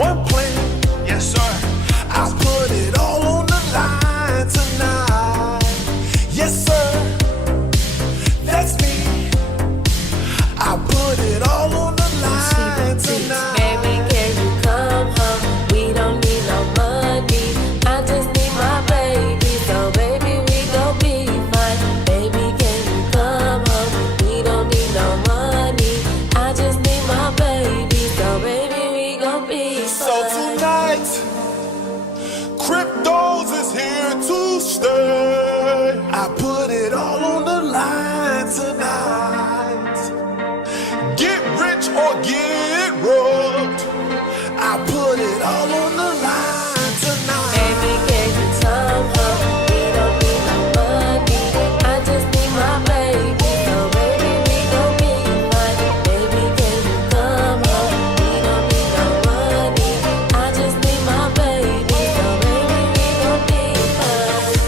one plan. Yes, sir. I put it all on the line tonight. Yes, sir. That's me. I put it all on the line tonight. Baby, can you come home? We don't need no money. I just need my baby. So baby, we gon' be fine. Baby, can you come home? We don't need no money. I just need my baby. So baby, we gon' be fine. So tonight, Cryptos is here to stay. I put it all on the line tonight. Get rich or get robbed. I put it all on the line tonight. Baby, can you come home? We don't need no money. I just need my baby. So baby, we gon' be fine. Baby, can you come home? We don't need no money. I just need my baby. So baby, we gon' be fine.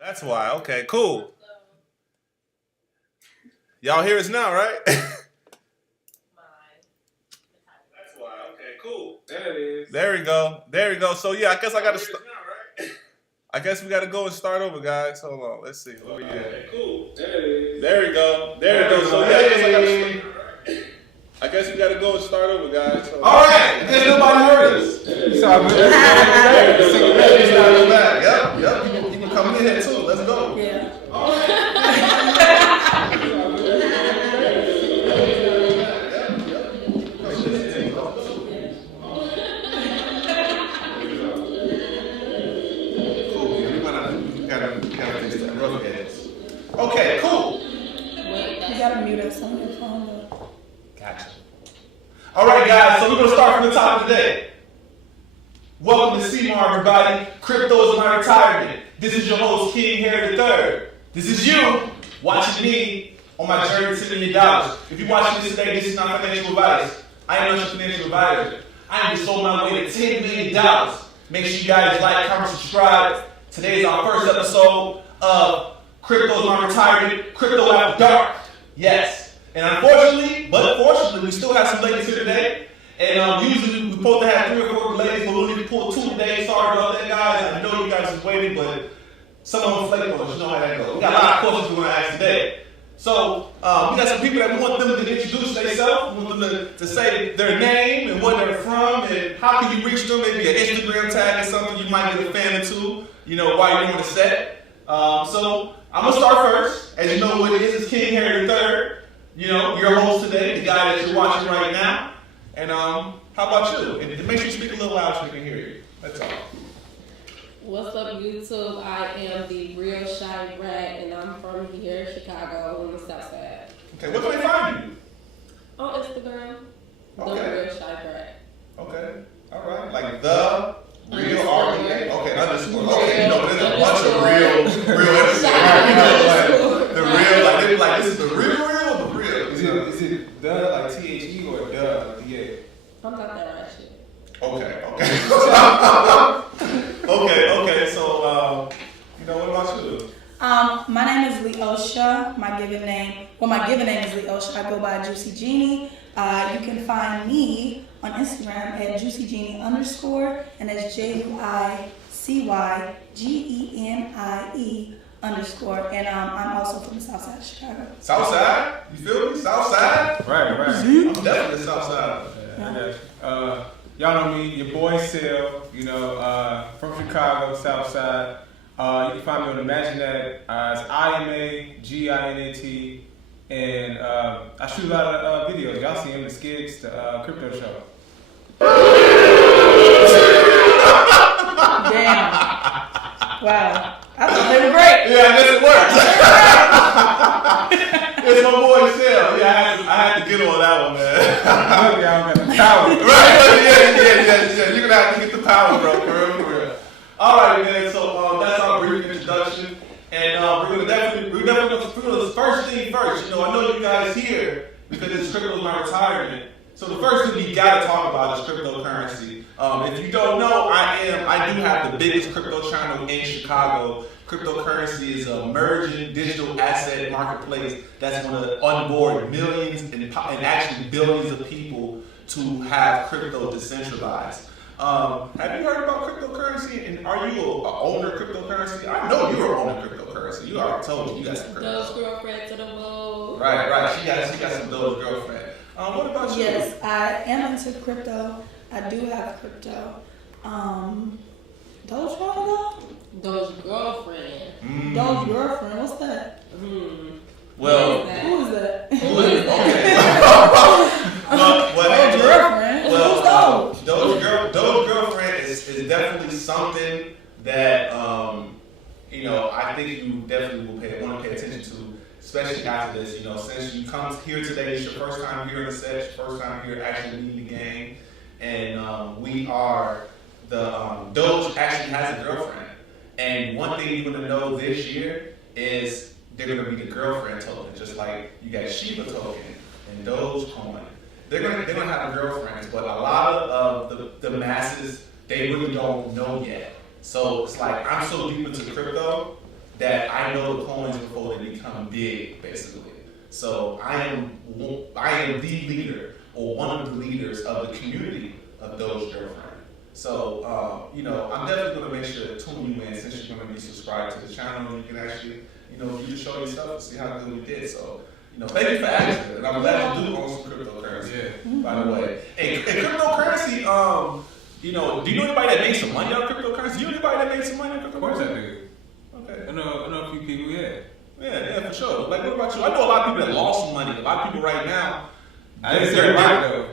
That's why. Okay, cool. Y'all hear us now, right? That's why. Okay, cool. There it is. There we go. There we go. So yeah, I guess I gotta. I guess we gotta go and start over, guys. Hold on. Let's see. Where we at? Okay, cool. There it is. There we go. There we go. So yeah, I guess we gotta go and start over, guys. Hold on. All right. Because nobody heard us. It's all good. Yep. You can come in here too. Let's go. Yeah. All right. Okay, cool. You gotta mute us on your phone though. Gotcha. All right, guys, so we're going to start from the top of the day. Welcome to CMAR, everybody. Crypto is my retirement. This is your host, King Harry III. This is you watching me on my journey to $1 million. If you're watching this today, this is not financial advice. I am not your financial advisor. I am just on my way to $10 million. Make sure you guys like, comment, subscribe. Today is our first episode of Crypto is my retirement. Crypto After Dark. Yes. And unfortunately, but fortunately, we still have some ladies here today. And usually we're supposed to have 3 or 4 ladies, but we only pulled 2 today. Sorry about that, guys. I know you guys is waiting, but some of them flake on us. You know how that goes. We got a lot of questions we're going to ask today. So we got some people that we want them to introduce themselves. We want them to say their name and where they're from and how can you reach them. Maybe an Instagram tag or something you might get a fan into, you know, while you're on the set. So I'm going to start first. As you know what it is, it's King Harry III. You know, your host today, the guy that you're watching right now. And how about you? And make sure you speak a little loud so we can hear you. That's all. What's up, YouTube? I am the Real Shy Rat, and I'm from here, Chicago, on the South Side. Okay, where can they find you? On Instagram, Okay. the Real Shy Rat. Okay, all right. Like the real R-E-A. Okay, underscore. Okay, you know, there's a bunch of real Instagram. You know, like the real, like they be like, this is the real, the real. Is it the like THE or the DA? I'm not that right shit. Okay. Okay. So, you know, what about you? My name is Leosha. My given name is Leosha. I go by Juicy Genie. You can find me on Instagram at JuicyGenie_, and that's JuicyGenie_. And I'm also from the South Side of Chicago. South Side? You feel me? South Side? Right. I'm definitely South Side. Yeah. Y'all know me, your boy Sil, you know, from Chicago, South Side. You can find me on Imagine That as IMAGINAT, and I shoot a lot of videos. Y'all see him, the skits, the crypto show. Damn. Wow. I thought they were great. Yeah, I guess it works. It's my boy Sil. Yeah, I had to get on that one, man. Y'all got the power. Right? Yeah. You're gonna have to get the power, bro. For real. All right, man. So that's our brief introduction, and we're gonna definitely do the first thing first. You know, I know you guys here because it's Cryptoismyretirement. So the first thing we gotta talk about is cryptocurrency. If you don't know, I do have the biggest crypto channel in Chicago. Cryptocurrency is an emerging digital asset marketplace that's going to onboard millions and actually billions of people to have crypto decentralized. Have you heard about cryptocurrency? And are you an owner of cryptocurrency? I know you're an owner of cryptocurrency. You already told me you got some crypto. Those girlfriends to the vote. Right. She got some Doge girlfriend. What about you? Yes, I am into crypto. I do have crypto. Doge what though? Those girlfriends. Doge girlfriend, what's that? Well, Who is that? okay. Doge girlfriend? Who's Doge? Doge girlfriend is definitely something that you know, I think you definitely will want to pay attention to, especially after this. You know, since you come here today, it's your first time here in the set, your first time here actually meeting the gang, and we are the Doge actually has a girlfriend. And one thing you're gonna know this year is they're gonna be the girlfriend token, just like you got Shiba token and Dogecoin. They're gonna have girlfriends, but a lot of the masses, they really don't know yet. So it's like I'm so deep into crypto that I know the coins before they become big, basically. So I am the leader or one of the leaders of the community of Doge girlfriend. So, you know, I'm definitely going to make sure to tune you in since you're going to be subscribed to the channel. You can actually, you know, you show yourself and see how good we did. So, you know, thank you for asking. And I'm glad you do own some cryptocurrency, by the way. And cryptocurrency, you know, do you know anybody that makes some money on cryptocurrency? Do you know anybody that makes some money on cryptocurrency? Of course I do. Okay. I know a few people, Yeah, for sure. Like, what about you? I know a lot of people that lost some money. A lot of people right now. I didn't say right though.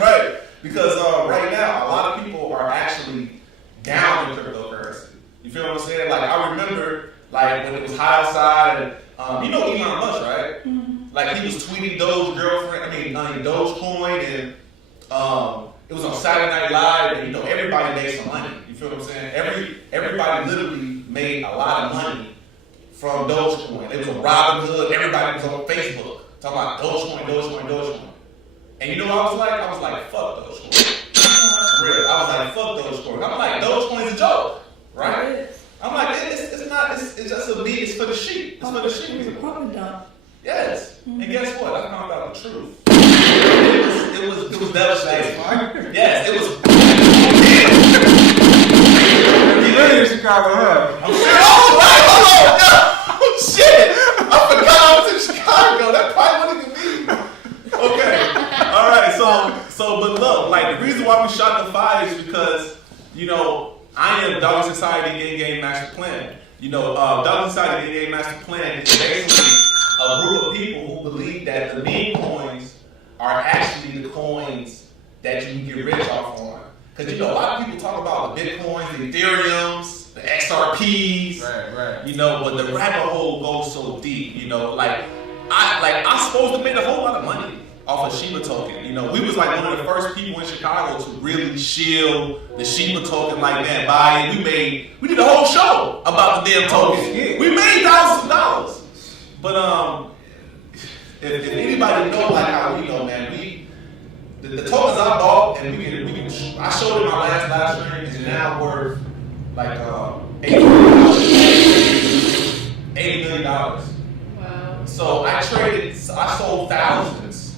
Right. Because right now, a lot of people are actually down in cryptocurrency. You feel what I'm saying? Like, I remember, like, when it was hot outside, and you know Elon Musk, right? Mm-hmm. Like, he was tweeting Dogecoin, and it was on Saturday Night Live, and, you know, everybody made some money. You feel what I'm saying? Everybody literally made a lot of money from Dogecoin. It was on Robinhood. Everybody was on Facebook talking about Dogecoin. And you know what I was like? I was like, fuck Dogecoin. For real. I was like, fuck Dogecoin. I'm like, Dogecoin's a joke, right? I'm like, it's not, it's just a meat, it's for the sheep. It's for the sheep. It's a pump and dump. Yes. And guess what? I found out the truth. It was devastating. Yes, it was. You live in Chicago, huh? I'm saying, hold on. Oh, shit. I forgot I was in Chicago. That probably wouldn't even be. Okay. All right. But look, like the reason why we shot the fire is because, you know, I am Dollar Society Game Master Plan. You know, Dollar Society Game Master Plan is basically a group of people who believe that the meme coins are actually the coins that you can get rich off on. Because, you know, a lot of people talk about the Bitcoins, the Ethereums, the XRPs, Right. you know, but the rabbit hole goes so deep, you know, I'm supposed to make a whole lot of money off a Shiba token. You know, we was like one of the first people in Chicago to really shield the Shiba token like that. We did a whole show about the damn token. We made thousands of dollars. But if anybody know like how we know, man, the tokens I bought and I showed it in my last live stream is now worth like $80 million. Wow. So I sold thousands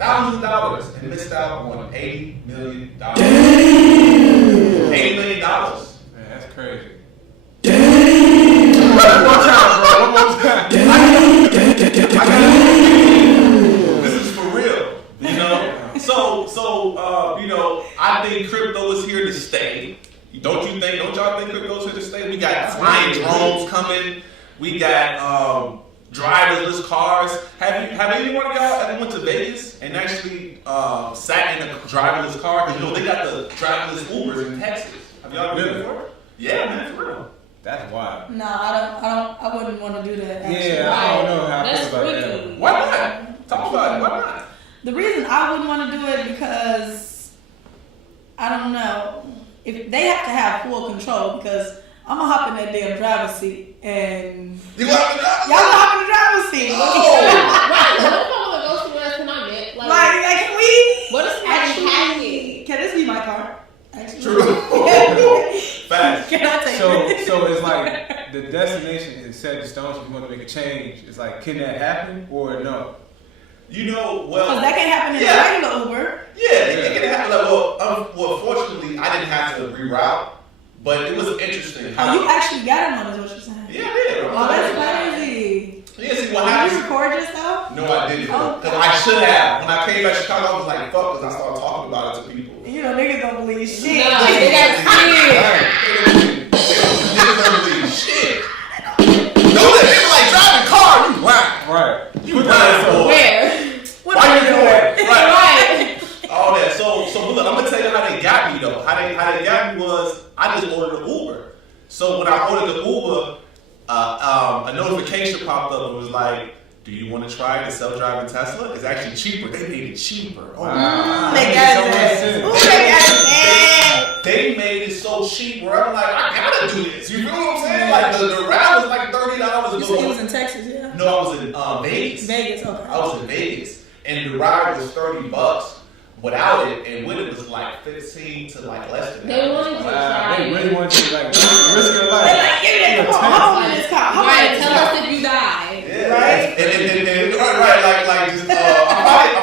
of dollars and missed out on $80 million. $80 million. Man, that's crazy. One more time, bro. One more time. This is for real, you know. So you know, I think crypto is here to stay. Don't y'all think crypto's here to stay? We got flying drones coming. We got driverless cars. Have any one of y'all ever went to Vegas and actually sat in a driverless car? Because you know they got the driverless Ubers in Texas. Have y'all been there before? Yeah, man, for real. That's wild. No, I wouldn't want to do that. Actually. Yeah, I don't know how I That's feel about that. freaky. Why not? Talk about it. Why not? The reason I wouldn't want to do it because I don't know if they have to have full control because I'm gonna hop in that damn driver's seat and You got it. y'all gonna hop in the driver's seat. Right. What if I want to go somewhere tonight? Like can we? What if somebody hack it? Can this be my car? Actually. True. Facts. Can I take it? So it's like the destination is set in stone. So if you want to make a change, it's like, can that happen or no? You know, well. Because that can happen in Yeah. a regular Uber. Yeah, it can happen. Like, well, fortunately, I didn't have to reroute, but it was interesting. Oh, you actually got him on, is what you're saying. Yeah, I did. Oh, that's crazy. Yeah, see what Did you happens? record yourself? No, I didn't. Oh. Because I should have. When I came back to Chicago, I was like, fuck, because I started talking about it to people. You know, niggas don't believe shit. No, they got Niggas don't believe shit. No, they were like driving car. You lying. Right. You lying for. Where? What Why are you doing that? Right. Right. All that. So look, I'm gonna tell you how they got me though. How they got me was I just ordered an Uber. So when I ordered the Uber, a notification popped up and was like, "Do you want to try the self-driving Tesla? It's actually cheaper. They made it cheaper. Oh, Wow. They got it. Ooh, they got it. They made it so cheap where I'm like, I gotta do this. You feel what I'm saying? Like the ride was like $30. You said he was in Texas, yeah? No, I was in Vegas. Vegas, okay. I was in Vegas, and the ride was $30 without it, and with it was like 15 to like less than that. They wanted to Wow, try they really it. want you to like risk your life. They're like, give me that. Come on, hop on this car. Hop on Right, this tell car. us if you die. Yeah, Right? And right, like just, I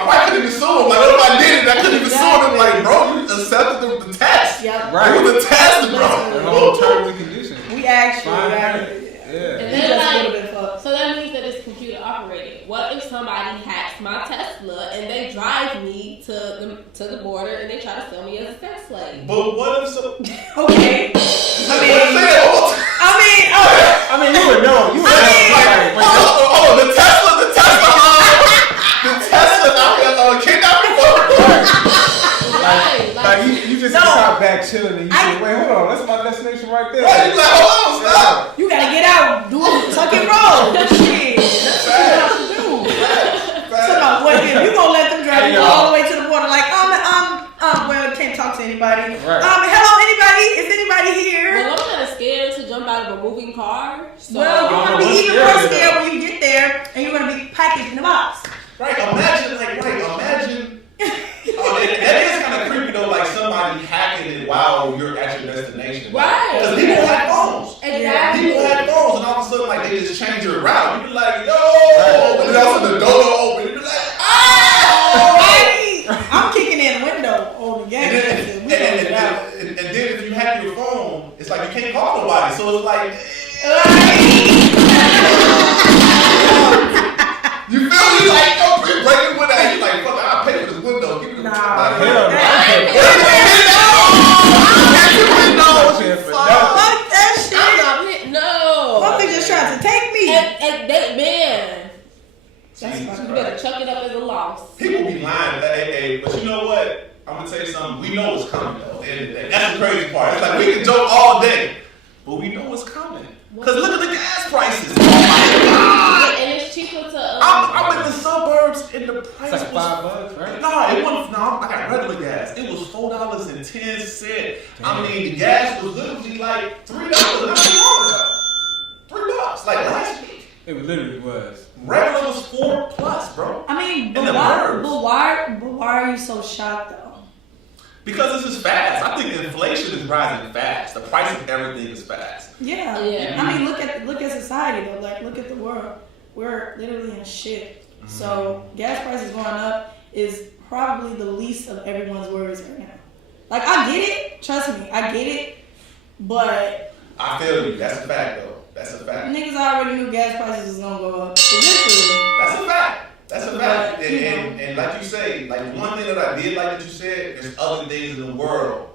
probably couldn't even sue him. Like, what if I did it? I couldn't even sue him. Like, bro, you accepted the test. Yep. Right. It was a test, The bro. whole terms and conditions. We actually, Yeah. And He then just like, would've been fucked. so that means that it's computer operated. What if somebody hacks my Tesla and they drive me to the border and they try to sell me as a sex slave? But what if some? Okay. I mean, you would know. You would know. The Tesla out here kidnapping folks. Like you just stop back chilling and you say, wait, hold on, that's my destination right there. Right, you like, hold on, stop. You gotta get out, do a tuck and roll. Shit. That's what you have to do. So no, what if you gonna let them drive you all the way to the border? Like, well, can't talk to anybody. Right. Hello, anybody? Is anybody here? Well, I'm kind of scared to jump out of a moving car. So Well, you're gonna be even more scared when you get there, and you're gonna be packaged in a box. Right, imagine. That is kind of creepy though, like somebody hacking it while you're at your destination. Right. Because people have phones. Exactly. People have phones, and all of a sudden, like they just change your route. You be like, yo, and then all of a false. People be lying. Hey, but you know what? I'm gonna tell you something. We know it's coming though. At the end of the day, that's the crazy part. It's like we can joke all day, but we know it's coming. Cause look at the gas prices. Oh my God! And it's cheaper to. I'm in the suburbs and the price It's like was $5, right? No, it wasn't. No, I got regular gas. It was $4.10. I mean, the gas was literally like $3 not too long ago. $3, like last week. It literally was. Regular was $4+, bro. I mean, In but the burbs. why are you so shocked though? Because this is fast. I think inflation is rising fast. The price of everything is fast. Yeah. Yeah. I mean, look at society though. Like, look at the world. We're literally in shit. So gas prices going up is probably the least of everyone's worries right now. Like, I get it. Trust me, I get it. But I feel you. That's a fact, though. That's a fact. niggas already knew gas prices was gonna go up eventually. That's a fact. That's a fact. But, you know. And like you say, like one thing that I did like that you said, there's other things in the world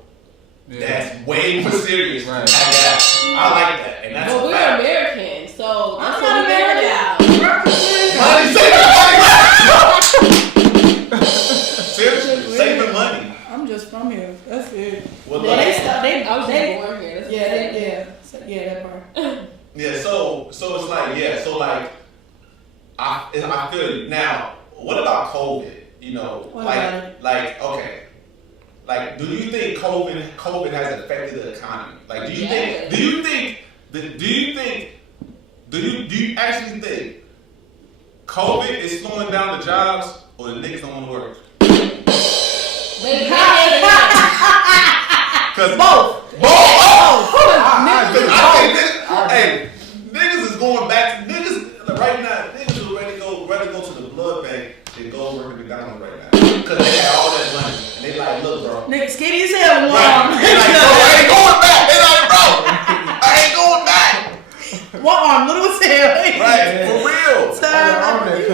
that's way more serious than Right. gas. I like that. And that's But a we're fact. Americans, so that's I'm what not we figured out. Money, saving money. Seriously, saving money. I'm just from here. That's it. Well, Yeah, look, they stop. I was just born here. That's Yeah, that part. yeah, so it's like, yeah, so like, I feel it. Now, what about COVID? You know, What about it? okay. Like, do you think COVID has affected the economy? Like, do you actually think COVID is slowing down the jobs or the niggas don't want to work? Cause both. Hey, niggas is going back to niggas right now. Niggas are ready to go to the blood bank and go work at McDonald's right now. Cause they had all that money and they like, look, bro. Nigga, skinny as hell. Right. They like, bro, I ain't going back. They like, bro, I ain't going back. One arm, little as hell. Right, for real. So,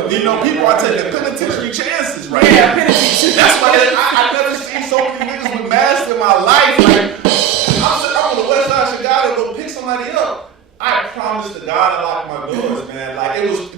You know, people are taking penitentiary chances right yeah, now. penitentiary. That's why I never seen so many niggas with masks in my life. Like, I'm on the west side of Chicago to go pick somebody up. I promise to God I locked my doors, man. Like, it was 2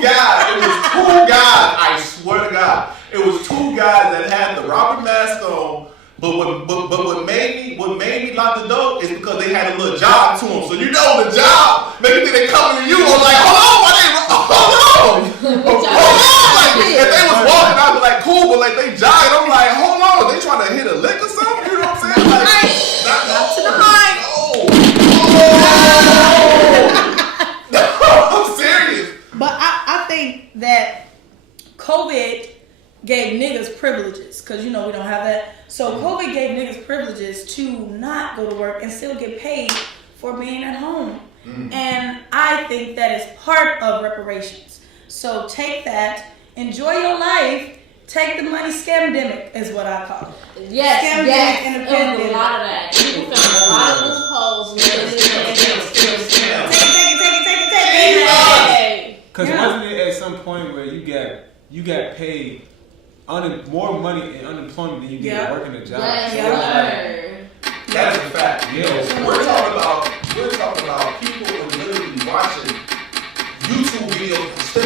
guys. It was 2 guys. I swear to God. It was 2 guys that had the Robert mask on. But what made me lock the door is because they had a little job to them. So you know the job, maybe they coming to you. I'm like, hold on, like if they was walking out, be like cool, but like they jogging, I'm like, hold on, they trying to hit a lick or something. You know what I'm saying? Like, not to the mic. No, I'm serious. But I think that COVID gave niggas privileges, because you know we don't have that. So COVID gave niggas privileges to not go to work and still get paid for being at home. And I think that is part of reparations. So take that, enjoy your life, take the money, scamdemic is what I call it. Yes, Scamdemic and it was a pandemic. lot of that. People found a lot of loopholes. Take it. Hey. Cause Yeah. wasn't it at some point where you got paid more money in unemployment than you get Yeah. working a job? Yes, Yeah. sir. That's a fact. Yeah. We're talking about people who are literally watching YouTube videos for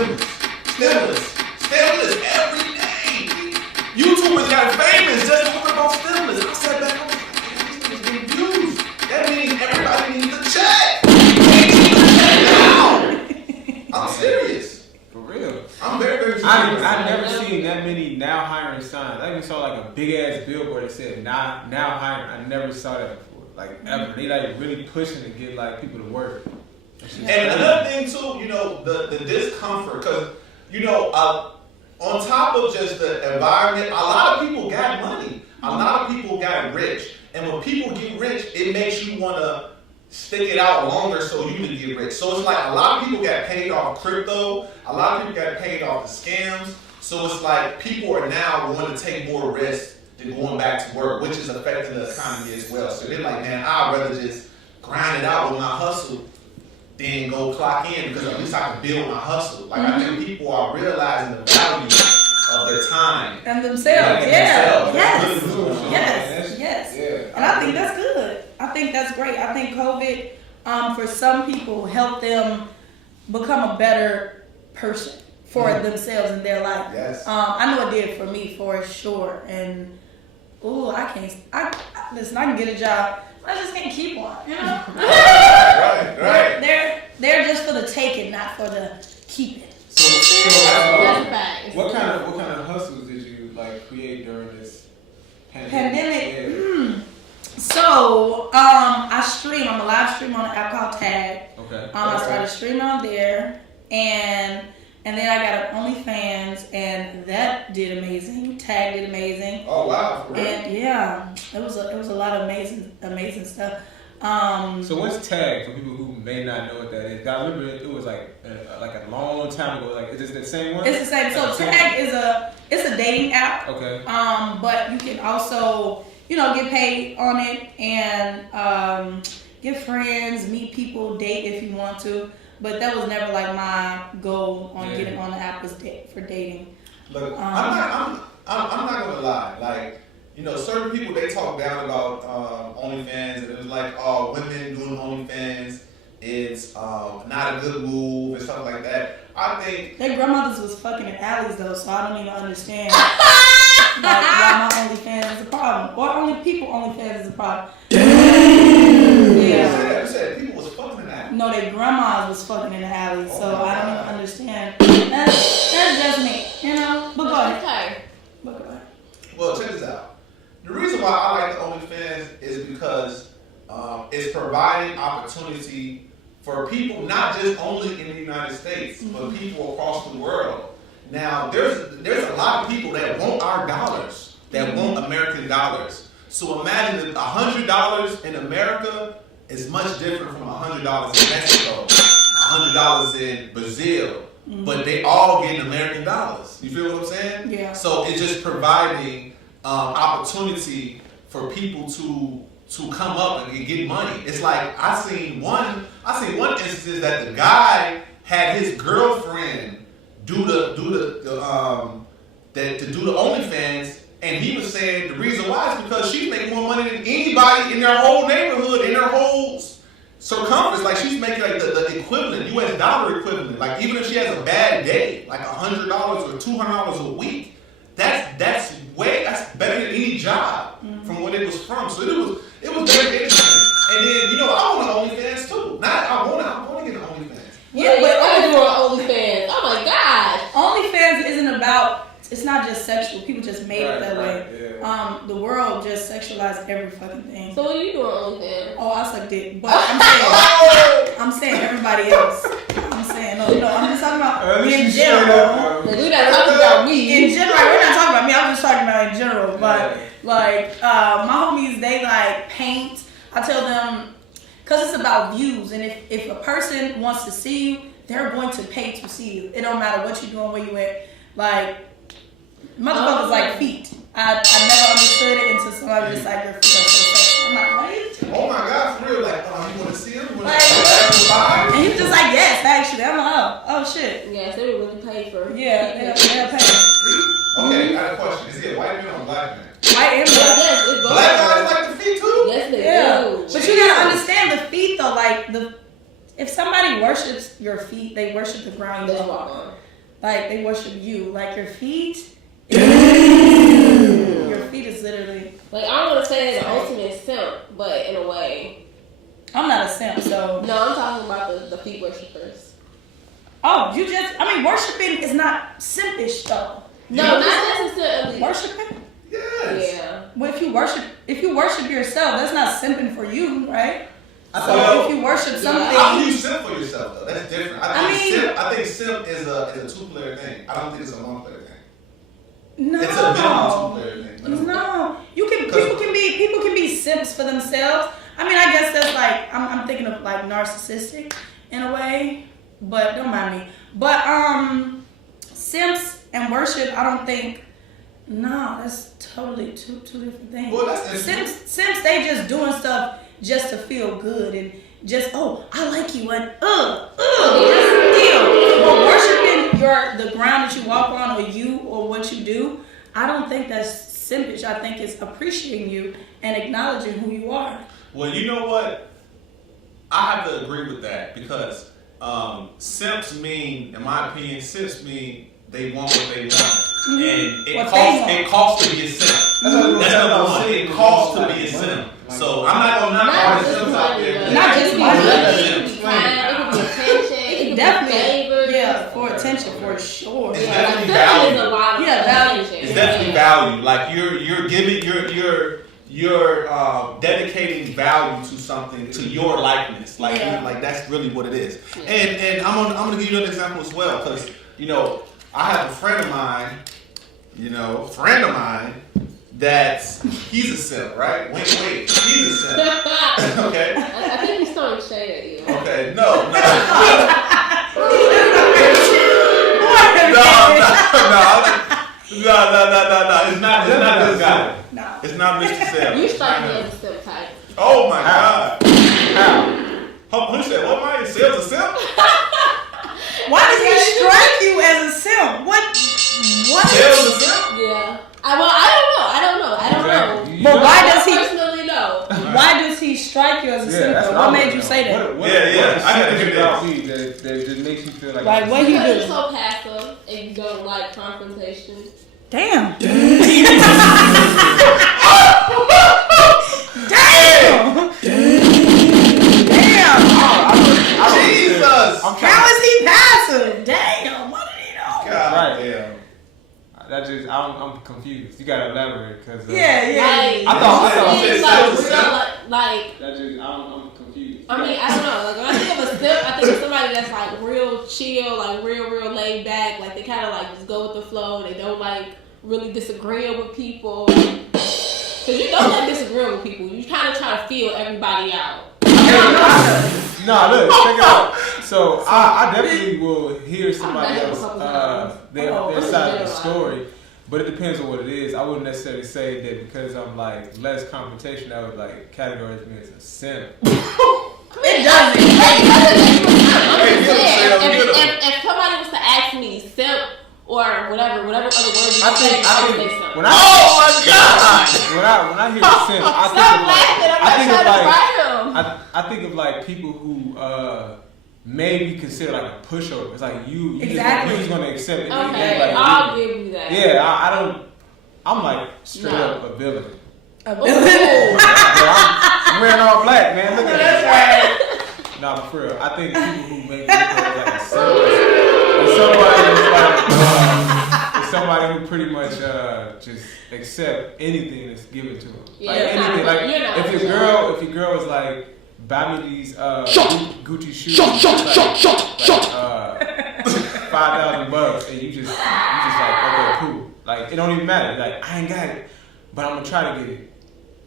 stimulus every day. YouTubers got famous just talking about stimulus. I said that, I was like, man, these niggas getting views. That means everybody needs a check. They need a check now. I'm serious. For real. I'm very, very serious. I never seen that many now hiring signs. I even saw like a big ass billboard that said now hiring. I never saw that before. Like ever. They like really pushing to get like people to work. And another thing too, you know, the discomfort, because you know, on top of just the environment, a lot of people got money. A lot of people got rich, and when people get rich, it makes you want to stick it out longer so you can get rich. So it's like a lot of people got paid off crypto. A lot of people got paid off the scams. So it's like people are now wanting to take more risks than going back to work, which is affecting the economy as well. So they're like, man, I'd rather just grind it out with my hustle than go clock in, because at least I can build my hustle. Like I think people are realizing the value of their time. And themselves, And yeah. themselves. Yes. That's really cool. Yes. Yeah. And I think that's good. I think that's great. I think COVID, for some people, helped them become a better person for themselves in their life. Yes. I know it did for me for sure. And listen, I can get a job. I just can't keep one, you know? Right. They're just for the taking, not for the keeping. So That's a fact. what kind of hustles did you like create during this Pandemic. Yeah. So, I stream. I'm a live streamer on an app called Tag. Okay. I started streaming on there, and then I got an OnlyFans, and that did amazing. Tag did amazing. Oh wow. For real? And yeah, it was a lot of amazing stuff. So what's Tag for people who may not know what that is? I remember it was like a long time ago. Like, is it the same one? It's the same. So Like Tag is a dating app. Okay. But you can also, get paid on it and get friends, meet people, date if you want to. But that was never like my goal on getting on the app was for dating. Look, I'm not gonna lie. Like, certain people, they talk down about OnlyFans, and it was like, oh, women doing OnlyFans, it's not a good move and stuff like that. I think Their grandmothers was fucking in alleys though, so I don't even understand why my OnlyFans is a problem. Or only people OnlyFans is a problem. Yeah. you said people was fucking in that. No, their grandmas was fucking in the alleys, so I don't even understand. That's just me, But go ahead. Okay. But go ahead. Well, check this out. The reason why I like the OnlyFans is because it's providing opportunity for people, not just only in the United States, but people across the world. Now, there's a lot of people that want our dollars, that want American dollars. So imagine that $100 in America is much different from $100 in Mexico, $100 in Brazil, but they all getting American dollars. You feel what I'm saying? Yeah. So it's just providing opportunity for people to come up and get money. It's like I seen one instance that the guy had his girlfriend do the OnlyFans, and he was saying the reason why is because she's making more money than anybody in their whole neighborhood, in their whole circumference. Like she's making like the equivalent, US dollar equivalent. Like even if she has a bad day, like $100 or $200 a week, that's better than any job from what it was from. So it was very interesting. And then I want an OnlyFans too. I want to get an OnlyFans. Yeah, but but I'm doing OnlyFans. Oh my gosh. OnlyFans isn't about. It's not just sexual. People just made it that way. Yeah. The world just sexualized every fucking thing. So what are you doing OnlyFans? Oh, I suck dick, but I'm saying everybody else. I'm saying no. I'm just talking about in general. We're not talking about me. In general, we're not talking about me. I'm just talking about in general. But like my homies, they like paint. I tell them because it's about views, and if a person wants to see you, they're going to pay to see you. It don't matter what you're doing, where you at. Like motherfuckers like feet. I never understood it until somebody was like, your feet are so sexy. I'm like, what? Oh my God, for real? Like, you want to see him? And he was just like, yes, actually. I'm like, oh shit. Yes, they were really paid for. Yeah, they're paying. Okay, I got a question. Is it a white man or a black man? White and black. Yes, it's both. Black guys like the feet too? Yes, they do. But you gotta understand the feet though. Like if somebody worships your feet, they worship the ground you walk on. Like they worship you. Like your feet. Your feet is literally. Like I don't want to say the ultimate simp, but in a way. I'm not a simp, so. No, I'm talking about the feet worshippers. Oh, worshiping is not simpish though. No, not necessarily. Worshiping? Yes. Yeah. Well, if you worship yourself, that's not simping for you, right? So if you worship something, how do you simp for yourself though? That's different. I think simp is a two-player thing. I don't think it's a one-player thing. no, It's a minimum two-player thing. no. People can be simps for themselves. I mean, I guess that's like I'm thinking of like narcissistic in a way, but don't mind me. But simps and worship, I don't think. No, that's totally two different things. Well, that's Simps, they just doing stuff just to feel good and just I like you and But worshiping the ground that you walk on or you or what you do, I don't think that's simpish. I think it's appreciating you and acknowledging who you are. Well, you know what? I have to agree with that because simps mean, in my opinion, simps mean they want what they want, and it costs to be a simp. That's number one. It costs to be a simp. So I'm not gonna knock all the simps out there. Not just money. It could be attention. It could Definitely. be favor. Yeah, for attention, for sure. It's Yeah, definitely like, value. is a lot of value. attention. It's definitely value. Like you're giving you're dedicating value to something, to your likeness. Like like that's really what it is. Yeah. And I'm gonna give you an example as well, because I have a friend of mine, that's he's a simp, right? Wait, he's a simp. Okay. I think he's throwing shade at you. Okay, no. No. It's not this guy. No. It's not Mr. Sell. You strike me as a simp type. Oh my God. Who said, what am I? Sales a simp? Why does he strike you as a simp? What? Sales a simp? Yeah. I don't know. But why does he? Personally, no. Why does he strike you as a simp? What made you say that? What I gotta hear about this. me that just makes you feel like Like, what he Because do? you're so passive and you don't like confrontation. Damn. Damn. Jesus! How is he passive? Damn. What did he know? God Right. damn. I'm confused. You gotta elaborate because Yeah. I thought I'm confused. I mean, I don't know. Like when I think of a simp, I think of somebody that's like real chill, like real laid back. Like they kind of like just go with the flow. They don't like really disagreeing with people. Cause you don't like disagreeing with people. You kind of try to feel everybody out. No, look, check it out. So I definitely will hear somebody else their side of the story, but it depends on what it is. I wouldn't necessarily say that because I'm like less confrontation, I would like categorize me as a simp. It doesn't. If somebody was to ask me simp or whatever other words you I think say simp. when I hear simp, I think of like people who maybe consider like a pushover. It's like you just gonna accept it. Okay, Like, I'll give you that. Yeah, I don't. I'm like straight up a villain. A Ooh. I'm wearing all black, man. Look at that. Nah, but for real, I think people who make me feel like a simp is somebody who pretty much just accept anything that's given to them. Yeah, Like anything. Like if your girl is like, buy me these Gucci shoes, $5,000, and you just like, okay, cool. Like it don't even matter. Like I ain't got it, but I'm gonna try to get it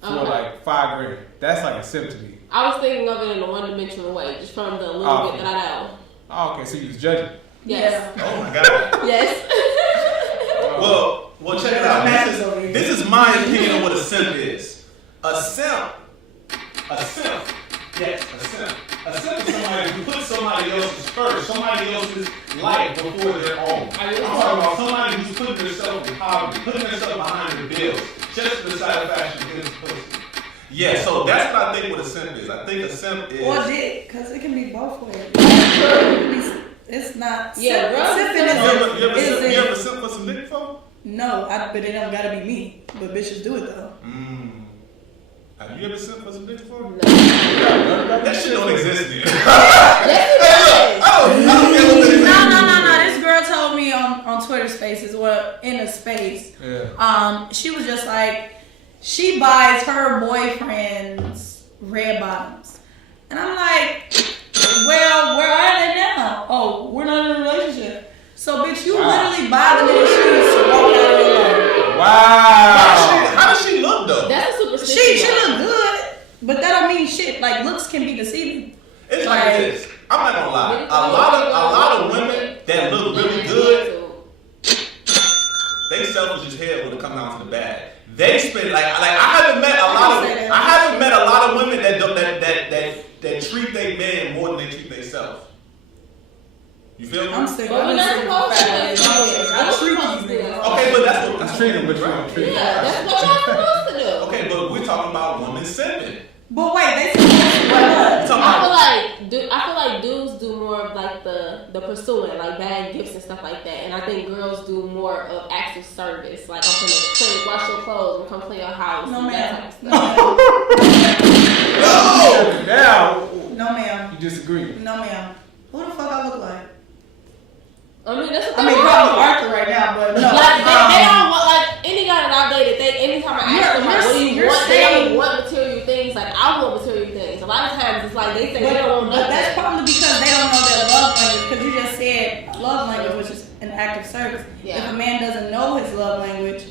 for like $5,000. That's like a simp to me. I was thinking of it in a one-dimensional way, just from the little bit that I know. Oh, okay, so you was judging. Yes. Oh my God. Yes. Well, check it out. This is my opinion on what a simp is. A simp. Yes, a simp. A simp is somebody who puts somebody else's first, somebody else's life before their own. I'm talking about somebody who's putting themselves in poverty, putting themselves behind the bills, just for the satisfaction of his pussy. Yeah, so that's what I think what a simp is. I think a simp is... Or dick, because it can be both ways. It's not... Yeah, You ever simp for some dick before? No, but it don't gotta be me. But bitches do it, though. Have you ever simp for some dick before? No. That shit don't exist here. No. This girl told me on Twitter Spaces, or in a space. Yeah. She was just like, she buys her boyfriend's red bottoms, and I'm like, well, where are they now? Oh, we're not in a relationship. So, bitch, you literally buy the nigga shoes to walk out of your life. Wow. How does she look though? That's a superstition. She look good, but that don't mean shit. Like, looks can be deceiving. It's like this. I'm not gonna lie. A lot of women that look really good, they selfish as hell when it comes down to the bag. They spend I haven't met a lot of women that treat their man more than they treat themselves. You feel me? I'm sick. But we're not supposed to. I treat these niggas. Okay, but that's Treat them, but you don't treat them. Yeah, that's what y'all supposed to do. Okay, but we're talking about women simping. But wait, they supposed to what? We're talking about I feel like dudes do more of like pursuing, like bad gifts and stuff like that. And I think girls do more of acts of service, like I'm gonna clean, wash your clothes, and come clean your house. No, and that ma'am. type of stuff. Now, No, ma'am. you disagree. No, ma'am. Who the fuck I look like? I mean, that's what I mean, probably Arthur right now, but no. Like they don't want, like any guy that I've dated. Anytime I ask them like, what do you want, they don't want material things. Like I want material things. A lot of times it's like they say they don't want But nothing. that's probably because they don't know their love language. Because you just said love language, which is an act of service. Yeah. If a man doesn't know his love language,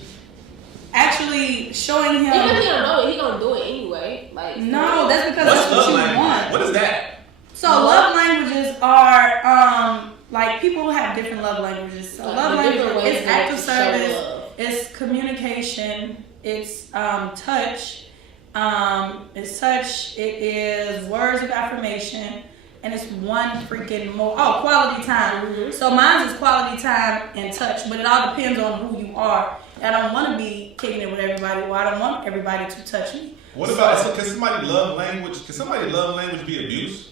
actually showing him. Even if he don't know it, he gonna do it anyway. Like No, that's because What's that's what love you language? want. What is that? So love languages are like people have different love languages. So Like, love the language different ways is in act which of to show service, love. it's communication, it's touch, it is words of affirmation, and it's one freaking more. Oh, quality time. Mm-hmm. So mine is quality time and touch, but it all depends on who you are. I don't want to be kicking it with everybody, or I don't want everybody to touch me. What about, so can somebody love language? Can somebody love language be abuse?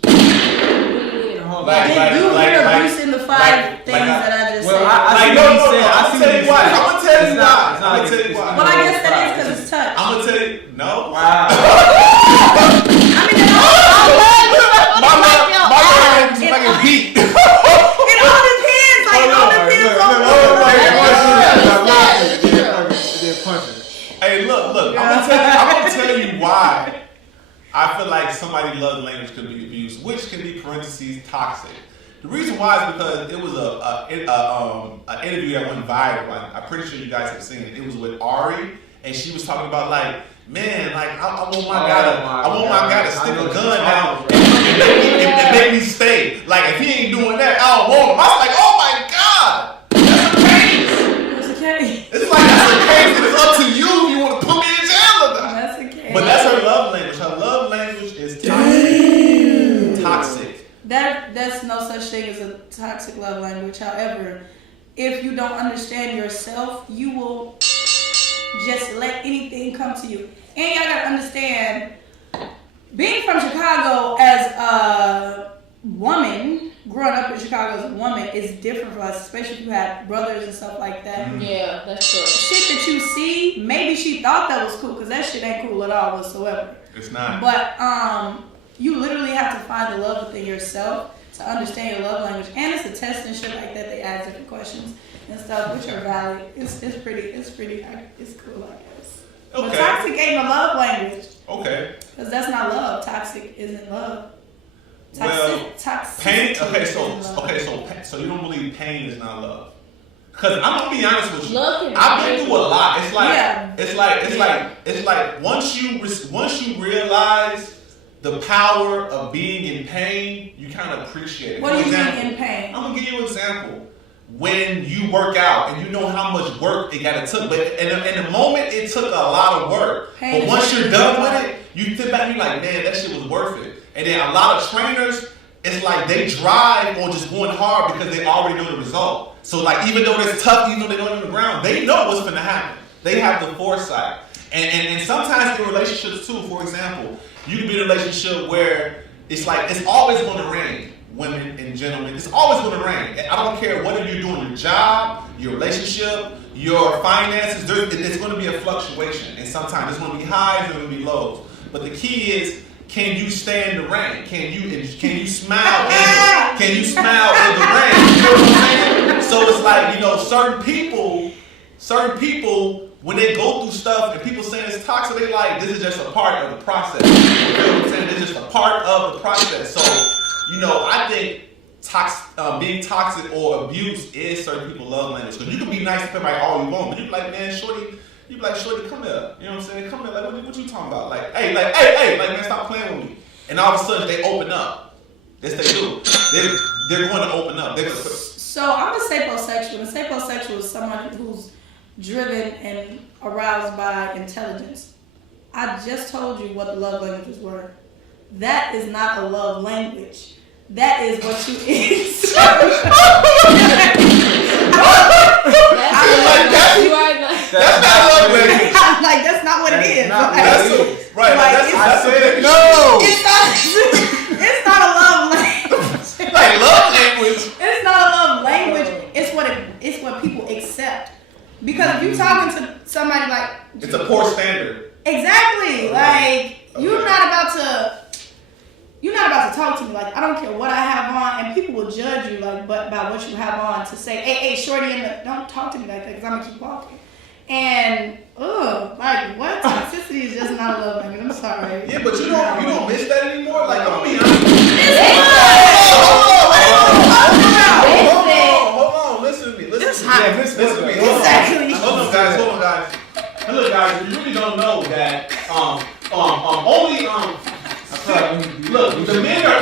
Hold on. Like- They do like- hear like- abuse in the five like- things like I- that I just Well, said. I Like, see no, what no, he's saying. no, I I'm see gonna what tell he's you why. saying. I'm gonna tell you It's why. not- I'm gonna it's tell you not- why. Well, I guess that is because it's touch. I'm gonna tell you, no. Wow. I mean, it all My love is fucking heat. depends. Like, it all depends on Hey, look. I'm gonna tell you why I feel like somebody love language could be abused, which can be parentheses toxic. The reason why is because it was an interview that went viral. I'm pretty sure you guys have seen it. It was with Ari, and she was talking about like, man, like I want my guy to stick a gun down and make me stay. Like if he ain't doing that, I don't want him. I was like, oh my god, that's a case. It's okay. It's like that's a case. It's up to you if you want to put me in jail or not. That's okay. But that's her love language. Her love language is toxic. Toxic. That's no such thing as a toxic love language. However, if you don't understand yourself, you will just let anything come to you. And y'all gotta understand, being from Chicago as a woman, growing up in Chicago as a woman, is different for us, especially if you have brothers and stuff like that. Yeah, that's true. Shit that you see, maybe she thought that was cool, because that shit ain't cool at all whatsoever. It's not. But you literally have to find the love within yourself to understand your love language. And it's a test and shit like that. They ask different questions and stuff, which are valid. It's cool, I guess. Okay. But toxic ain't a love language. Okay. Because that's not love. Toxic isn't love. Well, Toxic. pain. So you don't believe pain is not love? Because I'm gonna be honest with you, Love can be I've been painful. through a lot. It's like, Yeah. it's like once you realize the power of being in pain, you kind of appreciate it. What For do you mean example, in pain? I'm gonna give you an example. When you work out and you know how much work it got took, but in the moment it took a lot of work. Pain But once is you're done with it, you sit back and you're like, man, that shit was worth it. And then a lot of trainers, it's like they drive on just going hard because they already know the result. So like even though it's tough, even though they're going on the ground, they know what's gonna happen. They have the foresight. And sometimes in relationships too, for example, you can be in a relationship where it's like it's always gonna rain. Women and gentlemen, it's always going to rain. I don't care whether you're doing your job, your relationship, your finances. There's going to be a fluctuation, and sometimes there's going to be highs and there's going to be lows. But the key is, can you stand the rain? Can you smile? Can you smile in the rain? You know what I'm saying? So it's like, you know, certain people, when they go through stuff and people saying it's toxic, they like, this is just a part of the process. You know what I'm saying? It's just a part of the process. So, you know, I think being toxic or abuse is certain people's love language. Because you can be nice to somebody all you want, but you be like, man, shorty, come here. You know what I'm saying? Come here, like, what you talking about? Like, hey, man, stop playing with me. And all of a sudden, they open up. Yes, they do. They're going to open up. So I'm a sapiosexual. A sapiosexual is someone who's driven and aroused by intelligence. I just told you what the love languages were. That is not a love language. That is what you is. That's not love language. Like, that's not what it is. Right. Like, No. It's not a love language. Like love language. It's not a to somebody like It's a poor standard. exactly. Okay. Like you're Okay. not about to talk to me. Like I don't care what I have on, and people will judge you like but about what you have on to say, hey, shorty, don't talk to me like that because I'm gonna keep walking. And like what toxicity is just not a love language. I'm sorry. Yeah, but you don't miss that anymore. Like I'm gonna be honest. Hold on. Listen to me. Listen to me. Exactly. Hold on, guys. Look, guys. You really don't know that. Look, the men are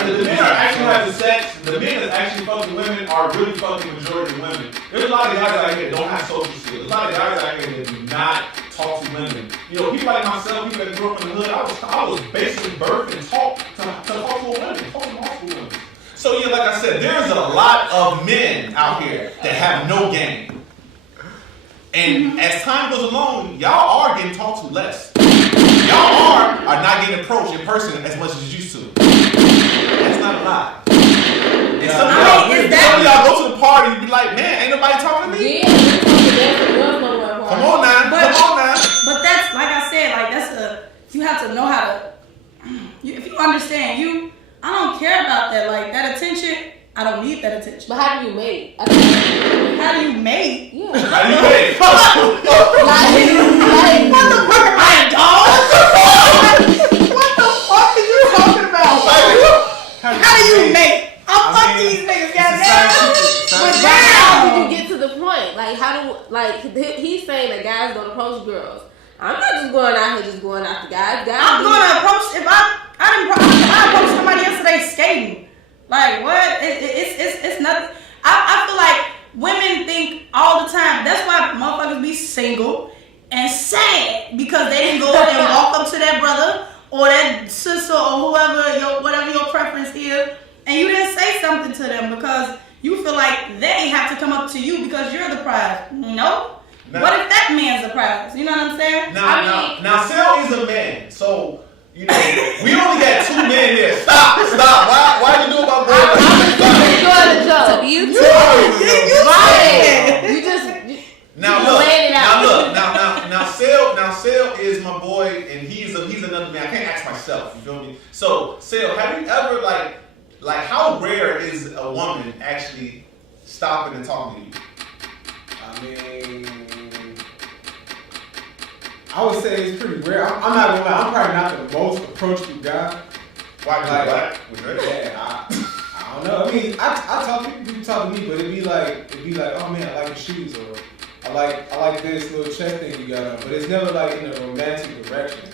actually having sex. The men that actually fucking women are really fucking majority of women. There's a lot of guys out here that don't have social skills. There's a lot of guys out here that do not talk to women. You know, people like myself, people that grew up in the hood, I was basically birthed and taught to talk to a woman, talk to multiple women. So yeah, like I said, there's a lot of men out here that have no game. And as time goes along, y'all are getting talked to less. Y'all are not getting approached in person as much as you used to. That's not a lie. And some of y'all go to the party and be like, man, ain't nobody talking to me? Yeah, Come on now. But that's like I said, like you have to know how to. If you understand, I don't care about that. Like that attention, I don't need that attention. But how do you mate? How do you mate? Yeah. How do you mate? Like, What the fuck am I, a dog? What the fuck are you talking about? How do you mate? I'm fuck these niggas, goddamn. But how now, did you get to the point? Like, he's saying that guys don't approach girls. I'm not just going out here going after guys. I'm going to approach. If I approached somebody yesterday skating. Like what? It's nothing. I feel like women think all the time. That's why motherfuckers be single and sad because they didn't go and walk up to that brother or that sister or whatever your preference is, and you didn't say something to them because you feel like they have to come up to you because you're the prize. No. What if that man's the prize? You know what I'm saying? Now, Sel is a man, so you know we only got 2 men here. Stop! Why you do about that? Now Sel is my boy, and he's another man. I can't ask myself. You feel me? So Sel, have you ever like how rare is a woman actually stopping and talking to you? I mean, I would say it's pretty rare. I'm not gonna lie. I'm probably not the most approachable guy. Why? Yeah, I don't know. I mean, I talk to people talk to me, but it'd be like, oh man, I like your shoes, or I like this little check thing you got on. But it's never like in a romantic direction.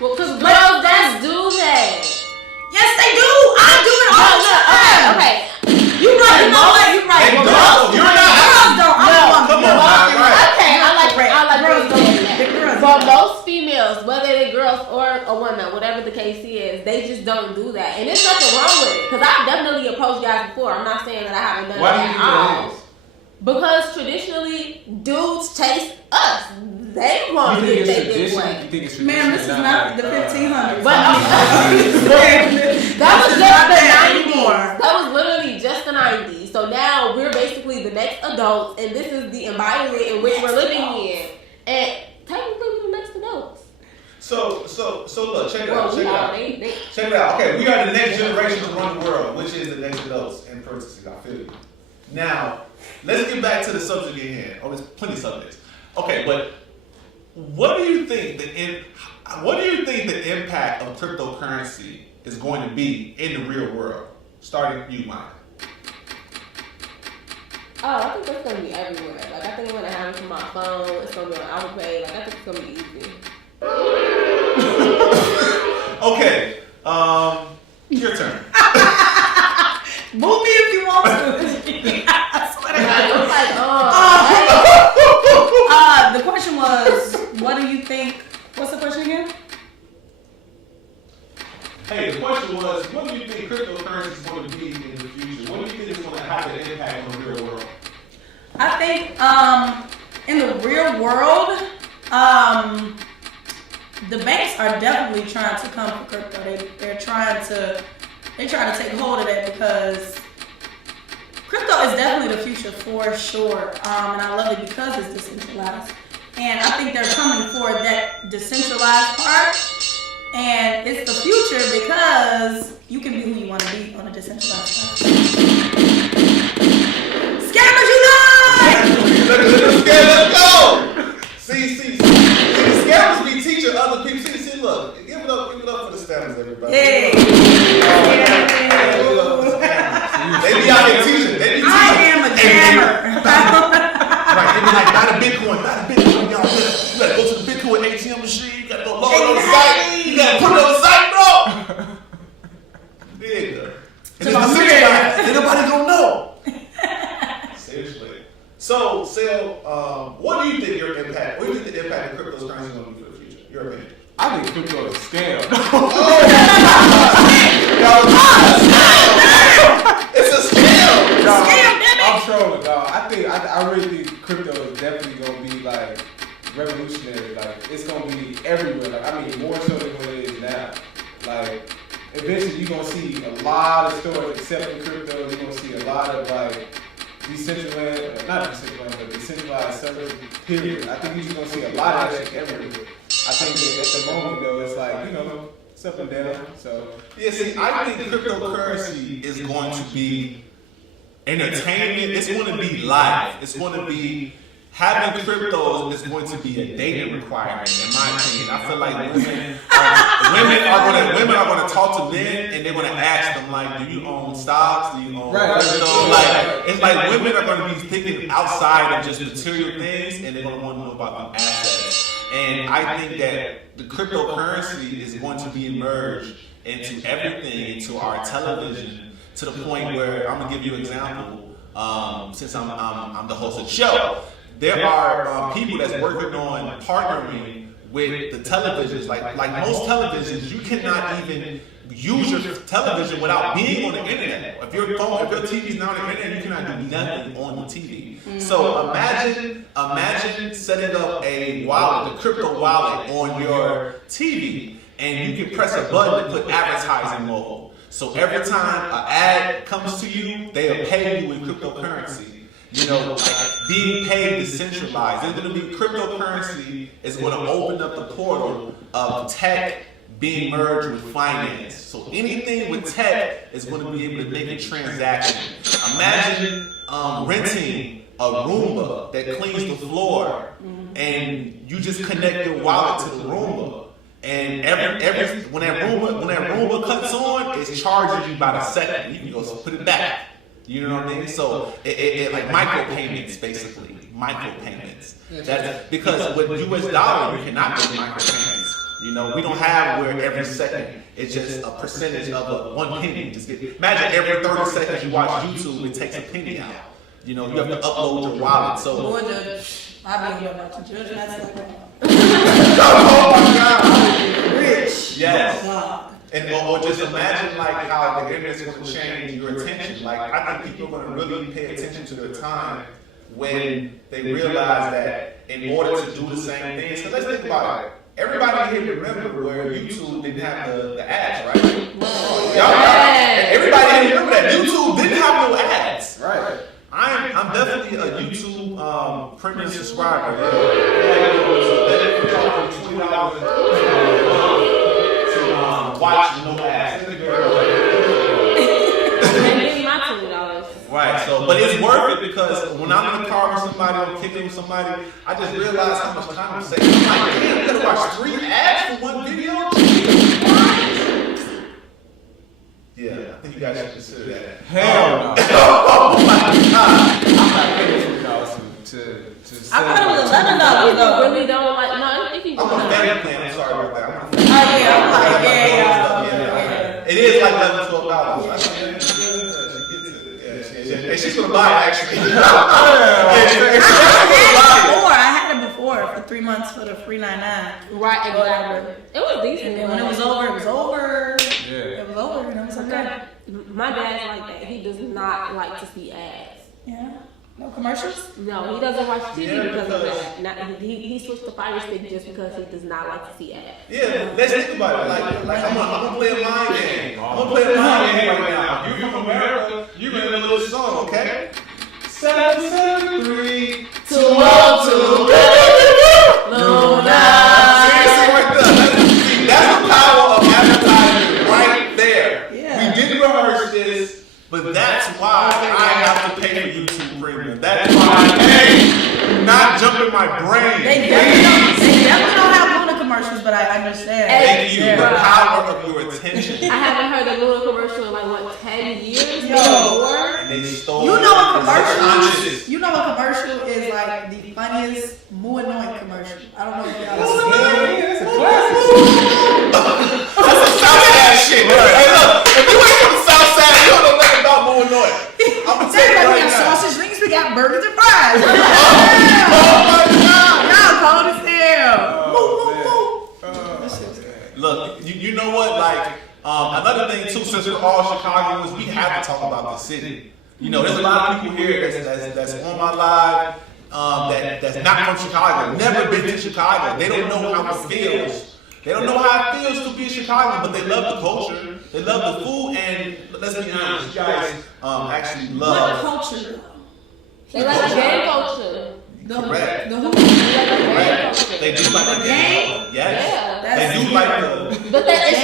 Well, because girls just do that. Yes, they do. I do it all the time. Okay. You right. You know what? You right. You're not. Girls don't. Come on, right? Okay, I like girls girls doing The girls But don't. most females, whether they're girls or a woman, whatever the case is, they just don't do that. And there's nothing wrong with it. Because I've definitely approached guys before. I'm not saying that I haven't done Why do that you at think all. that is? Because traditionally, dudes chase us. They want to get their dick wet. You think it's Man, this is not the 1500s. But that was just the 90s. That was literally just the 90s. So now we're basically the next adults, and this is the environment in which we're living in. And technically, we're the next adults. So look, check it out. They Check it out. Okay, we are the next generation to run the world, which is the next adults in parentheses. I feel you. Now, let's get back to the subject at hand. Oh, there's plenty of subjects. Okay, but what do you think the impact of cryptocurrency is going to be in the real world? Starting with you, Mike. Oh, I think that's gonna be everywhere. Like I think I'm gonna have it from my phone. It's gonna be on Apple Pay. Like I think it's gonna be easy. Okay, your turn. Move me if you want to. I swear to God. It was like, The question was, what do you think? What's the question again? Hey, the question was, what do you think cryptocurrency is going to be in the future? What do you think is going to have an impact on the real world? I think in the real world, the banks are definitely trying to come for crypto. They're trying to take hold of that because crypto is definitely the future for sure. And I love it because it's decentralized. And I think they're coming for that decentralized part. And it's the future because you can be who you want to be on a decentralized part. Scammers unite! Let's go! See, the scammers be teaching other people. See, look, give it up for the scammers, everybody. Hey. They be out here teaching. I am a jammer. Right, they be like, not a Bitcoin, y'all. You gotta go to the Bitcoin ATM machine. You gotta go log on the site. You gotta put it on the site, bro. Nigga. And it's decentralized. Ain't nobody gonna know. Seriously. So, what do you think your impact? What do you think the impact of cryptocurrency is gonna be for the future? Your opinion? I think crypto is a scam. It's a scam. Dog, Scam, damn it. I'm trolling, dog. I really think crypto is definitely gonna be like revolutionary. Like it's gonna be everywhere. Like I mean, more so than what it is now. Like eventually, you're gonna see a lot of stores accepting crypto. You're gonna see a lot of like decentralized services. Period. I think you're just gonna see a lot of that everywhere. I think that at the moment though, it's like it's up and down. So Yeah, see, I think cryptocurrency is going to be entertainment. It's going to be life. It's going to be having cryptos is going to be a dating requirement, in my opinion. I feel like women are going to talk to men and they're going to ask them like, do you own stocks? Do you own crypto? Like it's like women are going to be thinking outside of just material things and they're going to want to know about the assets. And I think that the cryptocurrency is going to be emerged into everything, into our television, to the point where I'm gonna give you an example. Since I'm the host of the show, there are people that's working on partnering with the televisions. Like most televisions, you cannot even use your television without being on the internet. If your TV's not on the internet, you cannot do nothing on the TV. So imagine setting up a wallet, a crypto wallet on your TV, and you can press a button to put advertising mode. So every time an ad comes to you, they'll pay you in cryptocurrency. Like being paid decentralized. There's going to be cryptocurrency is going to open up the portal of tech being merged with finance. So anything with tech is going to be able to make a transaction. Imagine renting a Roomba that cleans the floor, and you just connect your wallet to the Roomba. And every when that Roomba cuts on, it charges you by the second. You can go put it back. You know what I mean? So it like micropayments, basically micropayments. That's because with US dollar you cannot make micropayments. We don't have where every second it's just a percentage of one penny. Imagine every 30 seconds you watch YouTube, it takes a penny out. You have to upload your wallet. So I be about to judge that. oh my God! Rich. Yes. God. And or just imagine like how the internet's going to change your attention. Like I think people are going to really pay attention to their time when they realize that in order to do the same things. Because let's think about it. Everybody here remember where YouTube didn't have the ads, right? Everybody here remember that YouTube didn't have no ads. Right. I'm definitely a YouTube premium subscriber. Watch no ads. Right, but it's worth it because when I'm in the car with somebody, I'm kicking with somebody, I just realized how much time I'm saving. I'm like, damn, you gotta watch 3 ads for one video? Yeah, I think you guys should consider that. Hell no. Oh my God. I'm not paying $20 to I thought it was $11 though. Really don't like. No, I think you. I'm on a family plan. I'm sorry about that. Oh yeah, I'm like yeah. It is like $11, $12. And she's gonna buy it actually. I had it before for 3 months for the free $9.99. Right, exactly. It was decent. And then when it was over, it was over. Yeah. It was over, and it was okay. My dad's like that. He does not like to see ads. Yeah. No commercials? No, he doesn't watch TV because of that. He switched to Fire Stick just because he does not like to see ads. Yeah, let's think about it. Like I'm gonna play a mind game. I'm gonna play a mind game right now. You from America, you in a little song, okay? 7, 7, 3, 2, 1, 2. haven't heard the Luna commercial in like what 10 years. Yo. More. And they stole You know what conscious. commercial? You know what commercial is like the funniest, more annoying commercial. I don't know if y'all Yeah, seen it. it's a classic. That's some Southside shit. Hey, look, if you ain't from the Southside, you don't know nothing about more noise. I'm gonna tell you We right got now. sausage links, we got burgers and fries. Oh my God. Y'all cold as hell. Look, you know what? Like, another thing too, since we're all Chicagoans, we have to talk about the city. You know, there's a lot of people here that's on my live that's not from Chicago, never been to Chicago. They don't know how it feels. They don't know how it feels to be in Chicago, but they love the culture, they love the food, and let's be honest, you guys actually What love. culture? They like the gang culture. Correct. The who? Correct. They do like the game. Yes. Yeah. They do like the. But that is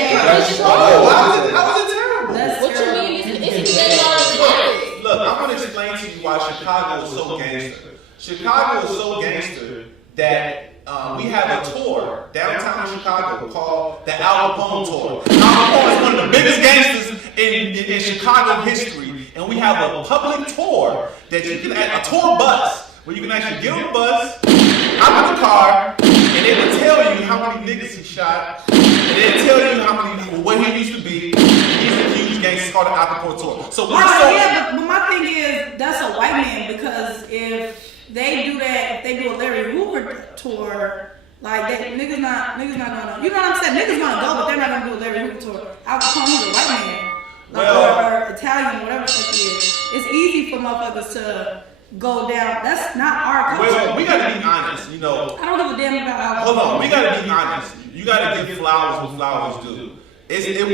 true. How is it terrible? That's What you terrible. mean? It's getting all this. Look, I'm gonna explain to you why Chicago is so gangster. Chicago is so gangster that we have a tour downtown Chicago called the Al Capone Tour. Al Capone is one of the biggest gangsters in Chicago history, and we have a public tour that you can a tour bus where you can actually get on the bus, hop in the car, and they will tell you how many niggas he shot, and they'll tell you what he used to be. He's a huge gangster called the Al Capone Tour. So we're so. Yeah, but my thing is, that's a white man, because if they do that, if they do a Larry Hoover tour, like that, niggas not gonna, you know what I'm saying? Niggas gonna go, but they're not gonna do a Larry Hoover tour. Al Capone, he's a white man, like, or Italian, whatever the fuck he is. It's easy for motherfuckers to go down. That's not our culture. Well, we gotta be honest, you know. I don't give a damn about Al Capone. Hold on, we gotta be honest. You gotta give flowers what flowers do. It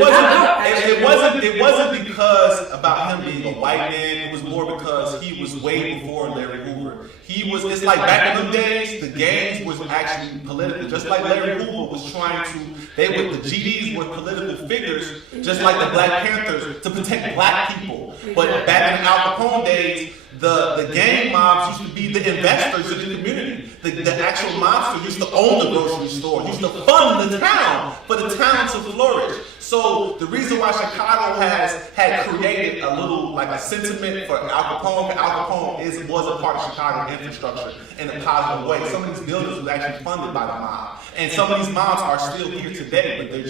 wasn't because about him being a white man. It was more because he was way before Larry Hoover. It's like back in the days, the gangs was actually political. Just like Larry Hoover was trying to, the GDs were political figures, just like the Black Panthers, to protect black people. But back in Al Capone days, the gang mobs used to be the investors in the community. The actual mobster used to own the grocery store, used to fund the town for the town to flourish. So the reason why Chicago had created a little, like a sentiment for Al Capone was a part of Chicago infrastructure in a positive way. Some of these buildings were actually funded by the mob. And some of these mobs are still here today, but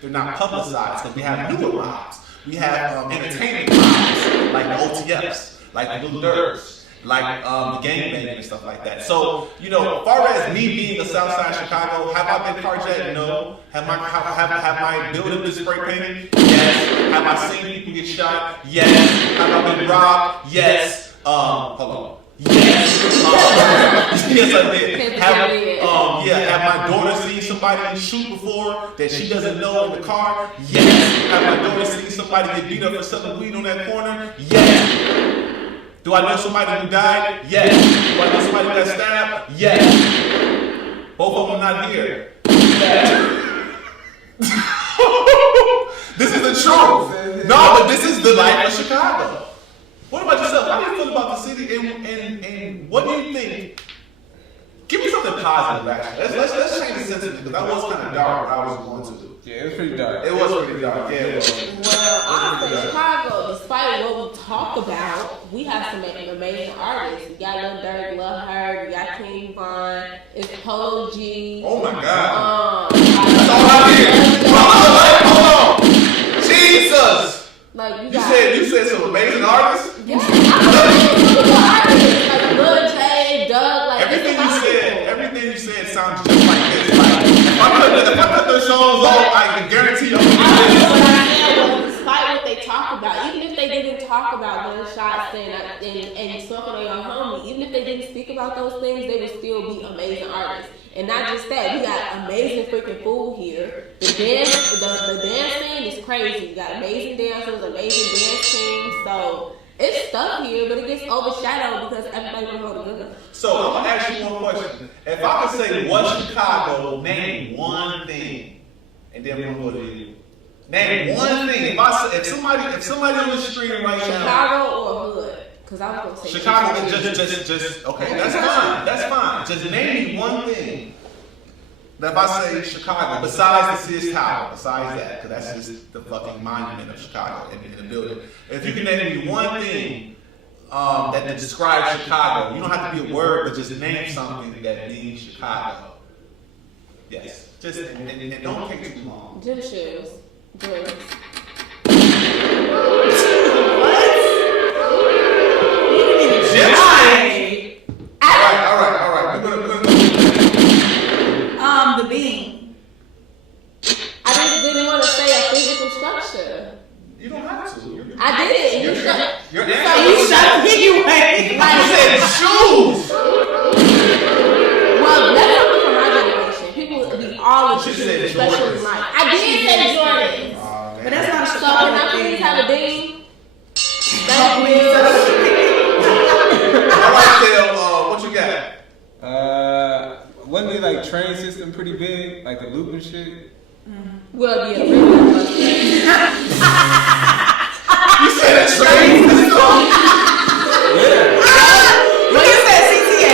they're not publicized, because we have newer mobs. We have entertainment mobs, like the OTFs, like the Little Dirts, like the gangbanging and stuff like that. So, you know, as far as me being a Southside Chicago, have I been carjacked? No. Have my building been spray painted? Yes. Have I seen people get shot? Yes. Have I been robbed? Yes. Hold on. Yes. Yes, I did. Have my daughter seen somebody shoot before that she doesn't know in the car? Yes. Have my daughter seen somebody get beat up for selling weed on that corner? Yes. Do I know somebody who died? Yes. Do I know somebody who got stabbed? Yes. Both of them not here. This is the truth. No, but this is the life of Chicago. What about yourself? How do you feel about the city, and what do you think? Give me something positive, actually. Let's change the sentiment, because that was kind of dark what I was going to do. Yeah, it was pretty dark. It was pretty dark. Yeah, it was. Well, honestly, Chicago, despite what we talk about, we have some amazing artists. We got Lil Durk, Lil Herb, we got King Von, it's Polo G. Oh my God. That's all I hear. Hold on. Jesus. Like You said some amazing artists? Yeah. Artists like Lil J, Doug, like everything you said sounds just like this. Like, if I put those songs on, I can guarantee you. Despite what they talk about, even if they didn't talk about gunshots and smoking on your homie, even if they didn't speak about those things, they would still be amazing artists. And not just that, we got amazing freaking food here. The dance scene is crazy. We got amazing dancers, amazing dance teams. So it's stuff here, but it gets overshadowed because everybody don't know the good. So I'm gonna ask you one question. If I could say what Chicago, name one thing, and then we're gonna go to you. Name one thing. If somebody on the street right now, Chicago or hood? Because I was gonna say Chicago, just okay. That's fine. That's fine. Just name me one thing. Now, if I say Chicago, besides the Sears Tower, besides that, because that's just the fucking monument of Chicago in the building. If you can name me one thing that describes Chicago, you don't have to be a word, but just name something that means Chicago. Yes. Just and don't take too long. Gym shoes. Jordans. All right. We're gonna The bean. I just didn't want to say a physical structure. You don't have to. I did it. Your You answer. shot me anyway. You said shoes. Well, that's something from my generation. People be all into She said especially Jordans. mine. I did say Jordans. But that's not a So Chicago when I thing. please have a bean, thank you. All right, Phil. What you got? Wasn't it like train system pretty big, like the loop and shit? Well, yeah, really. You said a train system? Yeah. Look at that CTA.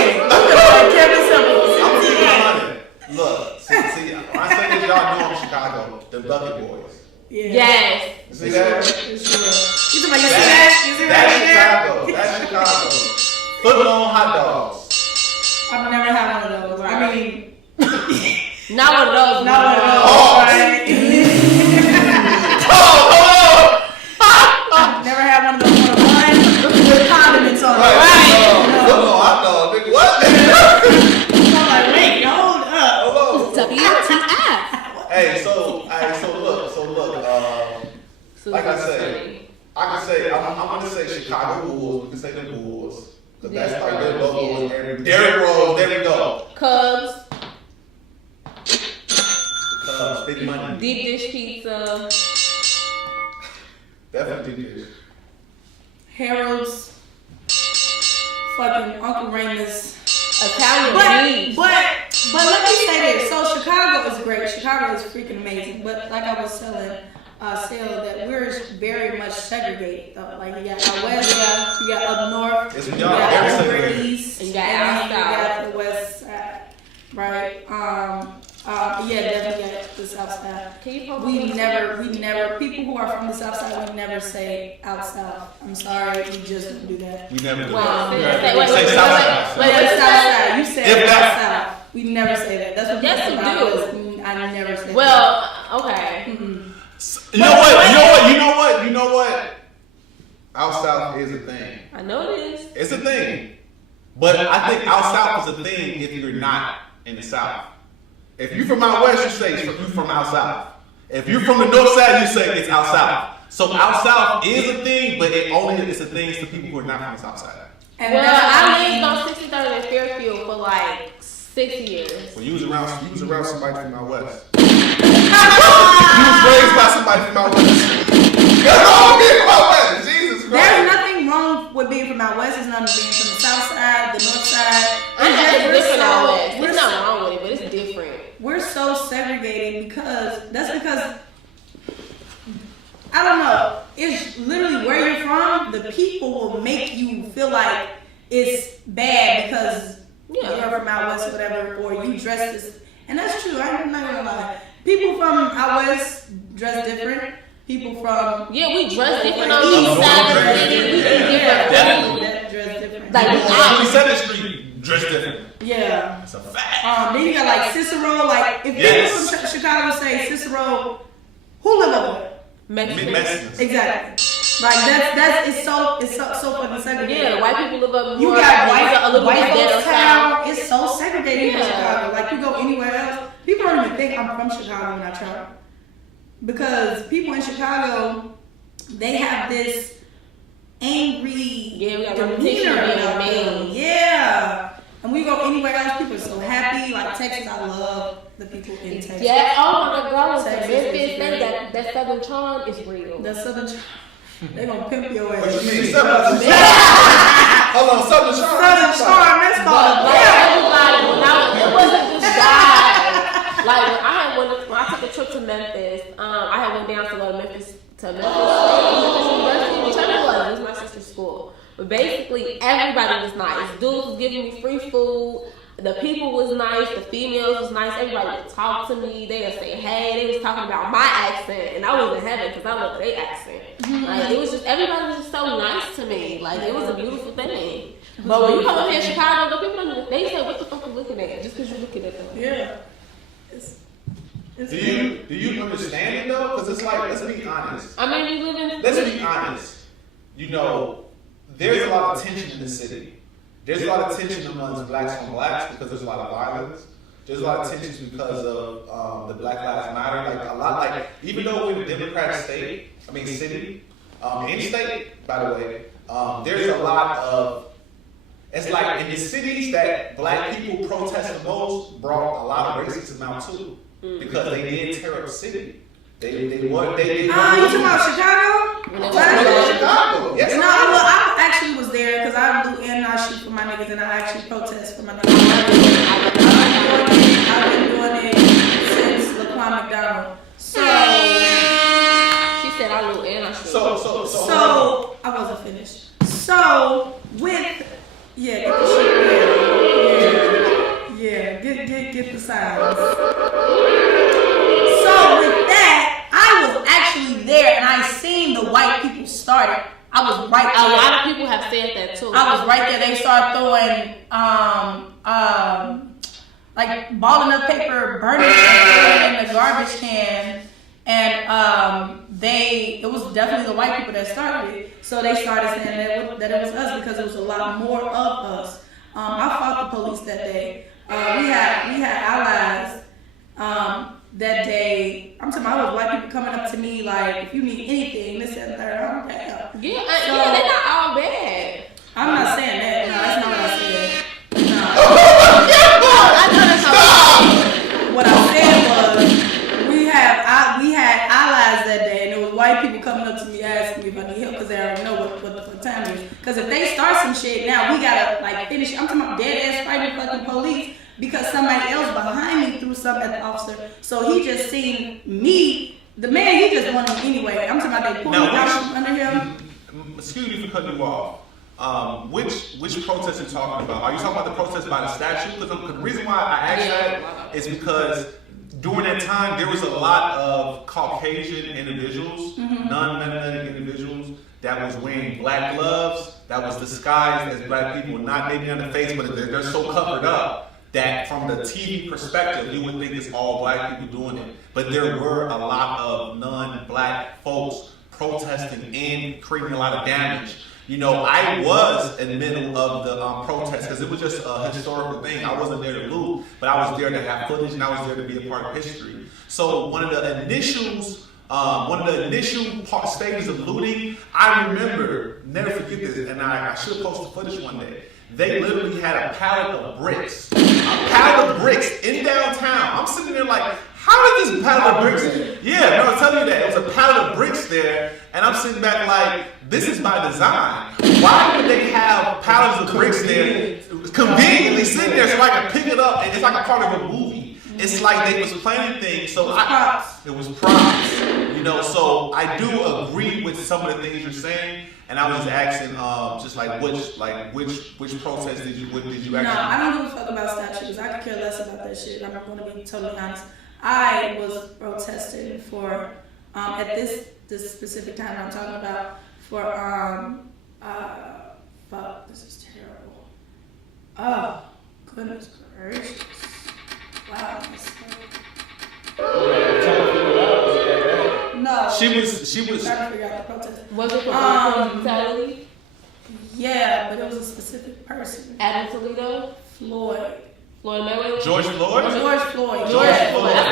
Kevin Simple. I'm gonna CTA. be honest. Look, see, when I say that y'all know I'm Chicago, the Bucket Boys. Yes. See that? You see my, you see that? You see That's that? Chicago. That's Chicago. Footlong hot dogs. I've never had one of those. I mean, Not one of those. not one of those. Oh. Right? Never had one of those on a bun with condiments on it. Footlong hot dog. Nigga, what? I'm like, wait, hold up. Hello. WTF. Hey, so look. Like I said, I'm gonna say Chicago Bulls. We can say the Bulls. Cause that's like their logo. Derrick Rose. There we go. Cubs, Big money. deep dish pizza, Definitely did. Harold's, fucking Uncle Raymond's. Italian beef. But let me say this. So Chicago is great. Chicago is freaking amazing. But like I was telling Sale, that we're very much segregated though. Like you got out west, you got up north, Yes, you we got are. Very over segregated. east, And you got and then out you got the west side, right? Yeah, definitely got the south side. Can you post We this? never, people who are from the south side, we never say out south. I'm sorry, we just don't do that. We never do Wow. that. Say Say South Wait, what's south that? side, you said If south that- south. We never say that. That's what Yes, people you say do. about us. I never say that. Well, okay. You know what? Out south is a thing. I know it is. It's a thing. But I think out south is a thing if you're not in the south. If you're from out west, you say you're from out south. If you're from the north side, you say it's out south. So out south is a thing, but it only is a thing to people who are not from the south side. And Well, that's I lived on 63rd and Fairfield for like 6 years. Well, you was around somebody from out west. You was raised by somebody from out west. That's all being from out west. Jesus Christ. There's nothing wrong with being from out west. There's nothing being from the south side, the north side. It's different out west. we're There's nothing wrong with it, but it's different. We're so segregated because I don't know. It's literally where you're from. The people will make you feel like it's bad because you're from out west, or whatever, or you dress this. And that's true. I'm not gonna lie. People from out west dress different. People from We dress different on the east side of the city. We eat different food. that dress different. Like we out. 27th Street dress different. Yeah. That's a fact. Then you got like Cicero. Like if Yes. people from Chicago say Cicero, who live over there? Mexicans. Exactly. Like it's so fucking segregated. Yeah, white people live up You north. got a little white bit better folks south. town. It's so segregated in Yeah. Chicago. Like you go anywhere else, people don't even think I'm from Chicago when I travel, because people in Chicago, they have this angry Yeah, we got repetition demeanor being about them. mean. Yeah. And we go anywhere else, people are so happy. Like Texas, I love the people in Texas. Yeah, oh my God, Texas Memphis, is they, great. that southern charm is real. The Southern, they gonna pimp your ass. What you mean? Southern Hold on, Southern Charm. Southern charm, that's But called. like everybody, it wasn't just guys. Like when I took a trip to Memphis, I had went down to go to Memphis University, whichever it was my sister's school. But basically, everybody was nice. Dudes was giving me free food. The people was nice, the females was nice, everybody would talk to me, they would say hey, they was talking about my accent, and I was in heaven because I loved their accent. Like, it was just, everybody was just so nice to me. Like, it was a beautiful thing. But when you come up here in Chicago, the people, they say, what the fuck are you looking at? Just because you're looking at them. Yeah. Do you understand it though? Because it's like, let's be honest. I mean, we live in. Let's be honest. You know, there's a lot of tension in the city. There's a lot of tension amongst blacks on blacks because there's a lot of violence. There's a lot of tensions because of the Black Lives Matter. Like a lot, like even though we're a Democrat city, any state, by the way, there's a lot of. It's like in the cities that black people protest the most brought a lot of racism out too, because they did tear up the city. They what they. You talking about Chicago? Chicago. Yes. No, well, I actually was there because I do and I shoot for my niggas and I actually protest for my niggas. I've been doing it since Laquan McDonald. So She said I knew and I should. So I wasn't finished. So with get the shit. Get the signs. So with that, I was actually there and I seen the white people start it. I was right there. A lot of people have said that too. I was right there. They started throwing like balling up paper, burning it in the garbage can, and it was definitely the white people that started it. So they started saying that it was us because it was a lot more of us. I fought the police that day. We had allies that day. I'm talking about white people coming up to me like, if you need anything, this and that, I'm down. Yeah, they're not all bad. I'm not saying that. No, that's not what I said. What I said was we had allies that day, and it was white people coming up to me asking me if I need help because they already know what the time is. Because if they start some shit now, we gotta like finish. I'm talking about dead ass fighting fucking police because somebody else behind me threw something at the officer. So he just seen me. The man, he just wanted me anyway. I'm talking about they pulled me down under him. Excuse me for cutting you off. Which protest are you talking about? Are you talking about the protest by the statue? Because the reason why I asked that is because during that time there was a lot of Caucasian individuals, non-melanin individuals that was wearing black gloves, that was disguised as black people, not maybe on the face, but they're so covered up that from the TV perspective, you would think it's all black people doing it. But there were a lot of non-black folks protesting and creating a lot of damage. You know, I was in the middle of the protest because it was just a historical thing. I wasn't there to loot, but I was there to have footage and I was there to be a part of history. So one of the initial stages of looting, I remember, never forget this, and I should post the footage one day. They literally had a pallet of bricks in downtown. I'm sitting there like, how is this pallet of bricks? Yeah, no, I'm telling you that. It was a pallet of bricks there, and I'm sitting back like, this is by design. Why would they have pallets of bricks there, conveniently sitting there so I can pick it up, and it's like a part of a movie. It's like they was planning things, so it was props. You know, so I do agree with some of the things you're saying, and I was asking, just like which protest did you actually? No, I don't give a fuck about statues. I could care less about that shit. I'm going to be totally honest. I was protesting for at this specific time I'm talking about for fuck, this is terrible. Oh, goodness gracious. Wow. No. She was trying to figure out the protest. Was it for brutality? Yeah, but it was a specific person. Adam Toledo? Floyd Mayweather? George Floyd? George Floyd. I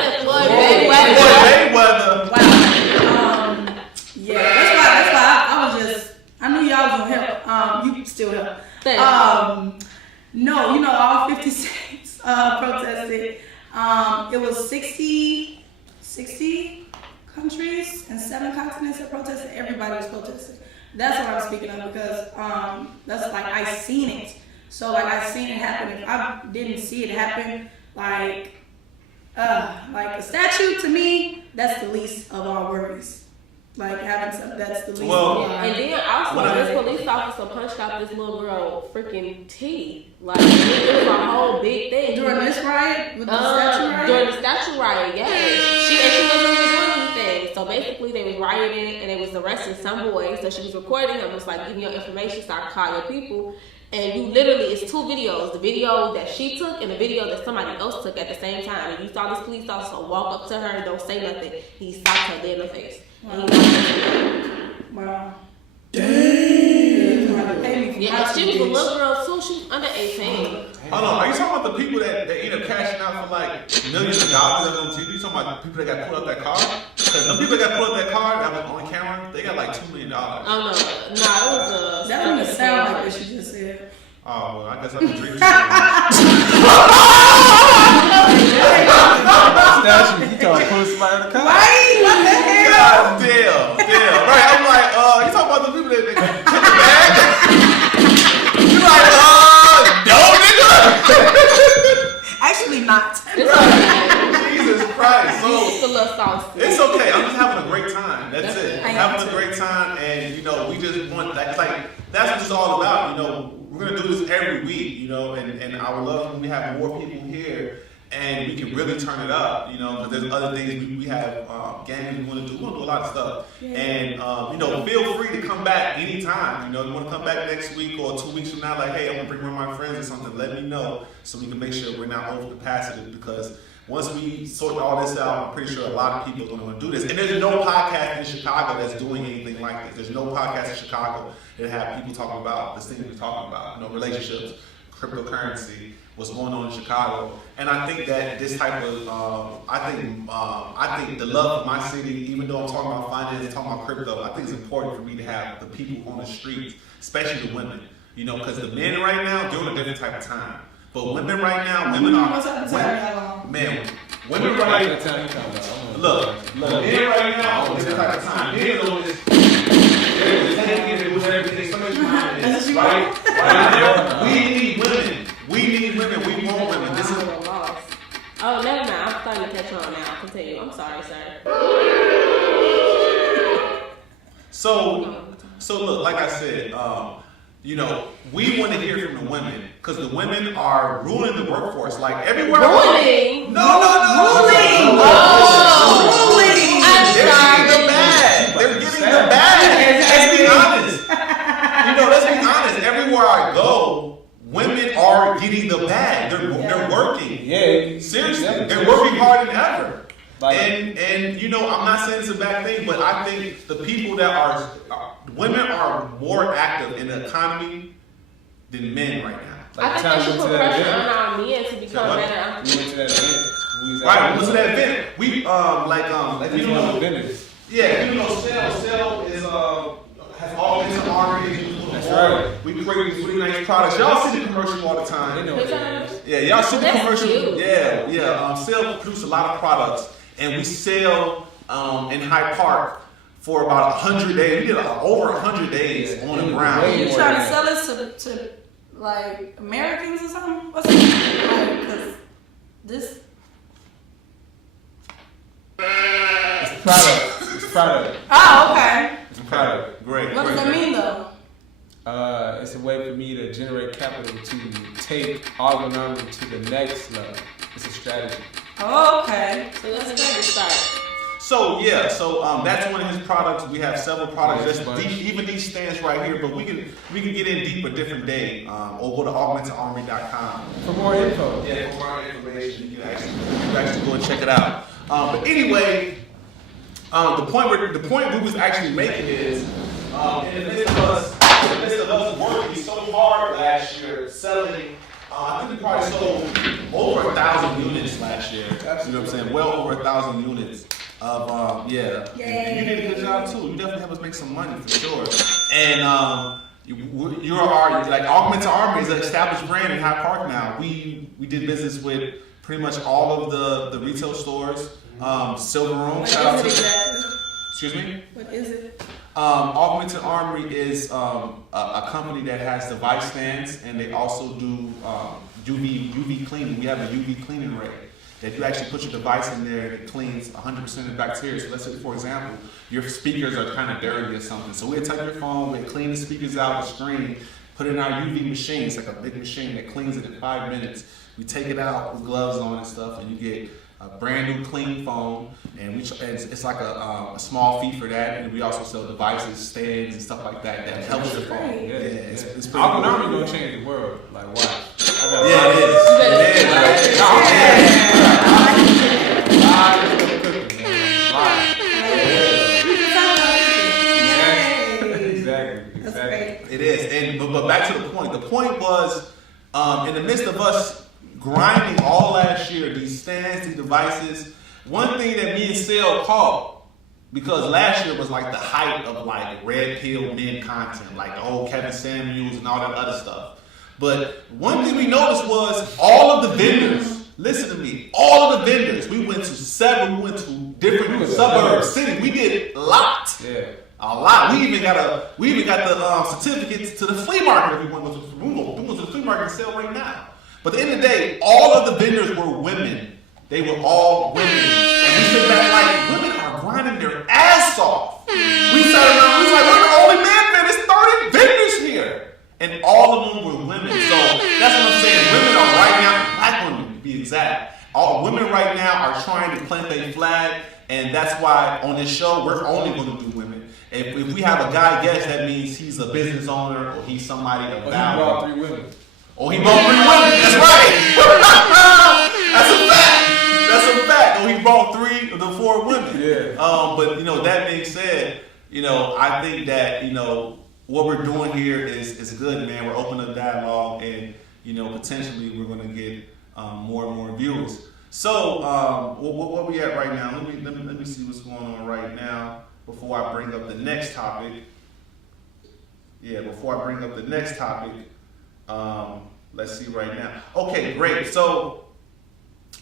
said Floyd Mayweather. Wow. Yeah, that's why I was just, I knew y'all was gonna help. You still help. No, you know, all 50 states protested. It was 60 countries and 7 continents that protested. Everybody was protesting. That's what I'm speaking of because that's like I seen it. So like I seen it happen. If I didn't see it happen, like a statue to me, that's the least of our worries. Like having something that's the least. Well, And then also, this police officer punched out this little girl freaking teeth. Like, it was a whole big thing. During this riot? With the statue riot? During the statue riot, yes. She wasn't even doing anything. So basically, they was rioting and they was arresting some boy. So she was recording him, was like, give me your information, start calling your people. And you literally, it's two videos. The video that she took and the video that somebody else took at the same time. And you saw this police officer walk up to her and don't say nothing. He slapped her dead in the face. Wow. Yeah, she was a little girl too. She was under 18. Hold on, are you talking about the people that end up cashing out for like millions of dollars on TV? You talking about the people that got pulled up that car? Because the people that got pulled up that car that was on camera, they got like $2 million. Oh no, it was a. That don't even sound like what she just said. Oh, well, I guess I can drink this. Statue, you trying to pull somebody in the car? Right? What the hell? God damn. Right, I'm like, you talking about the people that took the bag? You like, no, nigga? Actually not. Jesus Christ. So, It's a little saucy. it's okay. I'm just having a great time. That's it. I am Having a too. great time, and we just want that's what it's all about. We're gonna do this every week, and I would love when we have more people here and we can really turn it up, because there's other things we have games we want to do. We're gonna do a lot of stuff, and feel free to come back anytime. You want to come back next week or 2 weeks from now, like, hey, I'm gonna bring one of my friends or something. Let me know so we can make sure we're not over capacity, because once we sort all this out, I'm pretty sure a lot of people are going to want to do this. And there's no podcast in Chicago that's doing anything like this. There's no podcast in Chicago that have people talking about the things we're talking about, relationships, cryptocurrency, what's going on in Chicago. And I think that this type of, I think the love of my city, even though I'm talking about finance, talking about crypto, I think it's important for me to have the people on the streets, especially the women, because the men right now, they're on a different type of time. But women right now, women are, man, women right now, look, men right now, on this type of time, men are just, they're taking it and doing everything so much behind this, right? We need women. We want women. This is. Oh, never mind. I'm starting to catch on now. Continue. I'm sorry, sir. So look, like I said, we want to hear from the women, because the women are ruling the workforce, like everywhere. Ruling? No. Ruling. They're getting the bag. They're getting the bag. Let's be honest. Let's be honest. Everywhere I go, women are getting the bag. They're working. Yeah. Seriously, they're working harder than ever. And I'm not saying it's a bad thing, but I think the people that are women are more active in the economy than men right now. I think we should put pressure on our men to become better. We went to that event. Right, we went to that event. We Sale is has all this armory. That's right. We create these really nice products. Y'all see the commercial all the time. They know what it is. Yeah, y'all see the That's commercial. cute. Yeah. Sale produce a lot of products, and we sell in Hyde Park for about 100 days. We did over 100 days on the ground. You trying to sell this to like Americans or something? What's it? Because this. It's a product. Oh, okay. It's a product. Great. What does that mean though? It's a way for me to generate capital to take Argonomic to the next level. It's a strategy. Oh, okay. So let's get start. So that's one of his products. We have several products. Even these stands right here, but we can get in deep a different day. Or go to augmentedarmory.com For more info. Yeah, for more information, you can actually go and check it out. But anyway, the point we was actually making is, in the midst of us working so hard last year, selling. I think we probably sold over 1,000 units last year. You know what I'm saying? Well over 1,000 units of And you did a good job too. You definitely helped us make some money for sure. And you're Augmented Armory is an established brand in Hyde Park now. We did business with pretty much all of the retail stores. Silver Room. Shout out to exactly? Excuse me? What is it? Augmented Armory is a company that has device stands, and they also do UV cleaning. We have a UV cleaning ray If you actually put your device in there, it cleans 100% of the bacteria. So let's say, for example, your speakers are kind of dirty or something. So we'll take your phone, we'll clean the speakers out the screen, put it in our UV machine. It's like a big machine that cleans it in 5 minutes. We take it out with gloves on and stuff, and you get a brand new clean phone. And it's like a small fee for that. And we also sell devices, stands, and stuff like that helps your phone. Yeah, it's pretty cool. Algorithm gonna change the world. Like, watch. Yeah, it is. Exactly. It is. And but back to the point. The point was, in the midst of us grinding all last year, these stands, these devices, one thing that me and Sale caught, because last year was like the height of like red pill men content, like the whole Kevin Samuels and all that other stuff. But one thing we noticed was all of the vendors, listen to me, all of the vendors, we went to different suburbs, cities, we did a lot. Yeah. A lot. We even got the certificates to the flea market. If we went to the flea market and sell right now. But at the end of the day, all of the vendors were women. They were all women. And we sit back like, women are grinding their ass off. We sat around, we was like, we're the only man vendors, 30 vendors here. And all of them were women. So that's what I'm saying. Women are right now, black women to be exact. All women right now are trying to plant their flag. And that's why on this show, we're only going to do women. If we have a guy guest, that means he's a business owner or he's somebody of value. He brought 3 women. Oh, he brought 3 women. That's right. That's a fact. That's a fact. Oh, he brought 3 of the 4 women. Yeah. But that being said, I think that what we're doing here is good, man. We're opening up dialogue, and potentially we're going to get more and more viewers. So, what we at right now? Let me see what's going on right now. Before I bring up the next topic, let's see right now. Okay, great. So,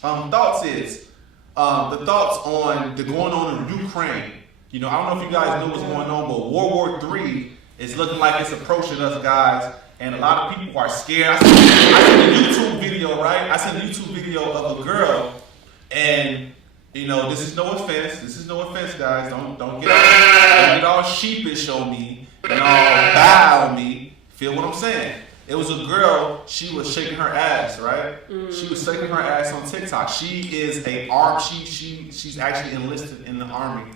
thoughts is the thoughts on the going on in Ukraine. I don't know if you guys know what's going on, but World War III is looking like it's approaching us, guys, and a lot of people are scared. I seen a YouTube video, right? I seen a YouTube video of a girl, and this is no offense, guys. Don't get all sheepish on me and all bad on me. Feel what I'm saying? It was a girl. She was shaking her ass, right? She was shaking her ass on TikTok. She is she's actually enlisted in the army.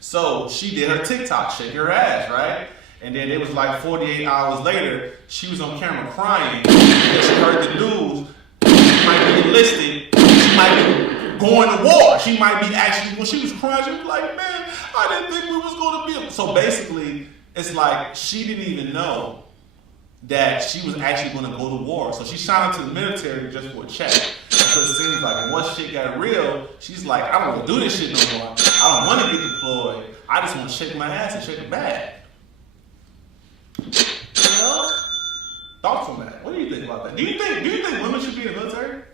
So she did her TikTok, shake her ass, right? And then it was like 48 hours later, she was on camera crying because she heard the news. She might be enlisted. She might be going to war. She might be actually, when she was crying, she was like, man, I didn't think we was going to be. So basically, it's like she didn't even know that she was actually going to go to war. So she signed up to the military just for a check. So it seems like once shit got real, she's like, I don't want to do this shit no more. I don't want to get deployed. I just want to shake my ass and shake it back. Thoughts on that? What do you think about that? Do you think women should be in the military?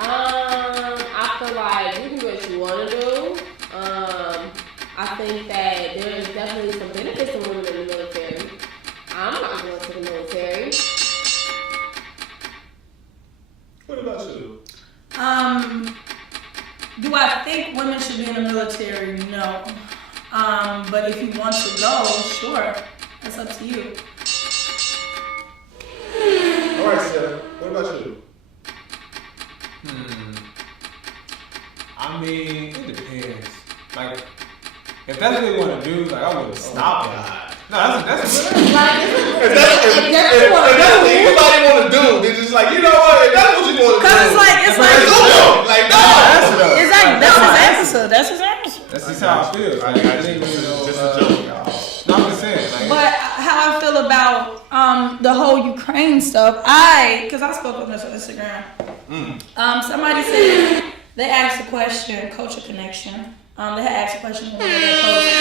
I feel like you can do what you want to do. I think that there's definitely some benefits to women in the military. I'm not going to the military. What about you? Do I think women should be in the military? No. But if you want to go, sure. That's up to you. All right, Sarah. What about you? I mean, it depends. Like, if that's what they want to do, like, I wouldn't stop it. No, that's Like, If that's what anybody want to do, they're just like, you know what? If that's what you want to do. Cause it's like no. It's like that's his answer. That's his answer. That's just how I feel. I think it's just a joke, y'all. No, I'm just saying. Like, But how I feel about the whole Ukraine stuff, because I spoke on this on Instagram. Somebody said they asked a question, Culture Connection. They had asked a question on one of their posts,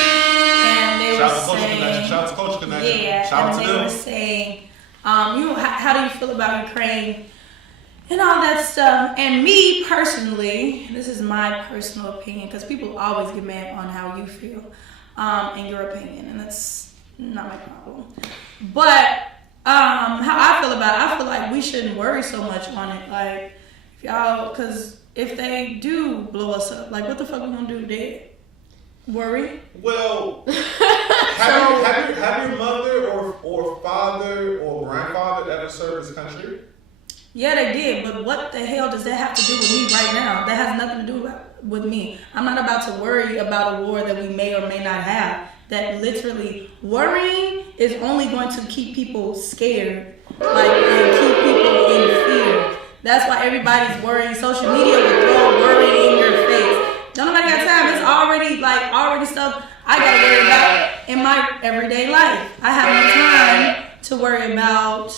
and they were saying, Shout out to Culture Connection. Yeah, Shout out to and them. they were saying, how do you feel about Ukraine and all that stuff? And me personally, this is my personal opinion, because people always get mad on how you feel and your opinion, and that's not my problem. But how I feel about it, I feel like we shouldn't worry so much on it. Like, if y'all, because if they do blow us up? Like, what the fuck we gonna do then? Worry? Well, have your mother or father or grandfather ever served this country? Yeah, they did, but what the hell does that have to do with me right now? That has nothing to do with me. I'm not about to worry about a war that we may or may not have. That literally, worrying is only going to keep people scared, and keep people in fear. That's why everybody's worrying. Social media will throw worry in your face. Don't nobody got time. It's already stuff I gotta worry about in my everyday life. I have no time to worry about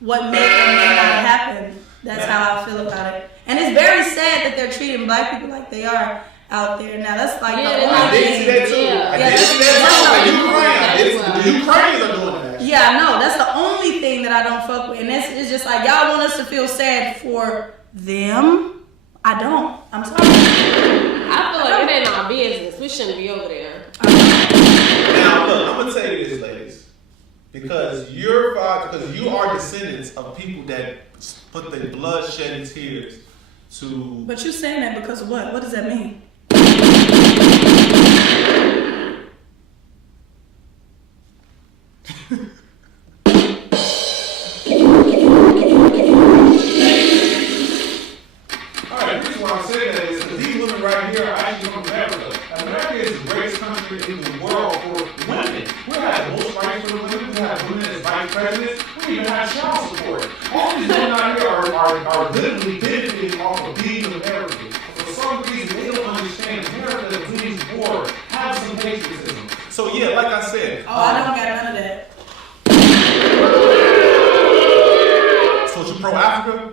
what may or may not happen. That's how I feel about it. And it's very sad that they're treating black people like they are out there now. That's like the only I did see that too. Yeah. I did see that too. The Ukrainians are doing that. Yeah, no, that's the only thing that I don't fuck with. And it's just like, y'all want us to feel sad for them? I don't. I'm sorry. I feel like it ain't our business. We shouldn't be over there. Now, look, I'm gonna tell you this, ladies, because you are descendants of people that put their blood shedding tears to. But you saying that because of what? What does that mean? Alright, the reason why I'm saying that is because these women right here are actually from America. America is the greatest country in the world for women. We have the most rights for women. We have women as vice presidents. We even have child support. All these women out here are literally benefiting off of being American. For some reason, they don't understand America wins war, have some patriotism. So yeah, like I said. Oh, I don't got none of that. So you pro-Africa?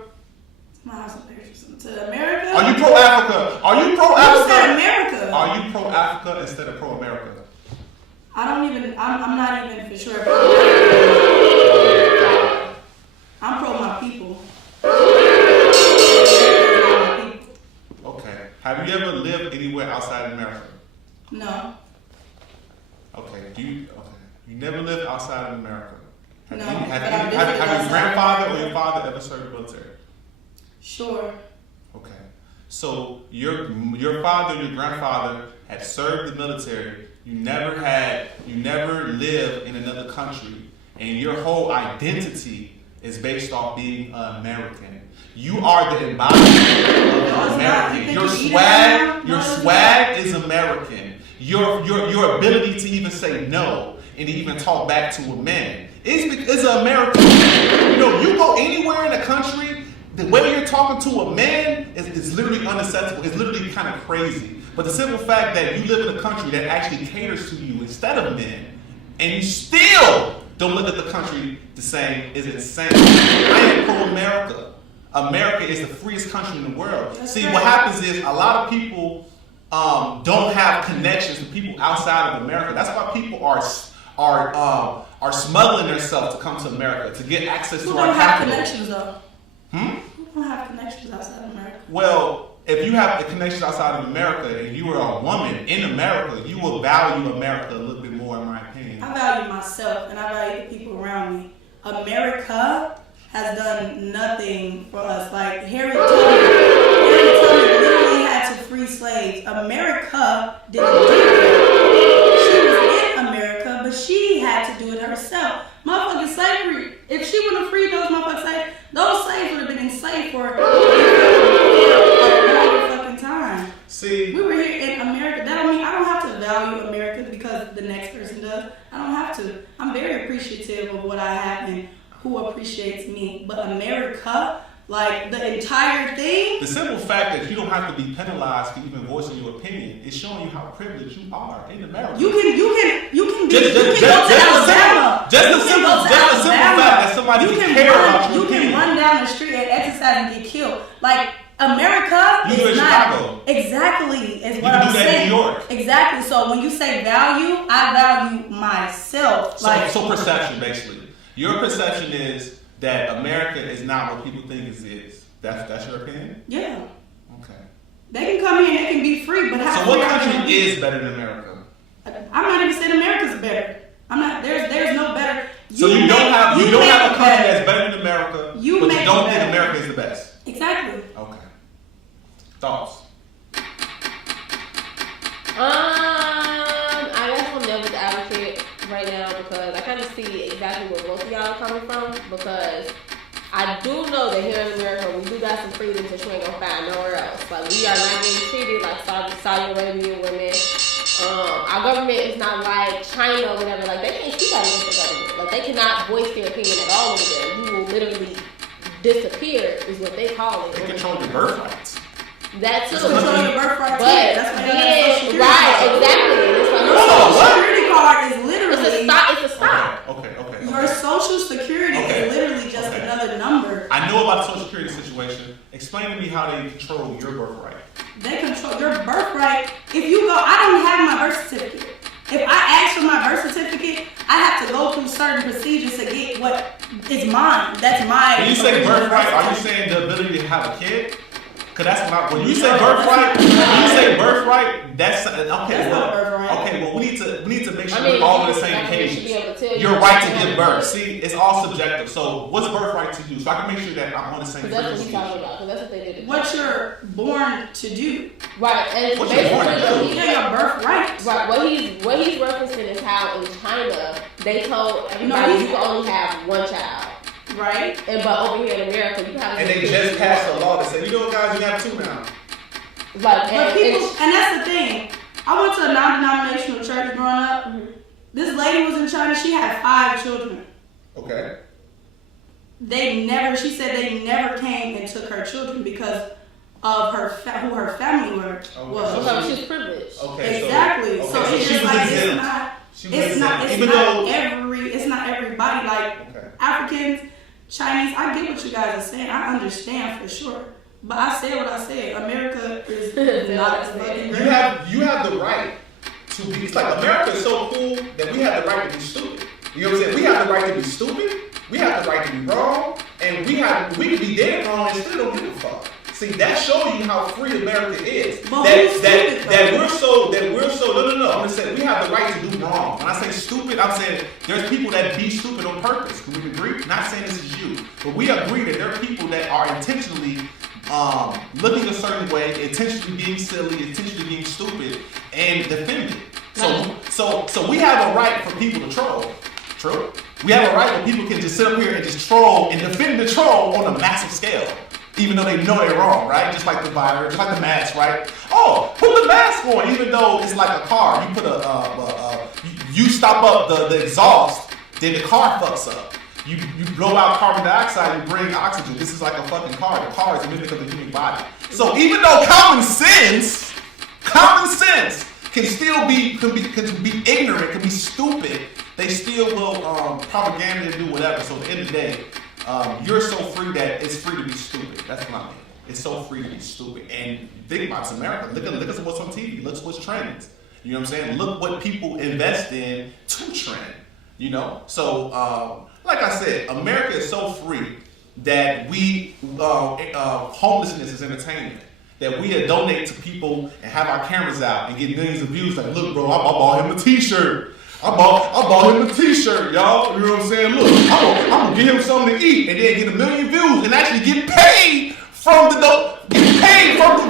My house is patriotism to America. Are you pro-Africa? Are you pro-Africa? Who said America? Are you pro-Africa instead of pro-America? I'm not even for sure. I'm pro my people. Okay. Have you ever lived anywhere outside of America? No. Okay. You never lived outside of America? Have No, you, have, but you, I've have, visited have your outside. grandfather or your father ever served the military? Sure. Okay. So your father and your grandfather had served the military. You never lived in another country, and your whole identity is based off being American. You are the embodiment of American. Your swag is American. Your ability to even say no and to even talk back to a man is American. You know, you go anywhere in the country, the way you're talking to a man is literally unacceptable. It's literally kind of crazy. But the simple fact that you live in a country that actually caters to you instead of men, and you still don't look at the country the same, is insane. I am pro-America. America is the freest country in the world. See, what happens is a lot of people don't have connections with people outside of America. That's why people are smuggling themselves to come to America to get access Who to our don't have capital. connections though? Hmm? Who don't have connections outside of America? Well, if you have connections outside of America and you are a woman in America, you will value America a little bit more, in my opinion. I value myself and I value the people around me. America has done nothing for us. Like Harry Tubman literally had to free slaves. America didn't do that. She was in America, but she had to do it herself. Motherfucking slavery. If she would have freed those motherfucking slaves, those slaves would have been enslaved for a longer fucking time. See, We were here in America. That don't mean I don't have to value America because the next person does. I don't have to. I'm very appreciative of what I have and who appreciates me. But America, like the entire thing. the simple fact that you don't have to be penalized for even voicing your opinion is showing you how privileged you are in America. You can go to Just Alabama. the You can simple go to fact Alabama. that somebody You can can care run, about your you can opinion. run down the street and exercise and get killed. Like America You is live in not Chicago. exactly is You what can I'm do that in saying. New York. Exactly. So when you say value, I value myself. So perception, basically. Your perception is that America is not what people think it is. That's your opinion? Yeah. Okay. They can come in, they can be free, but how So what free are country they? is better than America? I'm not even saying America's better. I'm not. There's no better. So you don't have a country that's better than America, You but make you don't it think better. America is the best. Exactly. Okay. I guess I'm devil's advocate right now because I kind of see exactly where both of y'all are coming from. Because I do know that here in America we do got some freedoms that you ain't gonna find nowhere else. Like we are not getting treated like Saudi Arabian women. Our government is not like China or whatever. Like they can't speak out against the government. Like they cannot voice their opinion at all over there. You will literally disappear, is what they call it. They control your birthrights. That too. Control your birthright. But That's why then, right, exactly. It's like, Social Security card is literally. it's a stop. Okay. Your Social Security is literally just another number. I know about the Social Security situation. Explain to me how they control your birthright. They control your birthright. If you go, I don't have my birth certificate. If I ask for my birth certificate, I have to go through certain procedures to get what is mine. That's my. When you say birthright, are you saying the ability to have a kid? Cause that's what when you say birthright, that's okay. That's not birthright. Okay, well we need to make sure we're all on the same page. Your right to give birth. See, it's all subjective. So what's birthright to you? So I can make sure that I'm on the same page. That's what he's talking about. Cause that's what they did. What you're born to do. Right, and it's What you're born to do. Yeah, your birthright. Right, what he's referencing is how in China they told everybody you can only have one child. Right, but over here in America, you have. And they just passed a law that said, you know, guys, you have two now. Like, and that's the thing. I went to a non-denominational church growing up. Mm-hmm. This lady was in China. She had 5 children. Okay. She said they never came and took her children because of who her family was. Okay, she's privileged. Okay. Exactly. So it's just like it's not everybody. Like Africans, Chinese, I get what you guys are saying. I understand for sure. But I said what I said. America is not fucking great. You have the right to be. It's like America is so cool that we have the right to be stupid. You know what I'm saying? We have the right to be stupid. We have the right to be wrong, and we can be dead wrong and still don't give a fuck. See, that shows you how free America is. But that we're so no. I'm just saying we have the right to do wrong. When I say stupid, I'm saying there's people that be stupid on purpose. Can we agree? Not saying this is you, but we agree that there are people that are intentionally looking a certain way, intentionally being silly, intentionally being stupid, and defending. So we have a right for people to troll. True. We have a right where people can just sit up here and just troll and defend the troll on a massive scale. Even though they know they're wrong, right? Just like the virus, just like the mask, right? Oh, put the mask on, even though it's like a car. You put you stop up the exhaust, then the car fucks up. You blow out carbon dioxide, you bring oxygen. This is like a fucking car. The car is a mimic of the human body. So even though common sense can still be ignorant, can be stupid, they still will propaganda and do whatever. So at the end of the day, you're so free that it's free to be stupid. That's what I mean. It's so free to be stupid. And think about it, it's America. Look at what's on TV. Look at what's trending. You know what I'm saying? Look what people invest in to trend. You know? So, like I said, America is so free that we, homelessness is entertainment. That we donate to people and have our cameras out and get millions of views. Like, look, bro, I bought him a t-shirt. I bought him a t-shirt, y'all. You know what I'm saying? Look, I'm gonna get him something to eat and then get 1 million views and actually get paid from the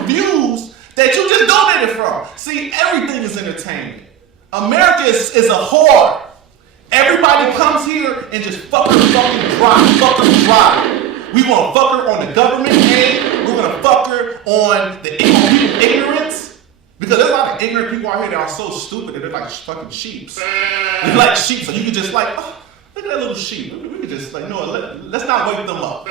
views that you just donated from. See, everything is entertainment. America is a whore. Everybody comes here and just fuck her dry. We gonna fuck her on the government aid. We're gonna fuck her on the ignorance. Because there's a lot of ignorant people out here that are so stupid that they're like fucking sheeps. They're like sheep, so you can just like, oh, look at that little sheep. We could just like, no, let's not wake them up.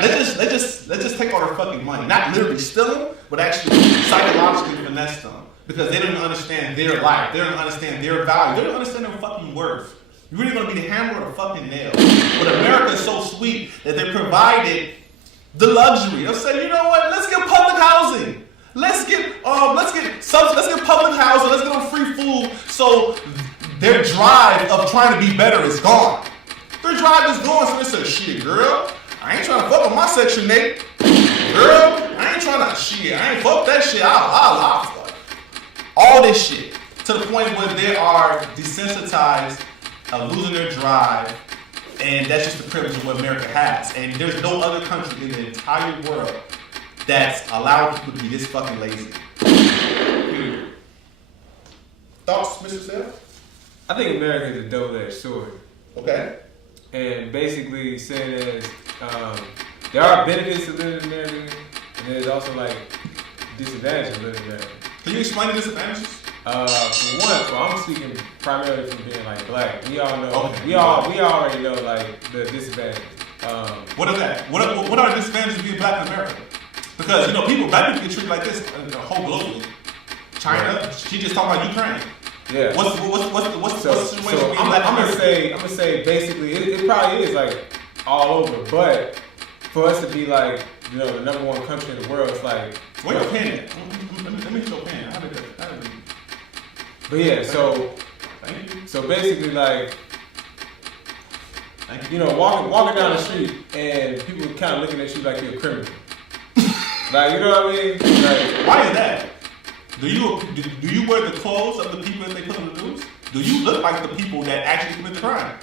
Let's just take all their fucking money. Not literally steal them, but actually psychologically finesse them. Because they don't understand their life. They don't understand their value. They don't understand their fucking worth. You're really gonna be the hammer or the fucking nail. But America is so sweet that they provided the luxury. They'll say, you know what, let's get public housing. Let's get public housing. Let's get them free food. So their drive of trying to be better is gone. Their drive is gone. So they say, shit, girl, I ain't trying to fuck with my Section 8. Girl, I ain't trying to I ain't fuck that shit. I'll fuck. All this shit to the point where they are desensitized of losing their drive, and that's just the privilege of what America has. And there's no other country in the entire world that's allowing people to be this fucking lazy. Mr. Sale? I think America is a double-edged sword. Okay. And basically saying that there are benefits to living in America, and there's also like disadvantages to living in America. Can you explain the disadvantages? For one, well, I'm speaking primarily from being like black. We all know, Okay. we already know like the disadvantages. What are that? What are the disadvantages of being black in America? Because black people get treated like this the whole globally. China, she just talking about Ukraine. Yeah. What's the situation being black in I'm America? gonna say basically it probably is like all over, but for us to be like the number one country in the world, it's like Where your pen at? Let me get your pen. But yeah, so Thank you. so basically like Thank you. walking down the street and people kind of looking at you like you're a criminal. Like, you know what I mean? Like, Why is that? Do you wear the clothes of the people that they put on the news? Do you look like the people that actually commit the crime?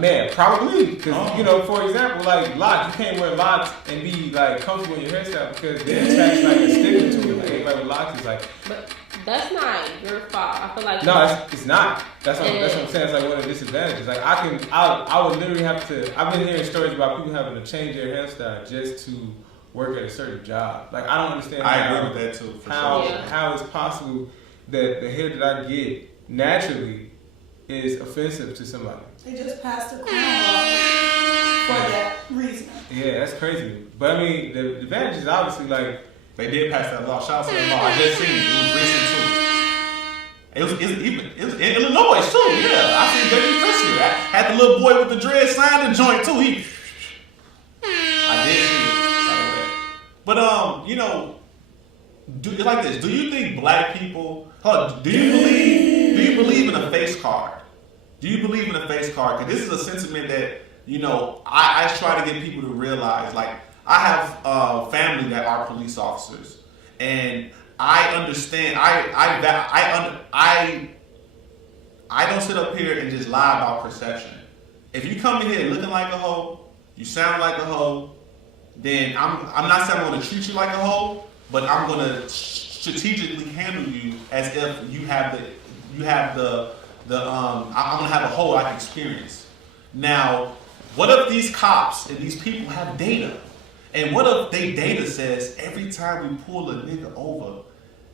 man, probably. Because, Oh. for example, like locks, you can't wear locks and be like comfortable in your hairstyle because they attach like a sticker to it. Like anybody with locks is like, But that's not your fault. I feel like no, it's not. That's what I'm saying. It's like one of the disadvantages. Like I would literally have to. I've been hearing stories about people having to change their hairstyle just to work at a certain job. Like I don't understand. I agree with that too. For How sure. how it's possible that the hair that I get naturally is offensive to somebody? They just passed a crime law for that reason. Yeah, that's crazy. But I mean, the advantage is obviously like They did pass that law. Shout out to that law. I just seen it. It was recent too. It was in Illinois too. Yeah, I seen J.D. Christian. I had the little boy with the dread sign the joint too. I did see it. But it's like this. Do you think black people? Do you believe in a face card? Do you believe in a face card? Because this is a sentiment that I try to get people to realize. Like I have family that are police officers, and I understand. I don't sit up here and just lie about perception. If you come in here looking like a hoe, you sound like a hoe, then I'm not saying I'm going to treat you like a hoe, but I'm going to strategically handle you as if I'm going to have a hoe-like experience. Now, what if these cops and these people have data? And what if they data says every time we pull a nigga over,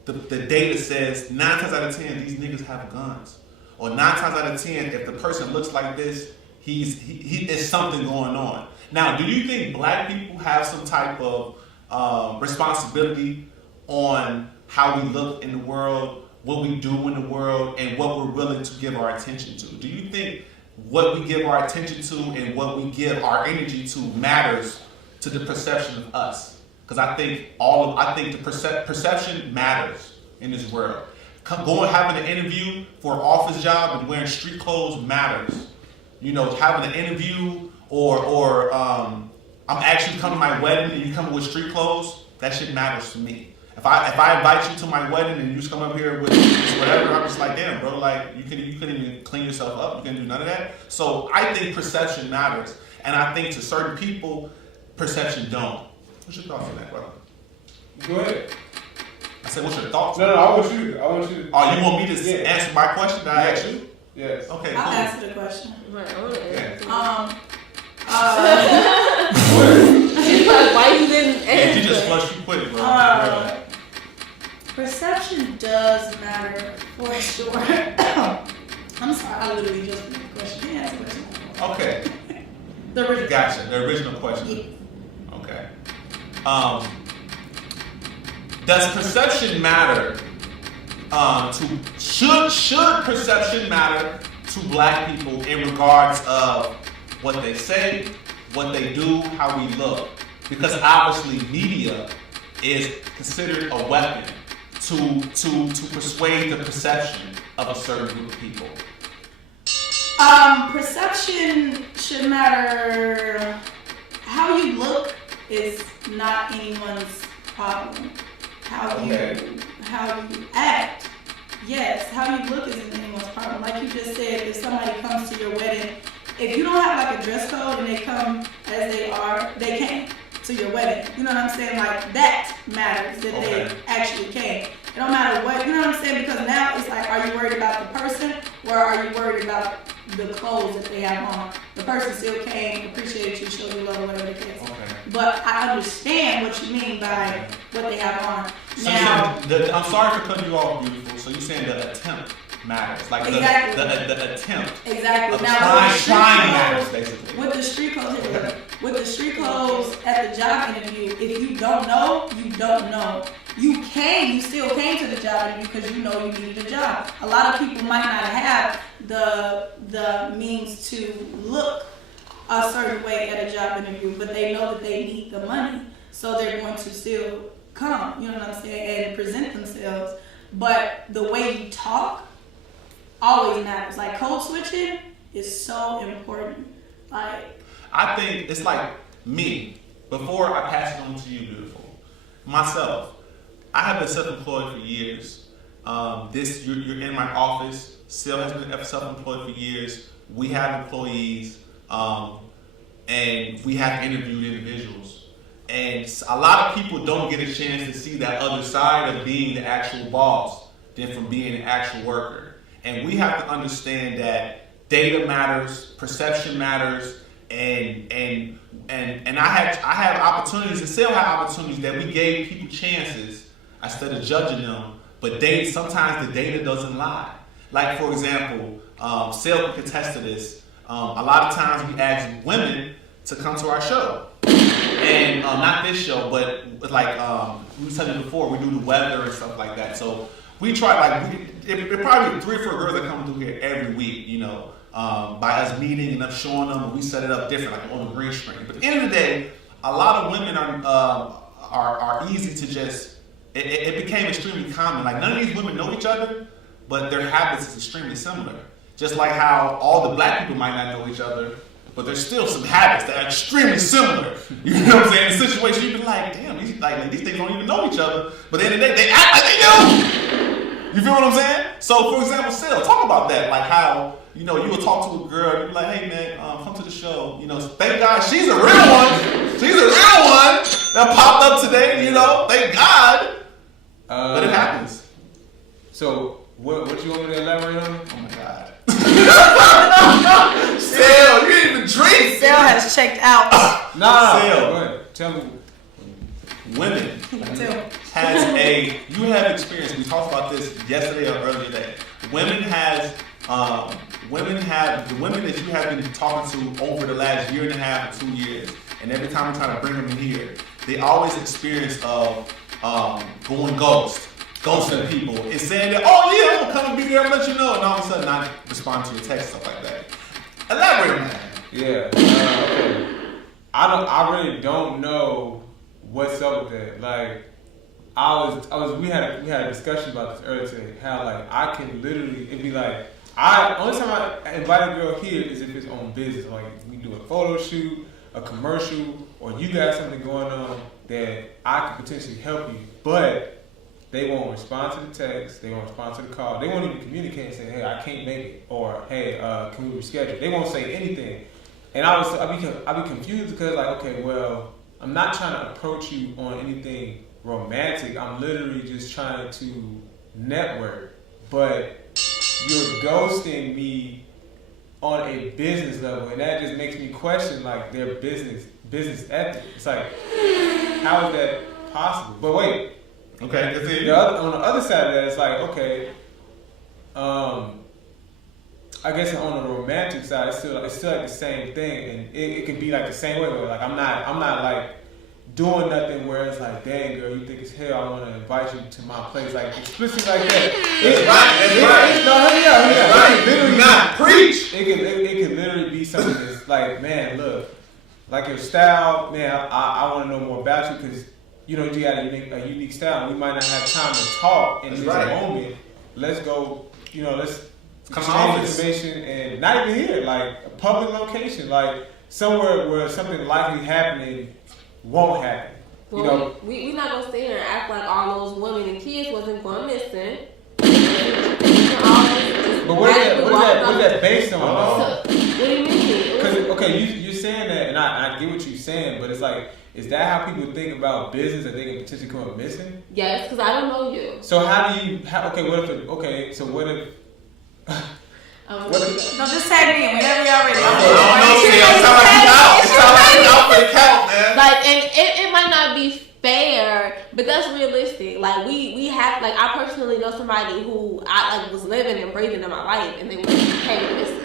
the data says 9 times out of 10 these niggas have guns, or 9 times out of 10 if the person looks like this, he is something going on. Now, do you think black people have some type of responsibility on how we look in the world, what we do in the world, and what we're willing to give our attention to? Do you think what we give our attention to and what we give our energy to matters to the perception of us? Because I think the perception matters in this world. Having an interview for an office job and wearing street clothes matters. Having an interview or I'm actually coming to my wedding and you coming with street clothes, that shit matters to me. If I invite you to my wedding and you just come up here with whatever, I'm just like, damn, bro, like you couldn't even clean yourself up, you couldn't do none of that. So I think perception matters, and I think to certain people, perception don't. What's your thoughts on that, brother? go ahead. I said, what's your thoughts? No, I want you to. Oh, you want me to answer my question that I asked you? Yes. Okay, I'll cool. answer the question. Right, I wanna answer. She's like, why you didn't Yeah, answer? you just flushed you quick, bro. Perception does matter for sure. I'm sorry, I literally just read the question. Can you ask the question? Okay, The original. gotcha. The original question. Yeah. Okay. Does perception matter should perception matter to black people in regards of what they say, what they do, how we look? Because obviously media is considered a weapon to persuade the perception of a certain group of people. Perception should matter. How you look is not anyone's problem. How you act, yes. How you look isn't anyone's problem. Like you just said, if somebody comes to your wedding, if you don't have like a dress code and they come as they are, they came to your wedding. You know what I'm saying? Like that matters that they actually came. It don't matter what, you know what I'm saying? Because now it's like, are you worried about the person or are you worried about the clothes that they have on? The person still came, appreciate you, showed you love, whatever the case. Okay. But I understand what you mean by what they have on. So Now, I'm sorry for cutting you off, beautiful. So you're saying the attempt matters, like Exactly. the attempt. Exactly. Of Now, trying matters, basically. with the street clothes at the job interview, if you don't know, you don't know. You still came to the job interview because you know you needed a job. A lot of people might not have the means to look a certain way at a job interview, but they know that they need the money, so they're going to still come, you know what I'm saying, and present themselves. But the way you talk always matters. Like code switching is so important. Like, I think it's like me. Before I pass it on to you, beautiful. Myself, I have been self-employed for years. You're in my office. Sil has been self-employed for years. We have employees, and we have interviewed individuals. And a lot of people don't get a chance to see that other side of being the actual boss than from being an actual worker. And we have to understand that data matters, perception matters, and I have opportunities, and Sil had opportunities that we gave people chances instead of judging them. But sometimes the data doesn't lie. Like for example, Sil can contest to this. A lot of times we ask women to come to our show. And not this show, but like we were telling you before, we do the weather and stuff like that. So we try it probably 3 or 4 girls that come through here every week, you know, by us meeting and us showing them, and we set it up different, like on the green screen. But at the end of the day, a lot of women are easy to just. It became extremely common. Like none of these women know each other, but their habits is extremely similar. Just like how all the black people might not know each other, but there's still some habits that are extremely similar. You know what I'm saying? In a situation, you'd be like, damn, these things don't even know each other. But at the end of the day, they act like they do. You feel what I'm saying? So, for example, Sil, talk about that. Like how, you know, you would talk to a girl, you'd be like, hey, man, come to the show. You know, thank God she's a real one. She's a real one that popped up today, you know, thank God. But it happens. So, what you want me to elaborate on? Oh, my God. Sil, you didn't even drink. Sil has checked out. Nah, Sil. go ahead. Tell me. Women you have experience. We talked about this yesterday or earlier today. The women that you have been talking to over the last year and a half or 2 years, and every time we try to bring them in here, they always experience of going ghosting people and saying that, oh yeah, I'm gonna come and be there and let you know, and all of a sudden not respond to your text, stuff like that. Elaborate on that. Yeah. Okay. I really don't know what's up with that. Like, we had a discussion about this earlier today. How like I can literally, it'd be like only time I invite a girl here is if it's on business. Like we do a photo shoot, a commercial, or you got something going on that I could potentially help you, but they won't respond to the text, they won't respond to the call, they won't even communicate and say, hey, I can't make it, or hey, can we reschedule? They won't say anything. And I'll be confused because like, okay, well, I'm not trying to approach you on anything romantic. I'm literally just trying to network. But you're ghosting me on a business level, and that just makes me question like their business ethic. It's like, how is that possible? But wait. Okay, that's it. On the other side of that, it's like, okay, I guess on the romantic side, it's still like the same thing, and it can be like the same way. Where like I'm not like doing nothing where it's like, dang girl, you think it's hell? I want to invite you to my place, like explicitly like that. That's right. No, hurry up. Literally not preach. It can literally be something that's like, man, look, like your style, man. I want to know more about you because you know you got a unique style. We might not have time to talk in this moment. Let's go. You know, let's exchange information and not even here, like a public location, like somewhere where something likely happening won't happen. Well, you know, we not gonna sit here and act like all those women and kids wasn't going missing. But what is that based on? What do you mean? Because okay, you're saying that, and I get what you're saying. saying, but it's like, is that how people think about business that they can potentially come up missing? Yes, because I don't know you. So how do you? So what if? No, just tag me in whenever y'all ready. I don't know, see, I'm telling you out. It's telling you out for the count, man. Like, and it might not be fair, but that's realistic. Like, we have, like, I personally know somebody who I like was living and breathing in my life, and they came missing.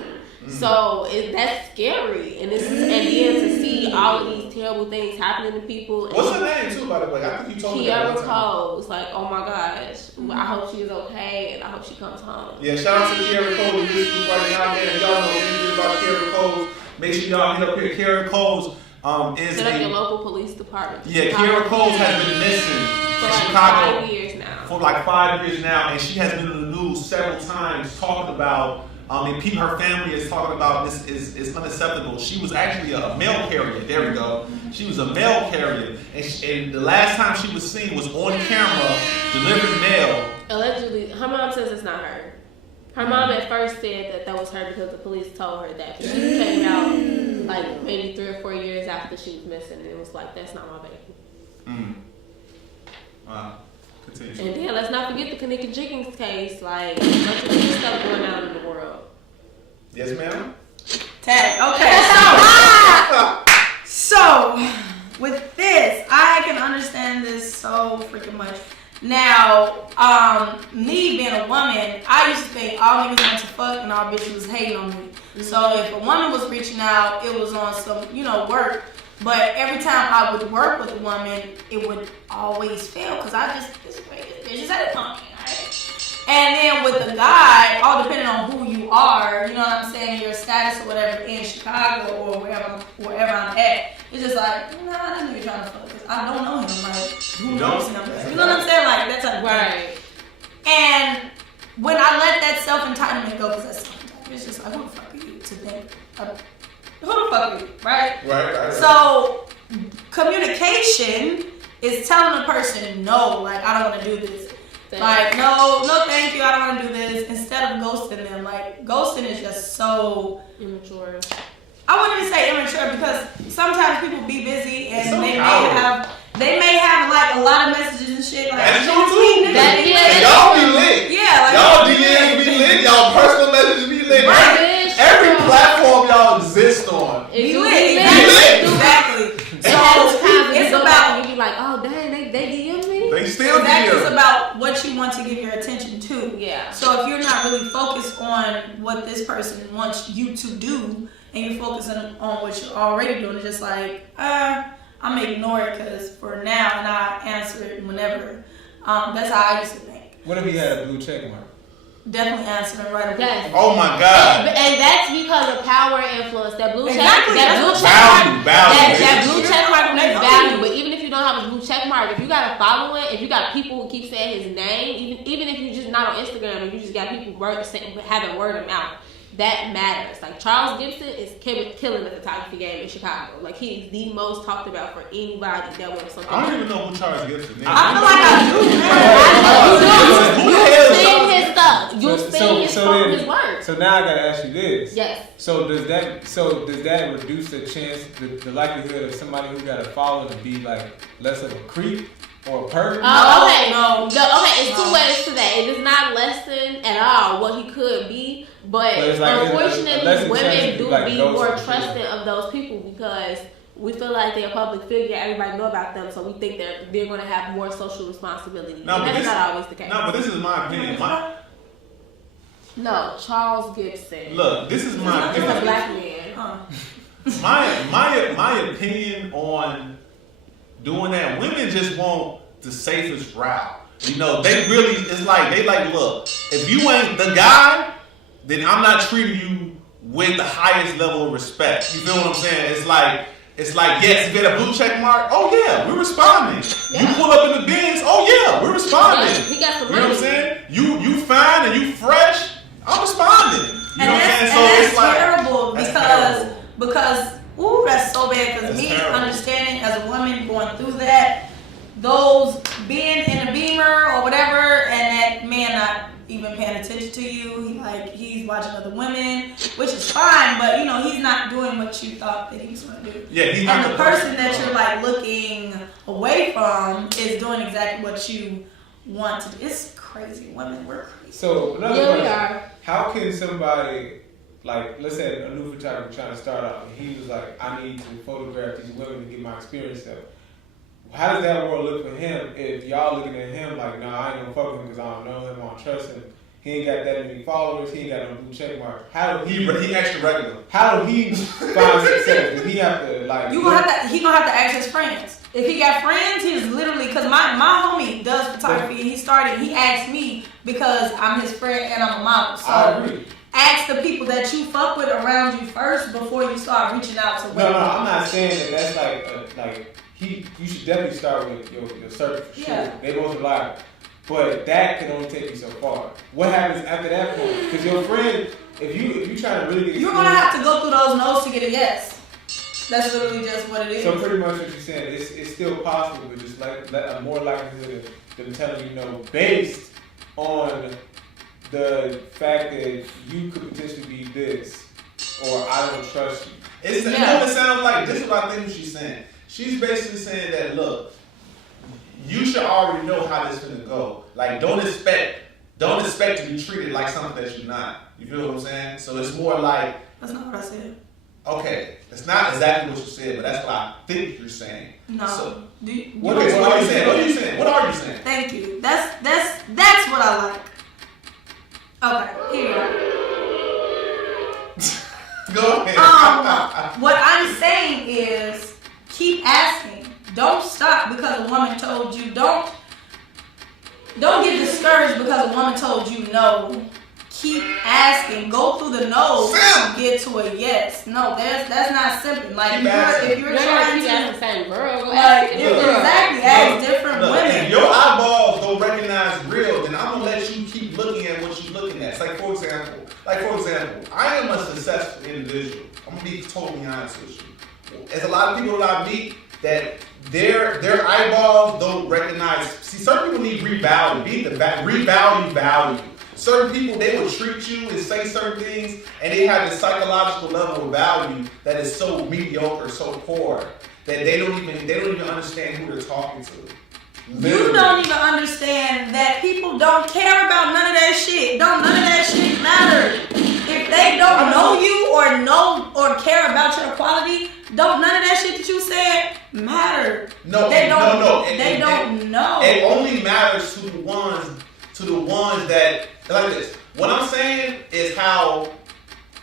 So that's scary, and then to see all of these terrible things happening to people. What's her name too, by the way? I think you told me that. Kiara Cole. It's like, oh my gosh, I hope she is okay, and I hope she comes home. Yeah, shout out to Kiara Cole who's listening right now, man. If y'all know anything about Kiara Cole, make sure y'all hit up here. Kiara Cole's is Set up your local police department. Yeah, Kiara Cole has been missing for in like Chicago 5 years now. For like 5 years now, and she has been in the news several times talking about. And people, her family is talking about this is unacceptable. She was actually a mail carrier. There we go. She was a mail carrier, and the last time she was seen was on camera delivering mail. Allegedly, her mom says it's not her. Her mom at first said that was her because the police told her that. But she came out like maybe 3 or 4 years after she was missing, and it was like, that's not my baby. Wow. Continue. And then let's not forget the Kanika Jiggins case. Like, a bunch of good stuff going on in the world. Yes, ma'am. Tag. Okay. So with this, I can understand this so freaking much. Now, me being a woman, I used to think all niggas want to fuck and all bitches was hating on me. So if a woman was reaching out, it was on some, work. But every time I would work with a woman, it would always fail because I just bitches had it coming, right? And then with the guy, all depending on who you are, you know what I'm saying, your status or whatever in Chicago or wherever I'm at, it's just like, nah, that nigga trying to fuck because I don't know him. Like, who knows him? You know what I'm saying? Like, that's a right. And when I let that self-entitlement go, because that's self-entitlement, it's just like, who the fuck are you to think? Who the fuck are you, right? Right. So, communication is telling the person, no, like, I don't want to do this. Like, no, thank you, I don't want to do this. Instead of ghosting them, like, ghosting is just so immature. I wouldn't even say immature because sometimes people be busy and so they may have like a lot of messages and shit. Like, that's true too. Y'all be lit. Yeah, like, y'all DMs be lit. Y'all personal messages be lit. Right. Every platform y'all exist on. Be lit. Exactly. So it's about you be like, oh dang, they DM me. They still that DM. is about what you want to give your attention to. Yeah. So if you're not really focused on what this person wants you to do, and you're focusing on what you're already doing, it's just like, I'm gonna ignore it because for now, and I answer it whenever. That's how I used to think. What if he had a blue check mark? Definitely answering right away. Yes. Oh my God. And that's because of power and influence. That blue check, Exactly. that blue check mark means value. But even if you don't have a blue check mark, if you got a following, if you got people who keep saying his name, even if you just not on Instagram, and you just got people having word of mouth, that matters. Like Charles Gibson is killing the photography game in Chicago. Like he's the most talked about for anybody that wants something. I don't even know who Charles Gibson is. I feel like I do. You've seen his stuff. You've seen his work. So now I gotta ask you this. Yes. So does that reduce the chance, the likelihood of somebody who got a follower to be like less of a creep or a perv? No. Okay, it's two ways to that. It does not lessen at all what he could be, but unfortunately, women do be more trusting of those people because we feel like they're a public figure. Everybody know about them, so we think they're going to have more social responsibility. No, and that's not always the case. No, but this is my opinion. No, Charles Gibson. Look, this is my opinion. He's a black man. My opinion on doing that. Women just want the safest route. You know, they really. It's like they like. Look, if you ain't the guy, then I'm not treating you with the highest level of respect. You feel what I'm saying? It's like, yes, you get a blue check mark. Oh yeah, we're responding. Yeah. You pull up in the bins. Oh yeah, we're responding. Yeah, he got the money. You know what I'm saying? You fine and you fresh. I'm responding. You know what I'm saying? So it's like terrible because that's so bad. Because me understanding as a woman going through that, those being in a Beamer or whatever, and that man not not even paying attention to you. He's watching other women, which is fine, but you know he's not doing what you thought that he was going to do. Yeah, he's not and the person that you're like looking away from is doing exactly what you want to do. It's crazy. Women, we're crazy. So another Yeah, we question: are. how can somebody, like, let's say a new photographer trying to start out, and he was like, I need to photograph these women to get my experience up. How does that world look for him if y'all looking at him like, nah, I ain't gonna fuck with him because I don't know him, I don't trust him. He ain't got that many followers, he ain't got no blue check mark. How do he extra regular. How do he find success? Does he have to like? He gonna have to ask his friends. If he got friends, he's literally, because my homie does photography and he asked me because I'm his friend and I'm a model. So I agree. ask the people that you fuck with around you first before you start reaching out to women. No, I'm not saying that that's you should definitely start with your search for sure. Yeah. They most reliable. But that can only take you so far. What happens after that point? Because your friend, if you trying to really get You're gonna have to go through those no's to get a yes. That's literally just what it is. So pretty much what you're saying, it's still possible, but just like a more likelihood of them telling you no based on the fact that you could potentially be this, or I don't trust you. You know what it sounds like? This is what I think she's saying. She's basically saying that, look, you should already know how this is gonna go. Like, don't expect to be treated like something that you're not. You feel what I'm saying? So it's more like, That's not what I said. okay, it's not exactly what you said, but that's what I think you're saying. No. So, What okay, so what are you are saying? What are you saying? What are you saying? Thank you. That's what I like. Okay, here you go. Go ahead. What I'm saying is keep asking. Don't stop because a woman told you. Don't get discouraged because a woman told you no. Keep asking. Go through the no's to get to a yes. No, that's not simple. Like if you're trying to ask the same girl, exactly ask different women. If your eyeballs don't recognize real, then I'm gonna let you keep looking at what you're looking at. It's like for example, I am a successful individual. I'm gonna be totally honest with you. There's a lot of people that I meet that their eyeballs don't recognize. See, certain people need revalue value. Certain people, they will treat you and say certain things, and they have this psychological level of value that is so mediocre, so poor, that they don't even understand who they're talking to. Literally. You don't even understand that people don't care about none of that shit. None of that shit matter. If they don't know you or care about your quality, none of that shit that you said matter. No, they don't no. They don't know. It only matters to the ones that like this. What I'm saying is how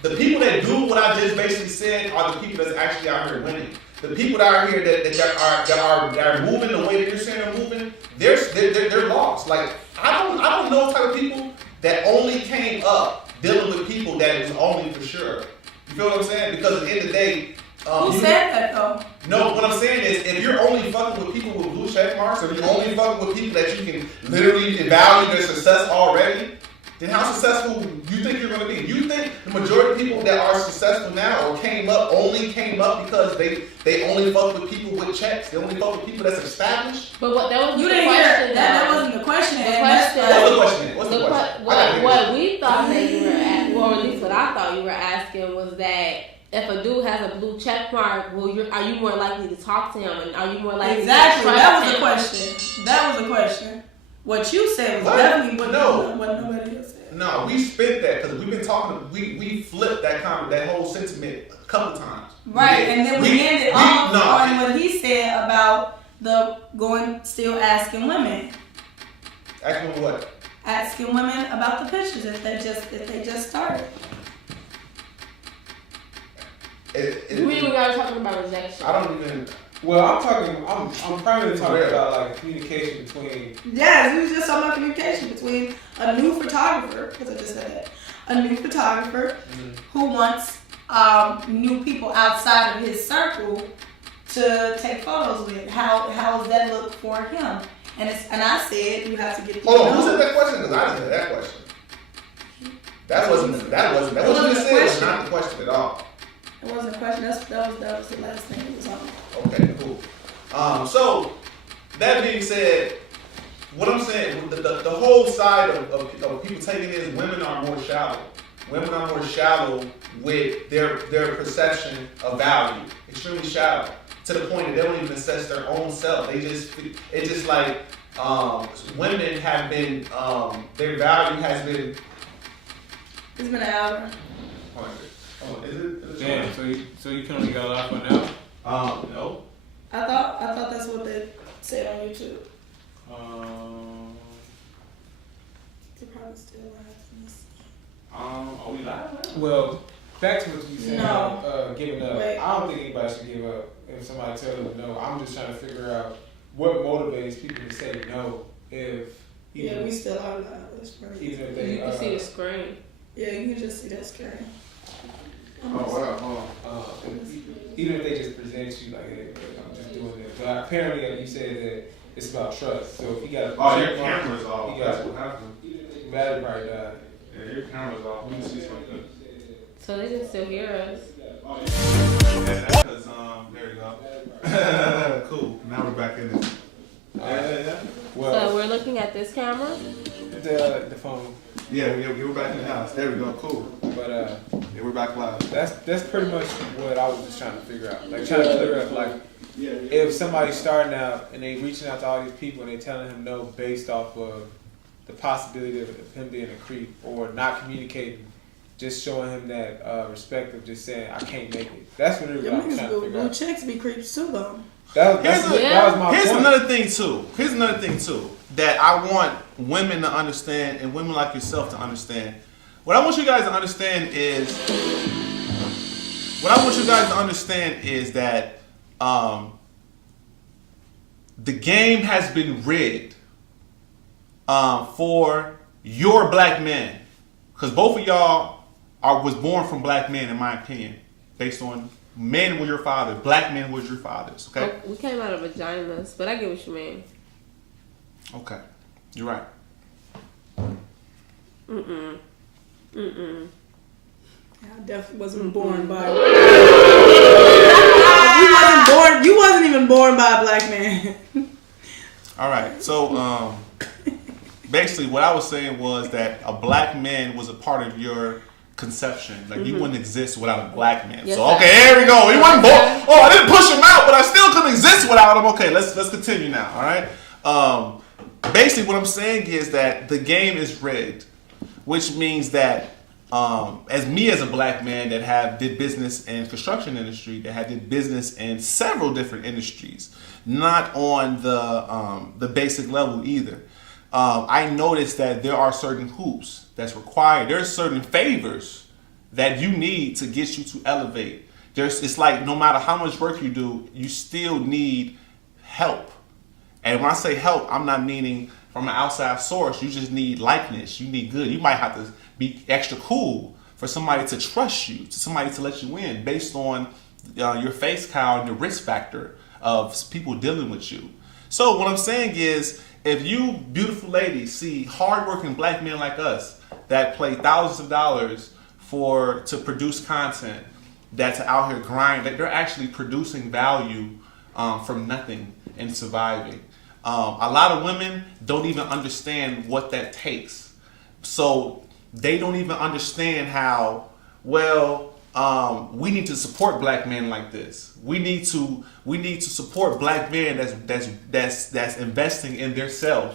the people that do what I just basically said are the people that's actually out here winning. The people that are here that are moving the way that you're saying they're moving, they're lost. Like I don't know the type of people that only came up dealing with people that is only for sure. You feel what I'm saying? Because at the end of the day, who said that though? No, what I'm saying is if you're only fucking with people with blue check marks, or you're only fucking with people that you can literally value their success already, then how successful do you think you're going to be? You think the majority of people that are successful now or came up because they only fuck with people with checks? They only fuck with people that's established? But what that was You the didn't question. hear that wasn't the question. The question. What's the question? What we thought that you were asking, or at least what I thought you were asking, was that if a dude has a blue check mark, are you more likely to talk to him, and are you more likely to trust him? That was the question. That was the question. What you said was definitely what nobody else said. No, we spent that because we've been talking. We flipped that whole sentiment a couple times. Right, and then we ended off on what he said about still asking women. Asking what? Asking women about the pictures if they just started. We even got talking about rejection. I don't even. Well, I'm primarily talking about like communication between. Yeah, we was just talking about communication between a new photographer, because I just said that, a new photographer who wants new people outside of his circle to take photos with. How does that look for him? And I said you have to get. Hold on, who said that question? Because I didn't say that question. That wasn't what you just said. Was not the question at all. It wasn't a question. That was the last thing it was on. Okay, cool. So that being said, what I'm saying, the whole side of people taking it is women are more shallow. Women are more shallow with their perception of value. Extremely shallow. To the point that they don't even assess their own self. It's just like women have been, their value has been. It's been an hour. Oh, is it? Damn. So you can only got a lot for now. No. I thought that's what they said on YouTube. They probably still live. Are we live? Well, back to what you said. No. Giving up. Wait. I don't think anybody should give up. If somebody tells them no, I'm just trying to figure out what motivates people to say no. If Yeah, we still are live. That's pretty. even if You they can see the screen. Yeah, you can just see that screen. Oh wow. even if they just present you like, hey, I'm just doing this. But apparently, like you said, that it's about trust. So if you got Your camera's off. You got That's what happened. battery probably died. Yeah, your camera's off. We can see something. So they can still hear us. Yeah, that's because there you go. Cool. Now we're back in it. Yeah. Well, So we're looking at this camera. the phone. Yeah, we're back in the house. There we go. Cool. But Yeah, we're back live. that's pretty much what I was just trying to figure out. Like trying to clear up like if somebody's starting out and they reaching out to all these people and they telling him no based off of the possibility of him being a creep or not communicating, just showing him that respect of just saying I can't make it. That's what really Them I'm trying to niggas figure blue out. chicks be creeps too though. That was my Here's point. another thing too that I want women to understand and women like yourself to understand. What I want you guys to understand is that the game has been rigged for your black men, because both of y'all was born from black men, in my opinion, based on men were your fathers, black men was your fathers. Okay. Oh, we came out of vaginas, but I get what you mean. Okay, you're right. Yeah, I definitely wasn't born by. You wasn't even born by a black man. All right, so basically, what I was saying was that a black man was a part of your conception. Like you wouldn't exist without a black man. Yes, so sir. okay, here we go. He wasn't born. Oh, I didn't push him out, but I still couldn't exist without him. Okay, let's continue now. All right. Basically, what I'm saying is that the game is rigged, which means that as a black man that did business in construction industry, that did business in several different industries, not on the basic level either. I noticed that there are certain hoops that's required. There's certain favors that you need to get you to elevate. It's like no matter how much work you do, you still need help. And when I say help, I'm not meaning from an outside source. You just need likeness. You need good. You might have to be extra cool for somebody to trust you, to somebody to let you in based on your face count and the risk factor of people dealing with you. So what I'm saying is, if you beautiful ladies see hardworking black men like us that pay thousands of dollars to produce content that's out here grinding, that they're actually producing value from nothing and surviving. A lot of women don't even understand what that takes. So they don't even understand how we need to support black men like this. We need to support black men that's investing in their self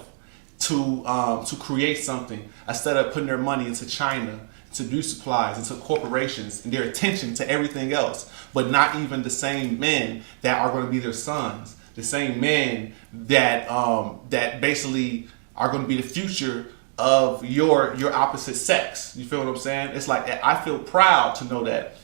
to create something instead of putting their money into China, to beauty supplies, into corporations, and their attention to everything else, but not even the same men that are going to be their sons, the same men that basically are going to be the future of your opposite sex. You feel what I'm saying? It's like I feel proud to know that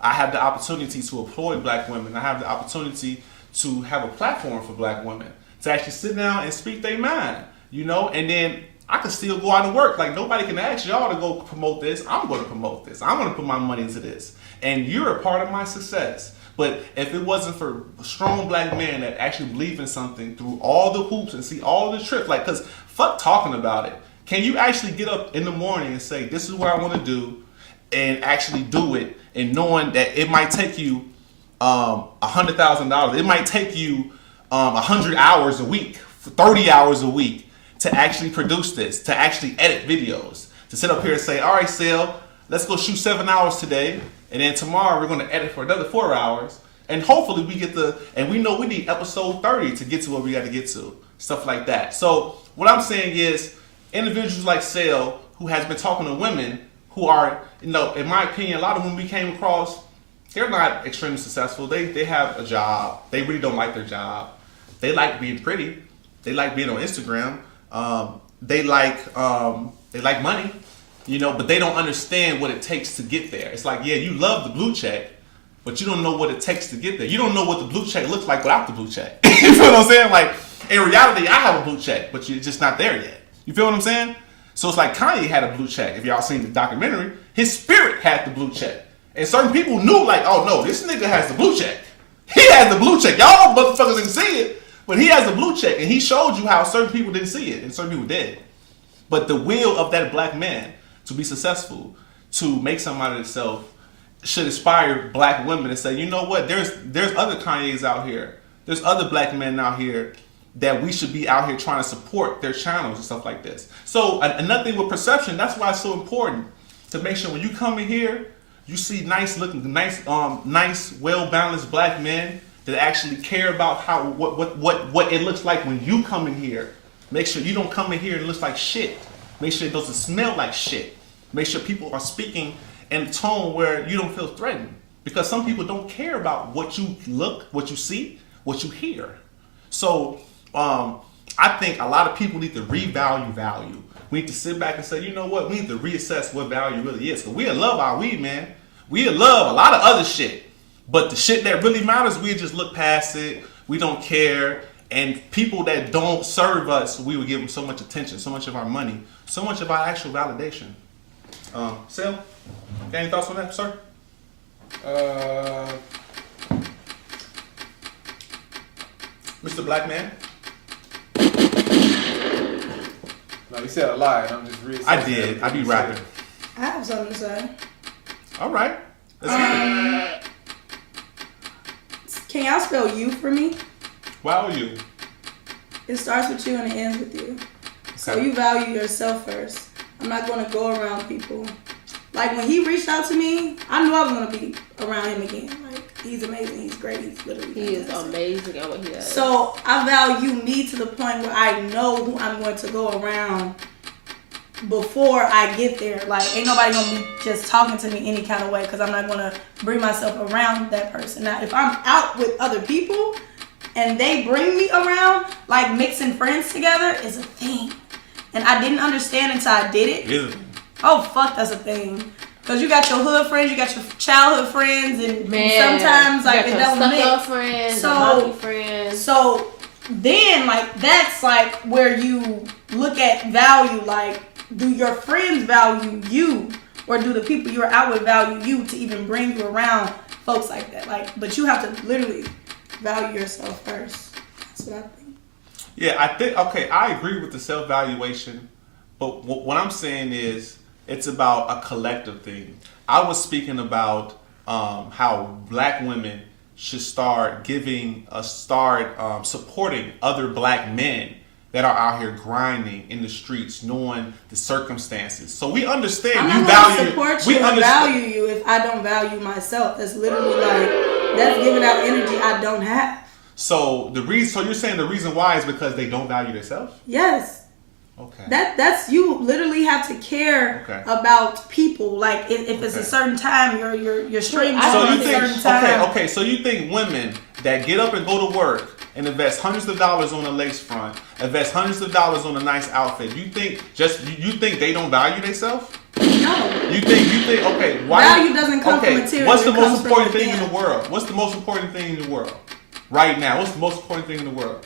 I have the opportunity to employ black women. I have the opportunity to have a platform for black women to actually sit down and speak their mind, and then I can still go out and work. Like nobody can ask y'all to go promote this. I'm going to promote this. I'm going to put my money into this. And you're a part of my success. But if it wasn't for a strong black man that actually believe in something through all the hoops and see all the tricks, because fuck talking about it. Can you actually get up in the morning and say, this is what I want to do, and actually do it, and knowing that it might take you $100,000. It might take you 100 hours a week, 30 hours a week, to actually produce this, to actually edit videos, to sit up here and say, all right, Sale, let's go shoot 7 hours today, and then tomorrow we're going to edit for another 4 hours, and hopefully we get and we know we need episode 30 to get to what we got to get to, stuff like that. So what I'm saying is, individuals like Sale, who has been talking to women who are, in my opinion, a lot of them we came across, they're not extremely successful. They have a job. They really don't like their job. They like being pretty. They like being on Instagram. They like money, but they don't understand what it takes to get there. It's like, yeah, you love the blue check, but you don't know what it takes to get there. You don't know what the blue check looks like without the blue check. You feel what I'm saying? Like, in reality, I have a blue check, but you're just not there yet. You feel what I'm saying? So it's like Kanye had a blue check. If y'all seen the documentary, his spirit had the blue check. And certain people knew, like, oh no, this nigga has the blue check. He has the blue check. Y'all motherfuckers didn't see it, but he has the blue check. And he showed you how certain people didn't see it and certain people did. But the will of that black man to be successful, to make something out of himself, should inspire black women to say, you know what, there's other Kanyes out here. There's other black men out here that we should be out here trying to support their channels and stuff like this. So another thing with perception, that's why it's so important to make sure when you come in here, you see nice, well-balanced black men that actually care about what it looks like when you come in here. Make sure you don't come in here and it looks like shit. Make sure it doesn't smell like shit. Make sure people are speaking in a tone where you don't feel threatened. Because some people don't care about what you look, what you see, what you hear. So I think a lot of people need to revalue value. We need to sit back and say, you know what, we need to reassess what value really is. Because we love our weed, man. We love a lot of other shit. But the shit that really matters, we just look past it. We don't care. And people that don't serve us, we would give them so much attention, so much of our money, so much of our actual validation. Sal, got any thoughts on that, sir? Mr. Black Man? No, you said a lot, and I'm just reading. I did. I be rapping. I have something to say. All right. Let's hear it. Can y'all spell you for me? Wow, you. It starts with you and it ends with you. So Okay. you value yourself first. I'm not going to go around people. Like when he reached out to me, I knew I was going to be around him again. Like he's amazing. He's great. He's literally He is fantastic. amazing at what he does. So I value me to the point where I know who I'm going to go around before I get there. Like ain't nobody going to be just talking to me any kind of way because I'm not going to bring myself around that person. Now if I'm out with other people and they bring me around, like mixing friends together is a thing. And I didn't understand until I did it. Is it? Oh, fuck, that's a thing. Because you got your hood friends, you got your childhood friends, and Man, sometimes, like, you it got don't your stuck-up mix. friends, So- hockey friends. So then, like, that's, like, where you look at value. Like, do your friends value you? Or do the people you're out with value you to even bring you around folks like that? Like, but you have to literally value yourself first. That's what I think. Yeah, I agree with the self-valuation, but what I'm saying is it's about a collective thing. I was speaking about how black women should start supporting other black men that are out here grinding in the streets, knowing the circumstances. So we understand I'm you not going to value. support We you and understand. value you if I don't value myself. That's literally like, that's giving out energy I don't have. So you're saying the reason why is because they don't value themselves? Yes. Okay. That's you literally have to care Okay. about people. Like if it's a Okay. certain time, your stream So So on you a think certain time. okay? So you think women that get up and go to work and invest hundreds of dollars on a lace front, invest hundreds of dollars on a nice outfit? You think they don't value themselves? No. You think okay? Why Value doesn't come from okay, material, what's it the comes most from important thing in within. the world? What's the most important thing in the world right now? What's the most important thing in the world?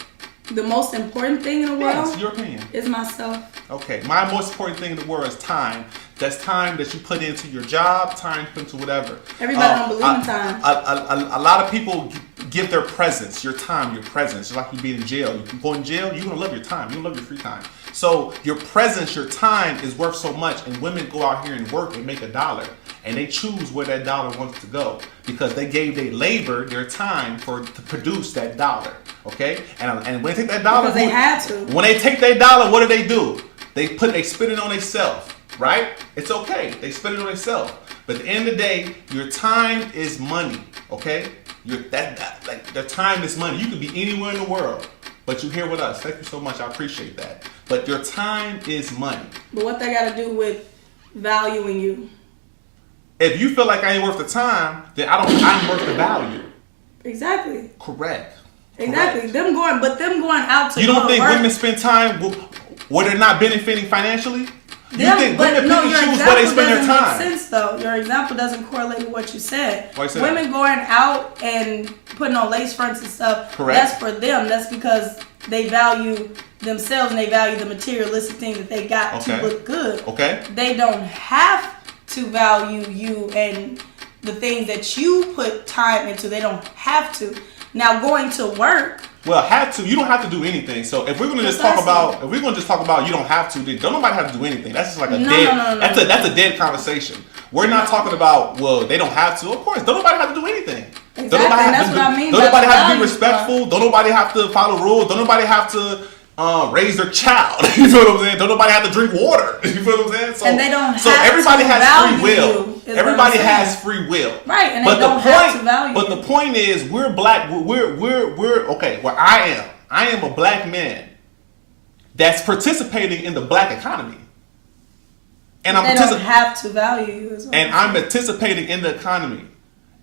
The most important thing in the world Yes, your opinion. is myself. Okay, my most important thing in the world is time. That's time that you put into your job, time you put into whatever. Everybody don't believe in time. A lot of people give their presence, your time, your presence. It's like you being in jail. You can go in jail, you're gonna love your time. You're gonna love your free time. So your presence, your time is worth so much, and women go out here and work and make $1, and they choose where that dollar wants to go because they gave their labor, their time to produce that dollar. Okay, and when they take that dollar, Because they had to. When they take that dollar, what do? They spend it on themselves, right? It's okay. They spend it on themselves. But at the end of the day, your time is money. Okay, the time is money. You could be anywhere in the world, but you're here with us. Thank you so much. I appreciate that. But your time is money. But what they got to do with valuing you? If you feel like I ain't worth the time, then I'm worth the value. Exactly. Correct. Exactly. Them going out to You don't go to think work, women spend time where they're not benefiting financially? You them, think but women no, pick your and choose where they example spend their doesn't time? make sense though. Your example doesn't correlate with what you said. Why you say Women that? going out and putting on lace fronts and stuff. Correct. That's for them. That's because they value themselves and they value the materialistic things that they got Okay. to look good. Okay. They don't have to value you and the things that you put time into. They don't have to. Now going to work. Well, have to. You don't have to do anything. So if we're gonna just talk about, you don't have to, then don't nobody have to do anything. That's just like a dead. No. That's a dead conversation. We're not talking about, well, they don't have to. Of course, don't nobody have to do anything. Exactly, Don't nobody and have that's to what do- I mean Don't by nobody the have to be value respectful. Don't nobody have to follow rules. Don't nobody have to raise their child. You feel what I'm saying? Don't nobody have to drink water. You feel what I'm saying? So, And they don't So have everybody to has value free will. you, is what Everybody I'm has saying. free will. Right, and but they don't have to value But you. the point is, we're black. We're okay. Where I am a black man that's participating in the black economy, and They don't have to value you as well. and I'm participating in the economy,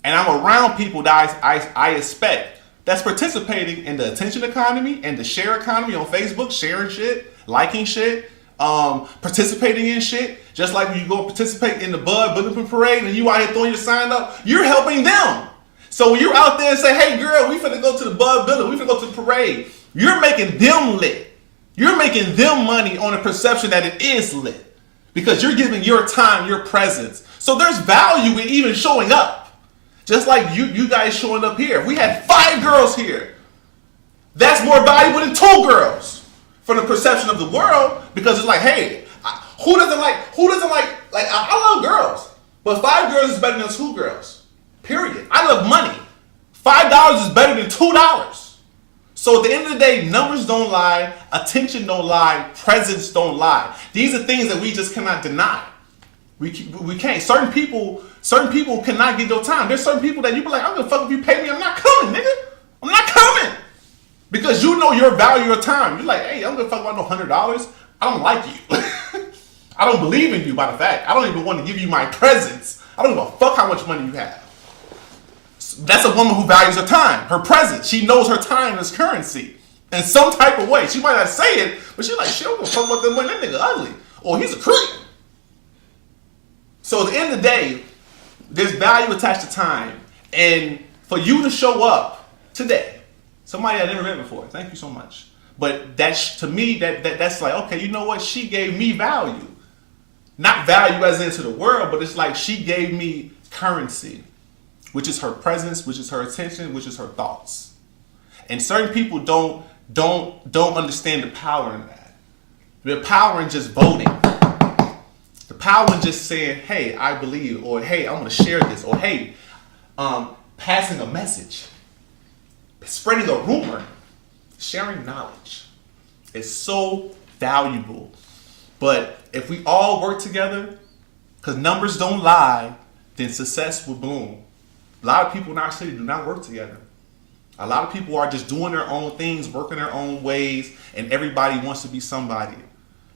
and I'm around people that I expect that's participating in the attention economy and the share economy on Facebook, sharing shit, liking shit, participating in shit. Just like when you go participate in the Bud Parade and you out here throwing your sign up, you're helping them. So when you're out there and say, hey girl, we finna go to the Bud Building, we finna go to the parade, you're making them lit. You're making them money on the perception that it is lit. Because you're giving your time, your presence. So there's value in even showing up. Just like you guys showing up here. If we had 5 girls here, that's more valuable than 2 girls from the perception of the world, because it's like, hey, who doesn't like, I love girls, but 5 girls is better than 2 girls, period. I love money. $5 is better than $2. So at the end of the day, numbers don't lie, attention don't lie, presence don't lie. These are things that we just cannot deny. We can't. Certain people cannot get your time. There's certain people that you be like, I'm gonna fuck if you pay me. I'm not coming, nigga. I'm not coming. Because you know your value, your time. You're like, hey, I'm gonna fuck about no $100. I don't like you. I don't believe in you, by the fact. I don't even want to give you my presence. I don't give a fuck how much money you have. That's a woman who values her time, her presence. She knows her time is currency in some type of way. She might not say it, but she's like, shit, I'm gonna fuck about that money. That nigga ugly. Or he's a creep. So at the end of the day, there's value attached to time. And for you to show up today, somebody I never met before, thank you so much. But that's, to me, that's like, okay, you know what? She gave me value. Not value as into the world, but it's like she gave me currency, which is her presence, which is her attention, which is her thoughts. And certain people don't understand the power in that. The power in just voting. The power in just saying, hey, I believe, or hey, I'm gonna share this, or hey, passing a message, spreading a rumor, sharing knowledge. It's so valuable. But if we all work together, because numbers don't lie, then success will bloom. A lot of people in our city do not work together. A lot of people are just doing their own things, working their own ways, and everybody wants to be somebody.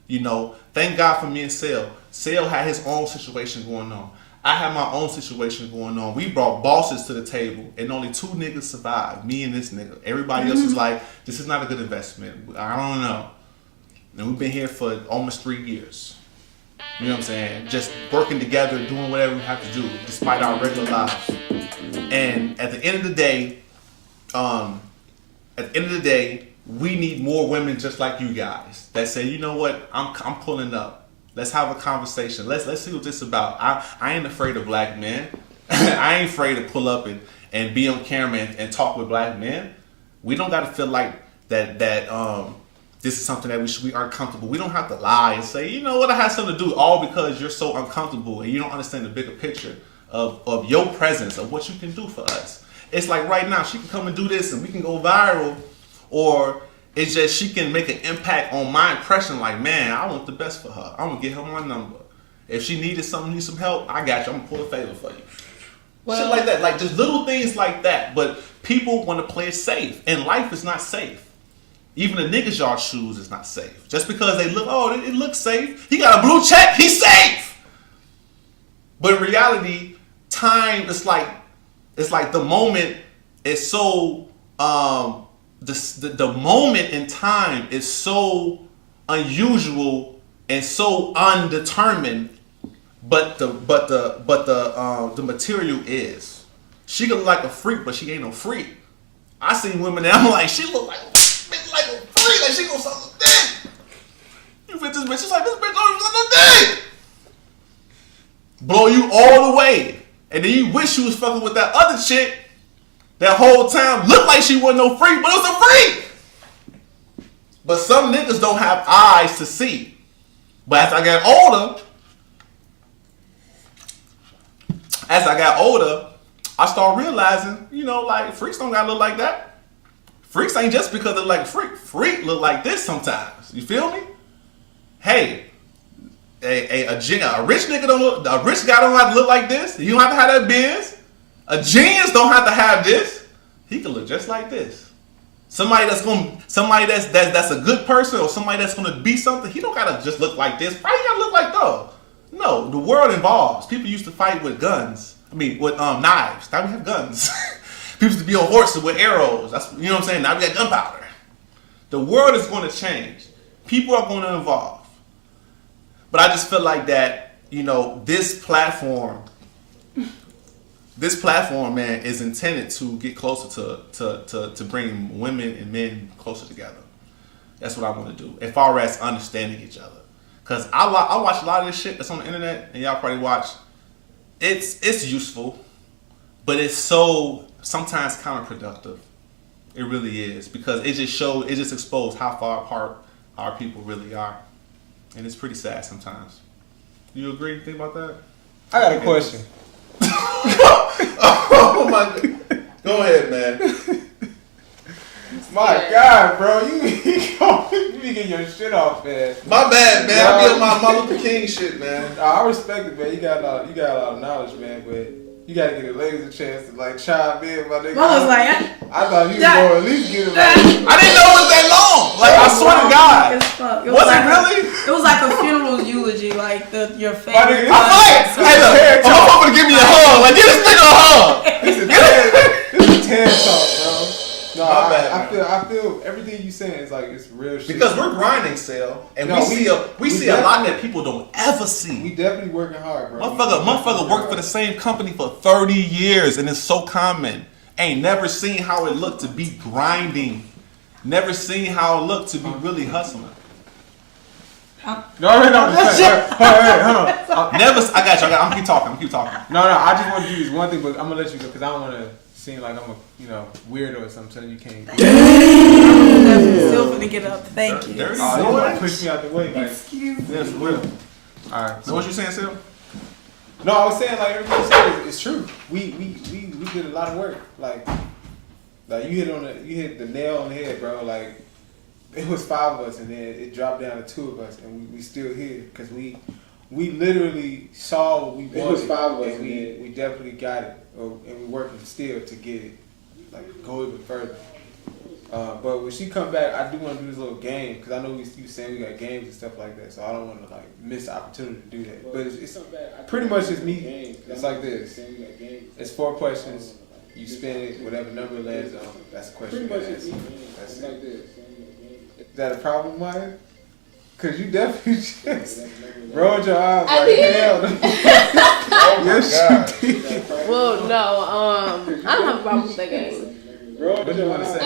You know, thank God for me and Sale. Sale had his own situation going on. I had my own situation going on. We brought bosses to the table, and only 2 niggas survived, me and this nigga. Everybody else was like, this is not a good investment. I don't know. And we've been here for almost 3 years. You know what I'm saying? Just working together, doing whatever we have to do, despite our regular lives. And at the end of the day, we need more women just like you guys that say, you know what, I'm pulling up. Let's have a conversation. Let's see what this is about. I ain't afraid of black men. I ain't afraid to pull up and be on camera and talk with black men, we don't got to feel like that this is something that we aren't comfortable. We don't have to lie and say, you know what, I had something to do, all because you're so uncomfortable and you don't understand the bigger picture of your presence, of what you can do for us. It's like right now, she can come and do this and we can go viral, or it's just she can make an impact on my impression like, man, I want the best for her. I'm going to get her my number. If she needs some help, I got you. I'm going to pull a favor for you. Shit like that. Like just little things like that. But people want to play it safe. And life is not safe. Even the niggas y'all choose is not safe. Just because they look, oh, it looks safe. He got a blue check, he's safe. But in reality, time is like the moment is so the moment in time is so unusual and so undetermined, but the material is. She could look like a freak, but she ain't no freak. I seen women that I'm like, she look like a freak, like she gonna suck a dick. You fit this bitch, she's like, this bitch don't even suck no dick. Blow you all the way. And then you wish you was fucking with that other chick that whole time looked like she wasn't no freak, but it was a freak. But some niggas don't have eyes to see. But as I got older, I started realizing, you know, like freaks don't gotta look like that. Freaks ain't just because they're like a freak. Freak look like this sometimes. You feel me? Hey, a rich nigga a rich guy don't have to look like this. You don't have to have that biz. A genius don't have to have this. He can look just like this. Somebody that's a good person, or somebody that's gonna be something, he don't gotta just look like this. Why you gotta look like though? No, the world evolves. People used to fight with guns. With knives. Now we have guns. People used to be on horses with arrows. That's, you know what I'm saying? Now we got gunpowder. The world is going to change. People are going to evolve. But I just feel like that, you know, this platform, man, is intended to get closer to bring women and men closer together. That's what I want to do, as far as understanding each other. Because I watch a lot of this shit that's on the internet, and y'all probably watch. It's useful, but it's so sometimes counterproductive. It really is, because it just exposed how far apart our people really are. And it's pretty sad sometimes. You agree? Think about that? I got a question. Oh my God. Go ahead, man. My God, bro, you be getting your shit off, man. My bad, man. I be on my Martin Luther King shit, man. I respect it, man. You got a lot of knowledge, man, but you gotta give the ladies a chance to like chime in, my nigga. I was like, I thought you was going to at least get it. Like, I didn't know it was that long. Like, I swear to God. Was it really? It was like a funeral eulogy, like your my favorite. nigga, Hey, look, I'm hoping to give me a hug. Like, give this nigga a hug. This is TED talk, bro. No, I feel everything you saying is like it's real shit. Because we're grinding, Sal, and we see a lot that people don't ever see. We definitely working hard, bro. Motherfucker worked for the same company for 30 years, and it's so common. Ain't never seen how it looked to be grinding. Never seen how it looked to be really hustling. No, hold on. Never. I got you. I'm gonna keep talking. No, I just want to do this one thing, but I'm gonna let you go because I don't want to seem like I'm a weirdo or something. So you can't. Still finna get up. Thank you. You want to push me out the way, like. Excuse me. Yes, will. All right. So what you saying, Sil? No, I was saying like everything you said is true. We did a lot of work. Like you hit the nail on the head, bro. Like it was 5 of us, and then it dropped down to 2 of us, and we still here because we literally saw what we wanted. It was 5 of us, and we definitely got it, and we're working still to get it, like go even further. But when she come back, I do want to do this little game because I know you saying we got games and stuff like that, so I don't want to like miss the opportunity to do that. But it's pretty much just me. It's like this. It's 4 questions. You spin it, whatever number it lands on. That's the question. That's it. Is that a problem, Maya? Cause you definitely just rolled your eyes like hell. Oh my God. Well, no, I don't have a problem with that game. What you want to say?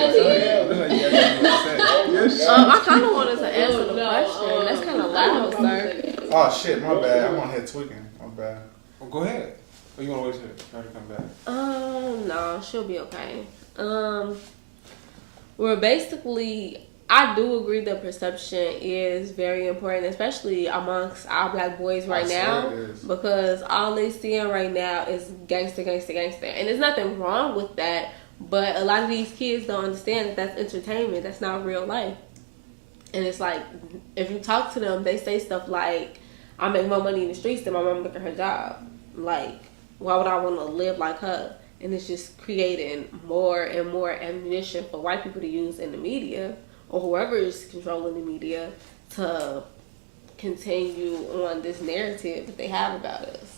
I kind of wanted to answer the question. That's kind of loud, sir. Oh shit, my bad. I'm on here tweaking. My bad. Well, go ahead. Or you want to wait till her to come back? No, she'll be okay. Well, basically, I do agree that perception is very important, especially amongst our black boys right now, because all they seeing right now is gangster, gangster, gangster, and there's nothing wrong with that. But a lot of these kids don't understand that that's entertainment. That's not real life. And it's like, if you talk to them, they say stuff like, I make more money in the streets than my mom making her job. Like, why would I want to live like her? And it's just creating more and more ammunition for white people to use in the media, or whoever is controlling the media, to continue on this narrative that they have about us.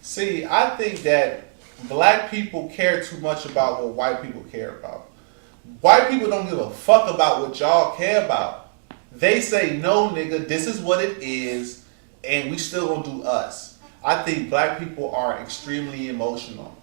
See, I think that black people care too much about what white people care about. White people don't give a fuck about what y'all care about. They say, no, nigga, this is what it is, and we still gonna do us. I think black people are extremely emotional,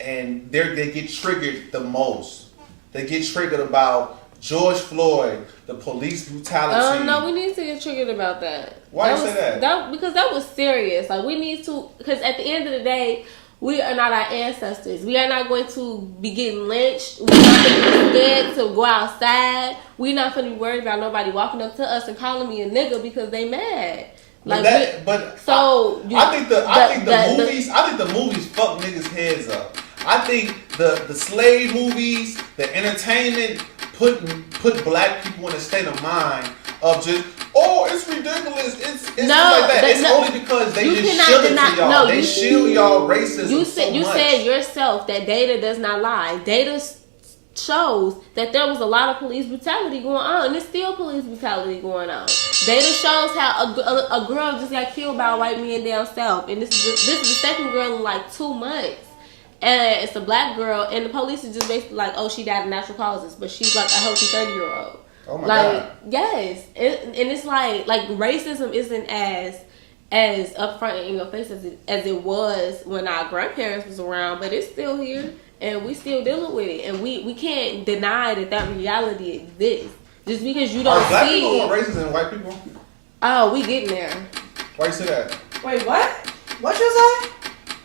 and they get triggered the most. They get triggered about George Floyd, the police brutality. No, we need to get triggered about that. Why do you say that? Because that was serious. Like, we need to, because at the end of the day, we are not our ancestors. We are not going to be getting lynched. We're not going to be scared to go outside. We're not going to be worried about nobody walking up to us and calling me a nigga because they mad. Like, I think the movies fuck niggas' heads up. I think the slave movies, the entertainment put black people in a state of mind of just, oh, it's ridiculous. It's like that. It's only because they just shield it to y'all. No, they shield y'all racism You so much. said yourself that data does not lie. Data shows that there was a lot of police brutality going on, and there's still police brutality going on. Data shows how a girl just got killed by a white man down south, and this is the second girl in like 2 months. And it's a black girl, and the police is just basically like, oh, she died of natural causes, but she's like a healthy 30-year-old. Oh my God. Yes. And it's like racism isn't as upfront and in your face as it was when our grandparents was around, but it's still here, and we still dealing with it. And we can't deny that reality exists. Just because you don't see. Are black people more racist than white people? Oh, we getting there. Why you say that? Wait, what? What you say?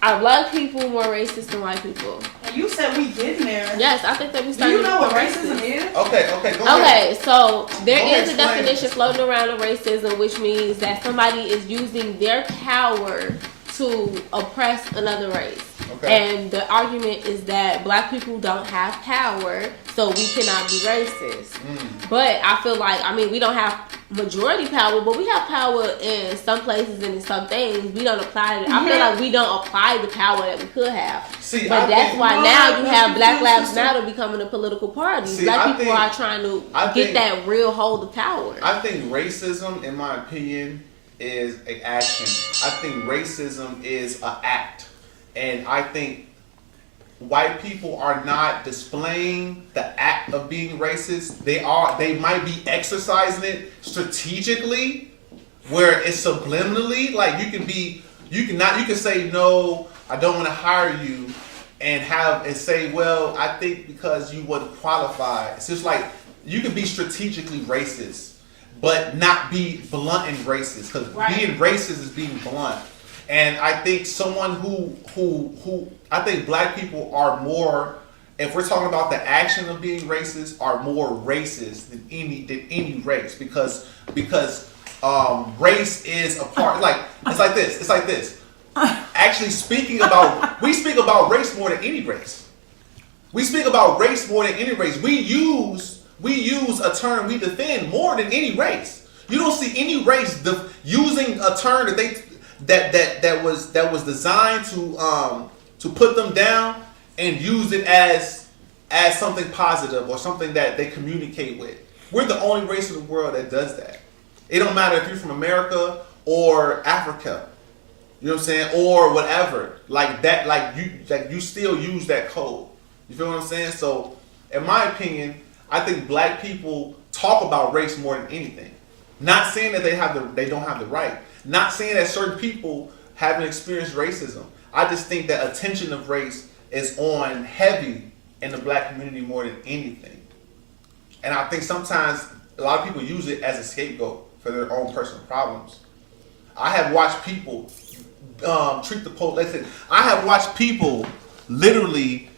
Are black people more racist than white people? And you said we getting there. Yes, I think that we Do started. you know what racism is? Okay, go ahead. Okay, so there is a explain. definition floating around of racism, which means that somebody is using their power to oppress another race. Okay. And the argument is that black people don't have power, so we cannot be racist. But I feel like, we don't have majority power, but we have power in some places and in some things. We don't apply it. I feel like we don't apply the power that we could have. But that's why now you have Black Lives Matter becoming a political party. Black people are trying to get that real hold of power. I think racism, in my opinion, is an action. I think racism is an act. And I think white people are not displaying the act of being racist. They might be exercising it strategically, where it's subliminally. Like you can say, no, I don't want to hire you, and say, well, I think because you wouldn't qualify. It's just like you can be strategically racist, but not be blunt and racist. Because being racist is being blunt. And I think someone I think black people are more, if we're talking about the action of being racist, are more racist than any race, because race is a part, like it's like this. Actually, we speak about race more than any race. We speak about race more than any race. We use a term we defend more than any race. You don't see any race using a term that was designed to put them down and use it as something positive or something that they communicate with. We're the only race in the world that does that. It don't matter if you're from America or Africa, you know what I'm saying, or whatever. Like that, you still use that code. You feel what I'm saying? So, in my opinion, I think black people talk about race more than anything. Not saying that they don't have the right. Not saying that certain people haven't experienced racism. I just think that attention of race is on heavy in the black community more than anything. And I think sometimes a lot of people use it as a scapegoat for their own personal problems. I have watched people treat the police. I have watched people literally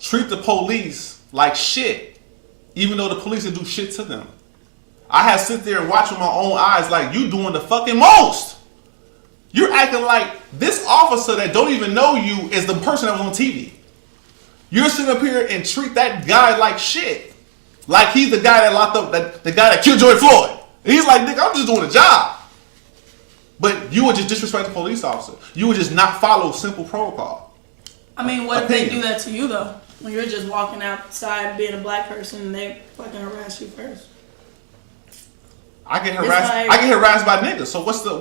treat the police like shit, even though the police didn't do shit to them. I have sit there and watch with my own eyes like, you doing the fucking most. You're acting like this officer that don't even know you is the person that was on TV. You're sitting up here and treat that guy like shit. Like he's the guy that locked up, the guy that killed George Floyd. And he's like, nigga, I'm just doing a job. But you would just disrespect the police officer. You would just not follow simple protocol. I mean, what if they do that to you, though? When you're just walking outside being a black person and they fucking harass you first. I get harassed. I get harassed by niggas. So what's the The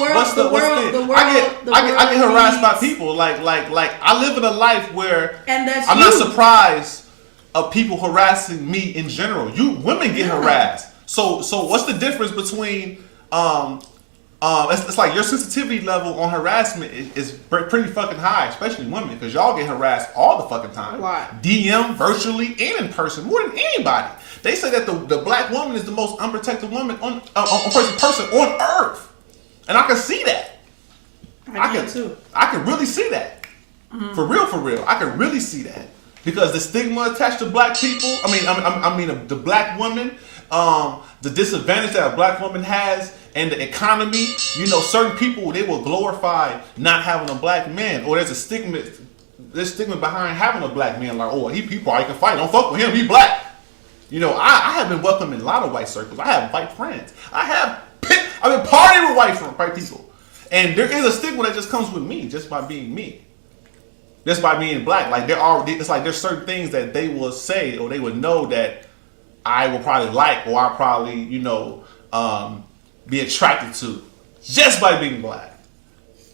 world. I get harassed by people. Like I live in a life where I'm not surprised of people harassing me in general. Women get harassed. So what's the difference between it's like your sensitivity level on harassment is pretty fucking high, especially women, because y'all get harassed all the fucking time. Why? DM, virtually, and in person, more than anybody. They say that the black woman is the most unprotected woman person on earth, and I can see that. I can too. I can really see that. Mm-hmm. For real. I can really see that because the stigma attached to black people. I mean, the black woman, the disadvantage that a black woman has. And the economy, certain people, they will glorify not having a black man. Or there's stigma behind having a black man. Like, oh, he probably can fight. Don't fuck with him. He black. I have been welcomed in a lot of white circles. I have white friends. I've been partying with white people. And there is a stigma that just comes with me, just by being me. Just by being black. Like, it's like there's certain things that they will say or they would know that I will probably like or I probably, be attracted to just by being black.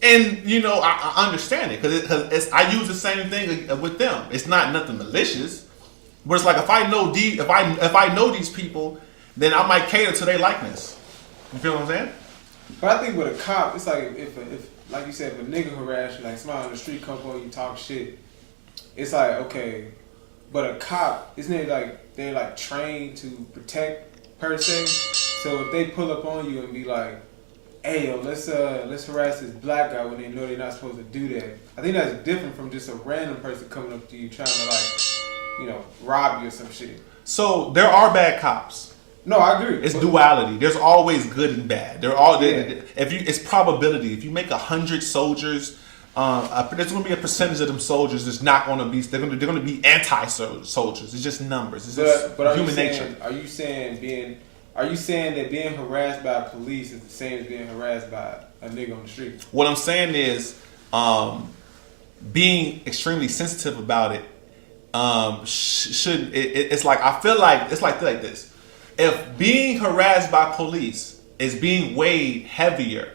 And I understand it because I use the same thing with them. It's not nothing malicious, but it's like if I know these people, then I might cater to their likeness. You feel what I'm saying? But I think with a cop, it's like if like you said, if a nigga harass you, like somebody on the street come on you talk shit, it's like okay, but a cop, isn't it like they're like trained to protect per se? So if they pull up on you and be like, "Hey, yo, let's harass this black guy," when they know they're not supposed to do that, I think that's different from just a random person coming up to you trying to rob you or some shit. So there are bad cops. No, I agree. It's duality. There's always good and bad. It's probability. If you make 100 soldiers, there's going to be a percentage of them soldiers that's not going to be. They're going to be anti-soldiers. It's just numbers. It's just human nature. Are you saying that being harassed by police is the same as being harassed by a nigga on the street? What I'm saying is, being extremely sensitive about it shouldn't. It's like I feel like it's like this. If being harassed by police is being weighed heavier,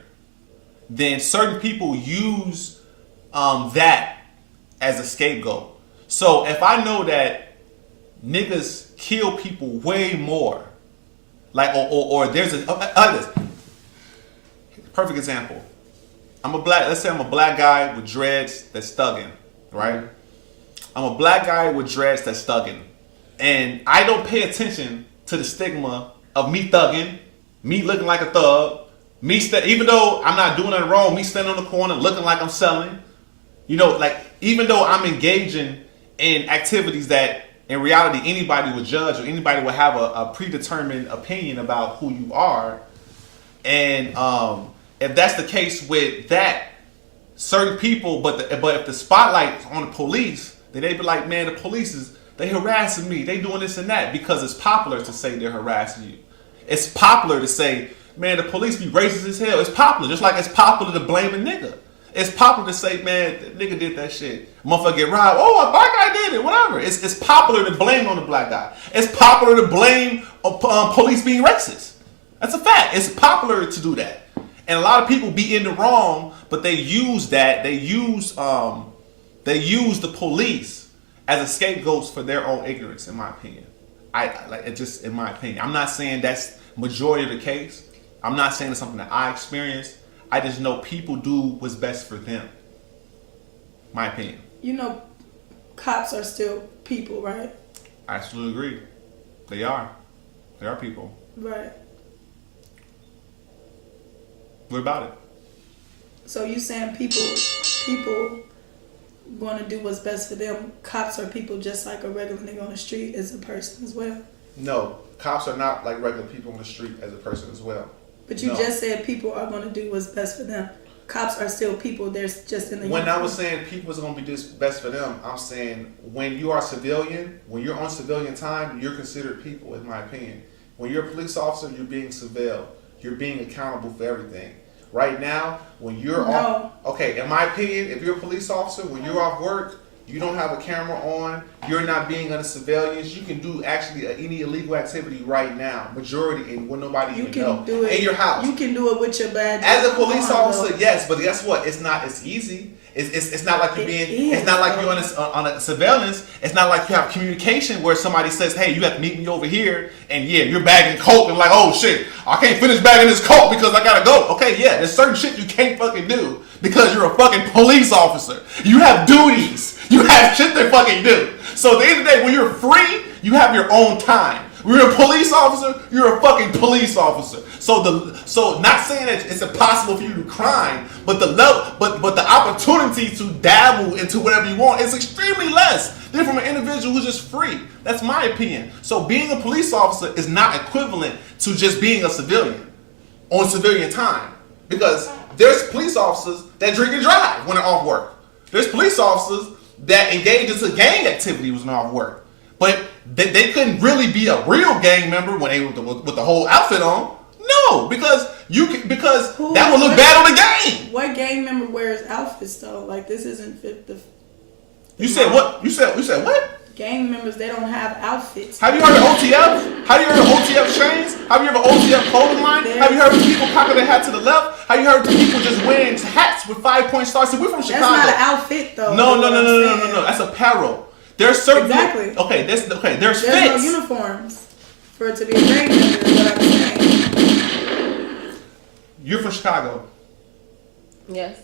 then certain people use that as a scapegoat. So if I know that niggas kill people way more. Or there's this. Perfect example. Let's say I'm a black guy with dreads that's thugging, right? I'm a black guy with dreads that's thugging. And I don't pay attention to the stigma of me thugging, me looking like a thug, even though I'm not doing nothing wrong, me standing on the corner looking like I'm selling. Even though I'm engaging in activities that in reality, anybody would judge or anybody would have a predetermined opinion about who you are. And if that's the case with that, certain people, but if the spotlight's on the police, then they be like, man, the police they harassing me. They doing this and that because it's popular to say they're harassing you. It's popular to say, man, the police be racist as hell. It's popular, just like it's popular to blame a nigga. It's popular to say, man, the nigga did that shit. Motherfucker get robbed. Oh, a black guy did it. Whatever. It's popular to blame on the black guy. It's popular to blame police being racist. That's a fact. It's popular to do that. And a lot of people be in the wrong, but they use that. They use the police as a scapegoats for their own ignorance. In my opinion, in my opinion, I'm not saying that's majority of the case. I'm not saying it's something that I experienced. I just know people do what's best for them. My opinion. Cops are still people, right? I absolutely agree. They are. They are people. Right. What about it? So you saying people going to do what's best for them? Cops are people just like a regular nigga on the street is a person as well. No, cops are not like regular people on the street as a person as well. But you just said people are going to do what's best for them. Cops are still people. They're just in the When uniform. I was saying people is going to be just best for them, I'm saying when you are civilian, when you're on civilian time, you're considered people, in my opinion. When you're a police officer, you're being civil. You're being accountable for everything. Right now, when you're off, okay, in my opinion, if you're a police officer, when you're off work, you don't have a camera on, you're not being under surveillance, you can do actually any illegal activity right now, majority, and when nobody even know. Do it in your house. You can do it with your badge. As a police officer, yes, but guess what? It's easy. It's not like you're being. It's not like you're on a surveillance. It's not like you have communication where somebody says, "Hey, you have to meet me over here," and yeah, you're bagging coke and like, "Oh shit, I can't finish bagging this coke because I gotta go." Okay, yeah, there's certain shit you can't fucking do because you're a fucking police officer. You have duties. You have shit to fucking do. So at the end of the day, when you're free, you have your own time. When you're a police officer, you're a fucking police officer. So not saying that it's impossible for you to crime, but the opportunity to dabble into whatever you want is extremely less than from an individual who's just free. That's my opinion. So being a police officer is not equivalent to just being a civilian on civilian time, because there's police officers that drink and drive when they're off work. There's police officers that engage into gang activity when they're off work. But they couldn't really be a real gang member when they with the whole outfit on. No, because that would look bad on the game. What gang member wears outfits though? Like this isn't fit the. You said what? You said what? Gang members, they don't have outfits. Have you heard of OTF? Have you heard of OTF chains? Have you heard of OTF clothing line? Have you heard of people cocking their hat to the left? Have you heard of people just wearing hats with 5-point stars? See, we're from Chicago. That's not an outfit though. No. That's apparel. There's certain exactly. Okay, there's There's fits. no uniforms for it to be a gang member. Is what I'm saying. You're from Chicago. Yes.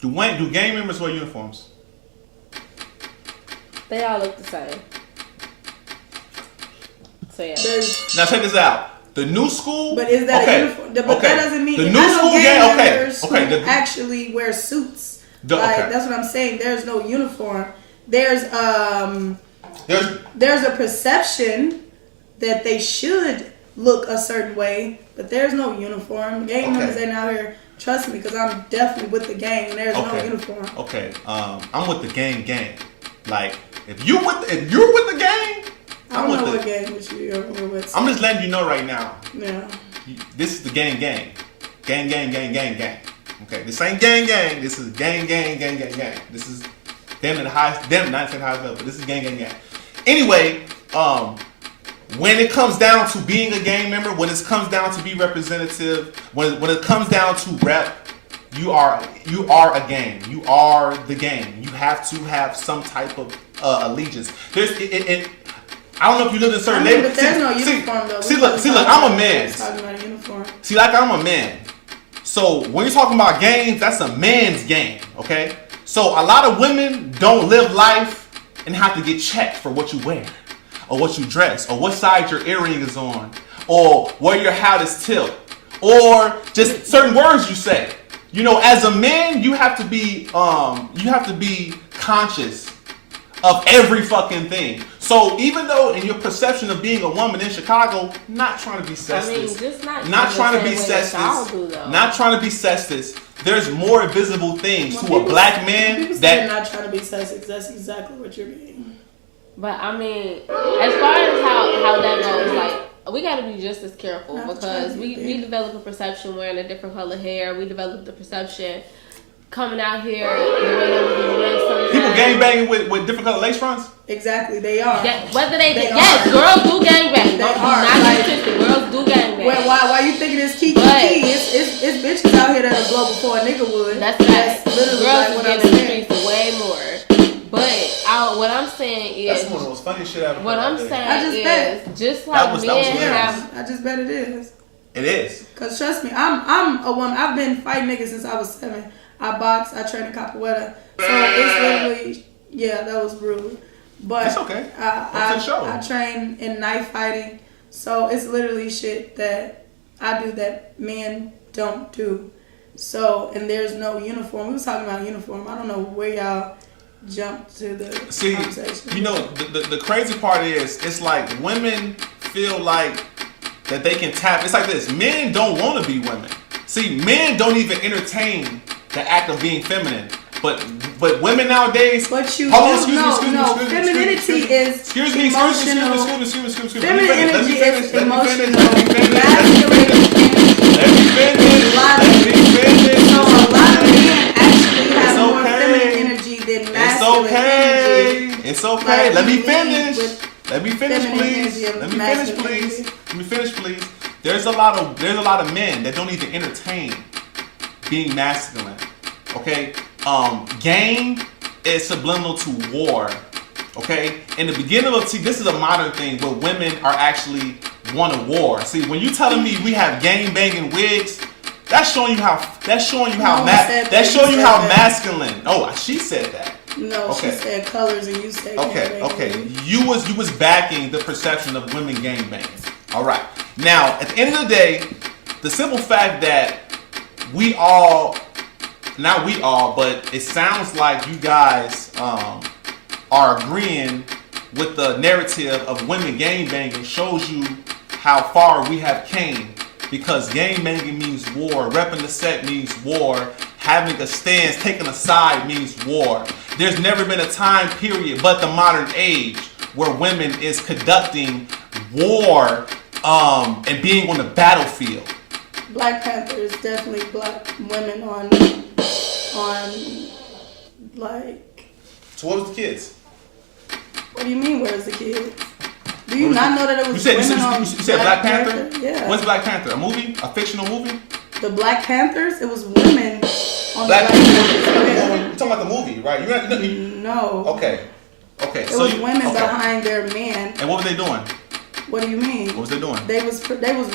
Do gang members wear uniforms? They all look the same. So yeah. Now check this out. The new school. But is that a uniform? But that doesn't mean the new school gang members who the, actually wear suits. That's what I'm saying. There's no uniform. There's a perception that they should look a certain way, but there's no uniform. Gang members ain't out here. Trust me, because I'm definitely with the gang, and there's no uniform. Okay, I'm with the gang. Like if you're with the gang, I don't know what gang you're with. I'm just letting you know right now. Yeah. This is the gang. Gang. Okay, this ain't gang. This is gang. This is not the highest level, but this is gang. Anyway, when it comes down to being a gang member, when it comes down to be representative, when it comes down to rep, you are a gang. You are the gang. You have to have some type of allegiance. I don't know if you live in a certain neighborhood. But there's no uniform though. See, look, I'm a man. Talking about a uniform. See, like I'm a man. So when you're talking about gangs, that's a man's game, okay? So a lot of women don't live life and have to get checked for what you wear, or what you dress, or what side your earring is on, or where your hat is tilt, or just certain words you say. You know, as a man, you have to be conscious of every fucking thing. So even though in your perception of being a woman in Chicago, not trying to be sexist, not trying to be sexist, there's more visible things to a black man people that say not trying to be sexist. That's exactly what you're being. But I mean, as far as how that goes, like we got to be just as careful because we develop a perception wearing a different color hair. We develop the perception coming out here the way that we wear. People gangbanging with different color lace fronts. Exactly, they are. Yeah, whether yes, girls do gangbang. They are. Not girls do gangbang. Well, why you thinking it's kiki? It's bitches out here that'll blow before a nigga would. That's literally girls like what I'm saying. Way more. But what I'm saying is that's one of the most funny shit I've ever. What I'm saying is just like men have. I just bet it is. It is. Cause trust me, I'm a woman. I've been fighting niggas since I was 7. I box. I train in capoeira. So it's literally that was rude. But it's okay. I train in knife fighting. So it's literally shit that I do that men don't do. So, and there's no uniform. We was talking about uniform. I don't know where y'all jumped to the conversation. You know, the crazy part is, it's like women feel like that they can tap. It's like this. Men don't want to be women. See, men don't even entertain the act of being feminine. But women nowadays. But you hold on, femininity is excuse me. Feminine energy is emotional. Let me finish. So a lot of men actually have more feminine energy than masculine energy. It's okay. Like, Let me men finish. with Let me finish, please. There's a lot of men that don't even entertain being masculine. Okay? Game is subliminal to war. Okay? In the beginning of this is a modern thing, but women are actually want a war. See, when you telling me we have gang banging wigs, that's showing you how masculine. Oh, she said that. No, okay. She said colors and you said okay. You was backing the perception of women gang banging. All right. Now, at the end of the day, the simple fact that but it sounds like you guys are agreeing with the narrative of women gang banging shows you how far we have came. Because gang banging means war, repping the set means war, having a stance, taking a side means war. There's never been a time period but the modern age where women is conducting war and being on the battlefield. Black Panther is definitely black women on like. So what was the kids? What do you mean? Where's the kids? Do you not know that it was you women on you said Black Panther? Yeah. What's Black Panther? A movie? A fictional movie? The Black Panthers? It was women on Black Panther. You're talking about the movie, right? No. Okay. It was women behind their men. And what were they doing? What do you mean? What was they doing? They was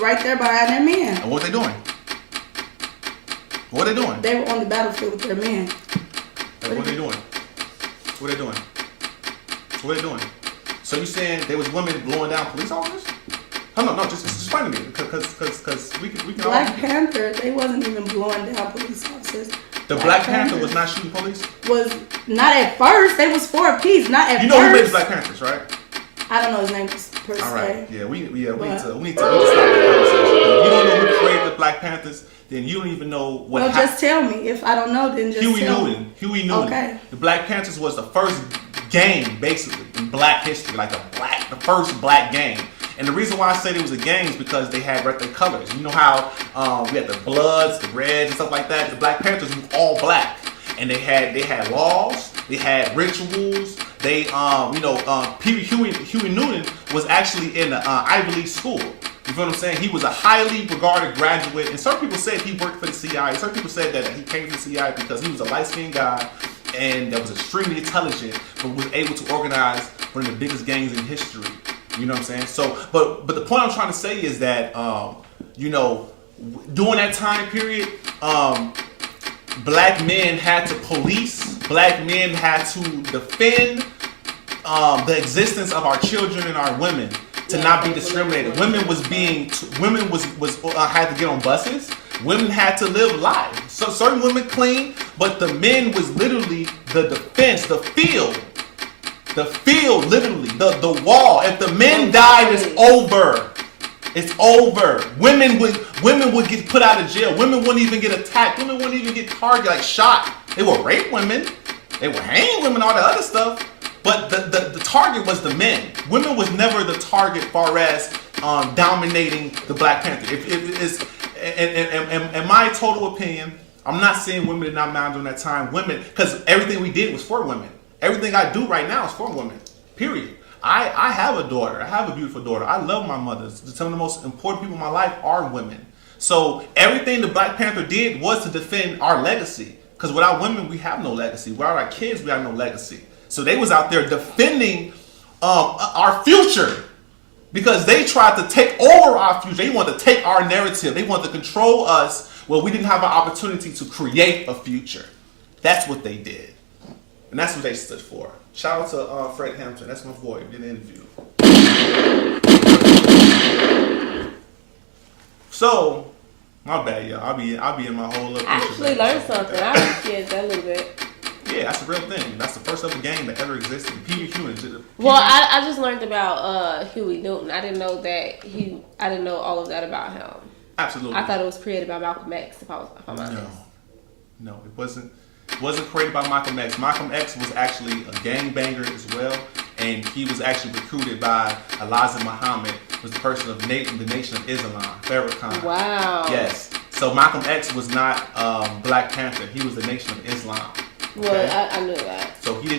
right there behind their men. And what were they doing? What are they doing? They were on the battlefield with their men. What are they doing? What are they doing? What are they doing? So you saying there was women blowing down police officers? No, just explain to me, because we can. Black Panther, they wasn't even blowing down police officers. The Black Panther was not shooting police. Was not at first. They was for a peace, not at first. You know who made the Black Panthers, right? I don't know his name per se. All right, yeah, we need to stop that conversation. If you don't know who created the Black Panthers, then you don't even know what. Well, just tell me. If I don't know, then just tell me. Huey Newton. Okay. The Black Panthers was the first gang, basically, in Black history, like the first Black gang. And the reason why I said it was a gang is because they had their colors. You know how we had the Bloods, the Reds, and stuff like that. The Black Panthers were all black, and they had laws, they had rituals. They Huey Newton was actually in an Ivy League school. You feel what I'm saying? He was a highly regarded graduate, and some people said he worked for the CIA. Some people said that he came from the CIA because he was a light-skinned guy and that was extremely intelligent, but was able to organize one of the biggest gangs in history. You know what I'm saying? So, but the point I'm trying to say is that, during that time period, black men had to police, black men had to defend the existence of our children and our women to not be discriminated. Women had to get on buses. Women had to live life. So certain women clean, but the men was literally the defense, the field. The field, literally, the wall. If the men died, it's over. It's over. Women would get put out of jail. Women wouldn't even get attacked. Women wouldn't even get targeted, like shot. They would rape women. They would hang women, all that other stuff. But the target was the men. Women was never the target far as dominating the Black Panther. In my total opinion, I'm not saying women did not matter during that time. Women, because everything we did was for women. Everything I do right now is for women, period. I have a daughter. I have a beautiful daughter. I love my mothers. Some of the most important people in my life are women. So everything the Black Panther did was to defend our legacy. Because without women, we have no legacy. Without our kids, we have no legacy. So they was out there defending our future. Because they tried to take over our future. They wanted to take our narrative. They wanted to control us where we didn't have an opportunity to create a future. That's what they did. And that's what they stood for. Shout out to Fred Hampton. That's my boy in the interview. So, My bad, y'all. I'll be in my whole little I picture actually back. learned something. I appreciate that a little bit. Yeah, that's a real thing. That's the first ever game that ever existed. PvP. Well, I just learned about Huey Newton. I didn't know that I didn't know all of that about him. Absolutely. I thought it was created by Malcolm X. If I'm honest. No, it wasn't. It wasn't created by Malcolm X. Malcolm X was actually a gangbanger as well, and he was actually recruited by Elijah Muhammad, was the person of the Nation of Islam, Farrakhan. Wow. Yes. So Malcolm X was not Black Panther. He was the Nation of Islam. Okay? Well, I knew that. So he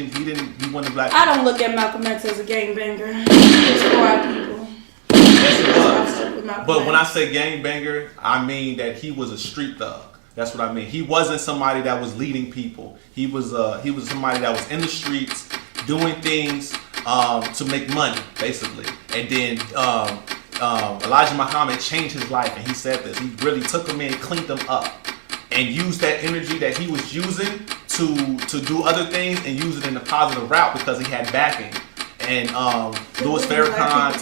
wasn't Black. I don't look at Malcolm X as a gangbanger. It's for our people. Yes, it I was. stuck with Malcolm But X. when I say gangbanger, I mean that he was a street thug. That's what I mean. He wasn't somebody that was leading people. He was somebody that was in the streets doing things to make money, basically. And then Elijah Muhammad changed his life, and he said this. He really took him in, cleaned him up, and used that energy that he was using to do other things and use it in a positive route because he had backing. And Louis Farrakhan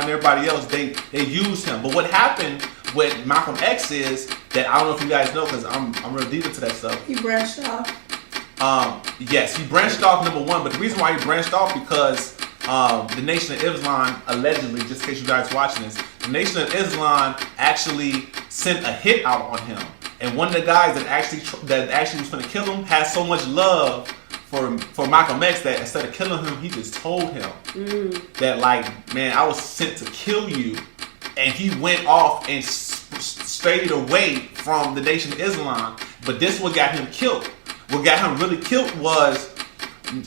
and everybody else, they used him. But what happened with Malcolm X is that, I don't know if you guys know, because I'm real deep into that stuff. He branched off. Yes, he branched off, number one, but the reason why he branched off because the Nation of Islam, allegedly, just in case you guys watching this, the Nation of Islam actually sent a hit out on him. And one of the guys that actually was going to kill him had so much love for Malcolm X that instead of killing him, he just told him that, like, man, I was sent to kill you. And he went off and strayed away from the Nation of Islam. But this is what got him killed. What got him really killed was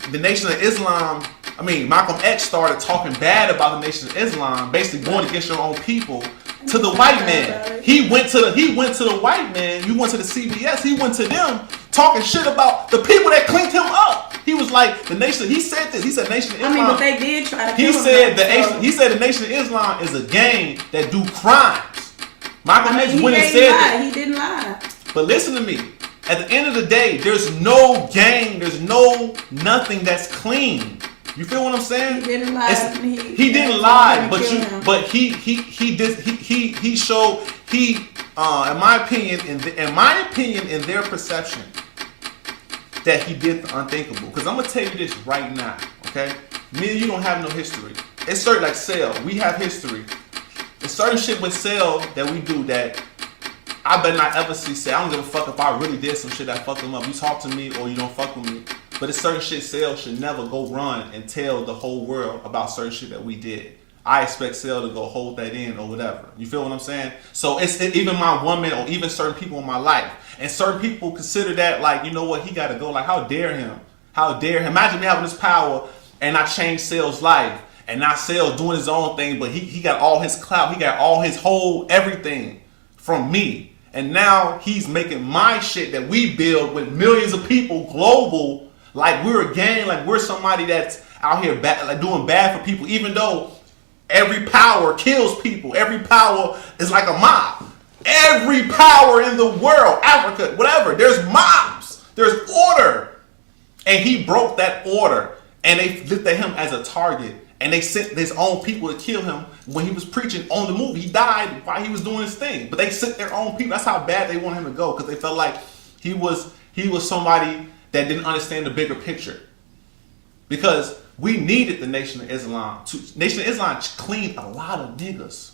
the Nation of Islam. I mean, Malcolm X started talking bad about the Nation of Islam, basically going against your own people, to the white man. He went to the white man. You went to the CBS. He went to them talking shit about the people that cleaned him up. He was like, the Nation. He said this. He said Nation of Islam. I mean, but they did try to He kill said him. he said the Nation of Islam is a gang that do crimes. Malcolm X went and he said lied. that. He didn't lie. But listen to me. At the end of the day, there's no gang. There's no nothing that's clean. You feel what I'm saying? He didn't lie. He didn't lie, but he showed in my opinion, in their perception, that he did the unthinkable. Because I'm gonna tell you this right now, okay? Me and you don't have no history. It's certain, like Sale, we have history. It's certain shit with Sale that we do that I better not ever see Sale. I don't give a fuck if I really did some shit that fucked him up. You talk to me or you don't fuck with me. But it's certain shit Sale should never go run and tell the whole world about certain shit that we did. I expect Sale to go hold that in or whatever. You feel what I'm saying? So it's even my woman or even certain people in my life. And certain people consider that like, you know what, he gotta go. Like, how dare him? How dare him? Imagine me having this power and I changed Sale's life. And now Sale doing his own thing, but he got all his clout. He got all his whole everything from me. And now he's making my shit that we build with millions of people global, like we're a gang, like we're somebody that's out here bad, like doing bad for people, even though every power kills people. Every power is like a mob. Every power in the world, Africa, whatever, there's mobs, there's order. And he broke that order and they looked at him as a target. And they sent his own people to kill him when he was preaching on the movie. He died while he was doing his thing. But they sent their own people. That's how bad they wanted him to go, because they felt like he was somebody that didn't understand the bigger picture. Because we needed the Nation of Islam. Nation of Islam cleaned a lot of niggas.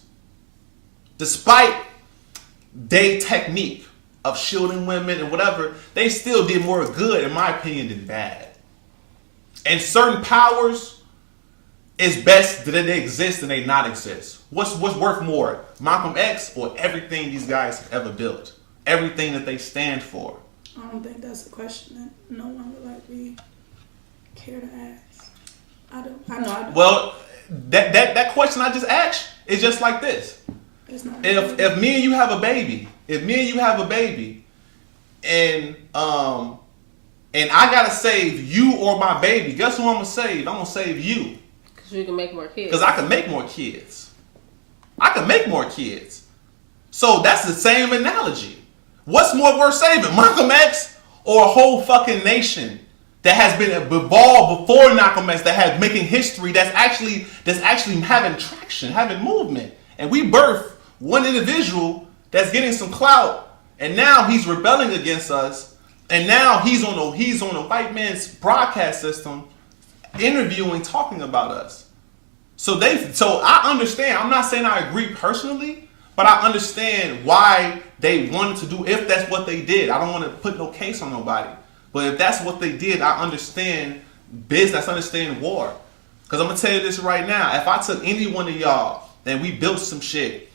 Despite their technique of shielding women and whatever, they still did more good, in my opinion, than bad. And certain powers, it's best that they exist than they not exist. What's worth more, Malcolm X or everything these guys have ever built? Everything that they stand for. I don't think that's a question that no one would like be care to ask. I know. Well, that question I just asked is just like this. It's not. If me and you have a baby, and I gotta save you or my baby, guess who I'm gonna save? I'm gonna save you. Because you can make more kids. Because I can make more kids. So that's the same analogy. What's more worth saving, Malcolm X or a whole fucking nation that has been evolved before Malcolm X, that has making history, that's actually having traction, having movement? And we birth one individual that's getting some clout, and now he's rebelling against us, and now he's on the white man's broadcast system, interviewing, talking about us. So I understand. I'm not saying I agree personally, but I understand why they wanted to do, if that's what they did. I don't want to put no case on nobody, but if that's what they did, I understand business, I understand war. Because I'm gonna tell you this right now: if I took any one of y'all and we built some shit,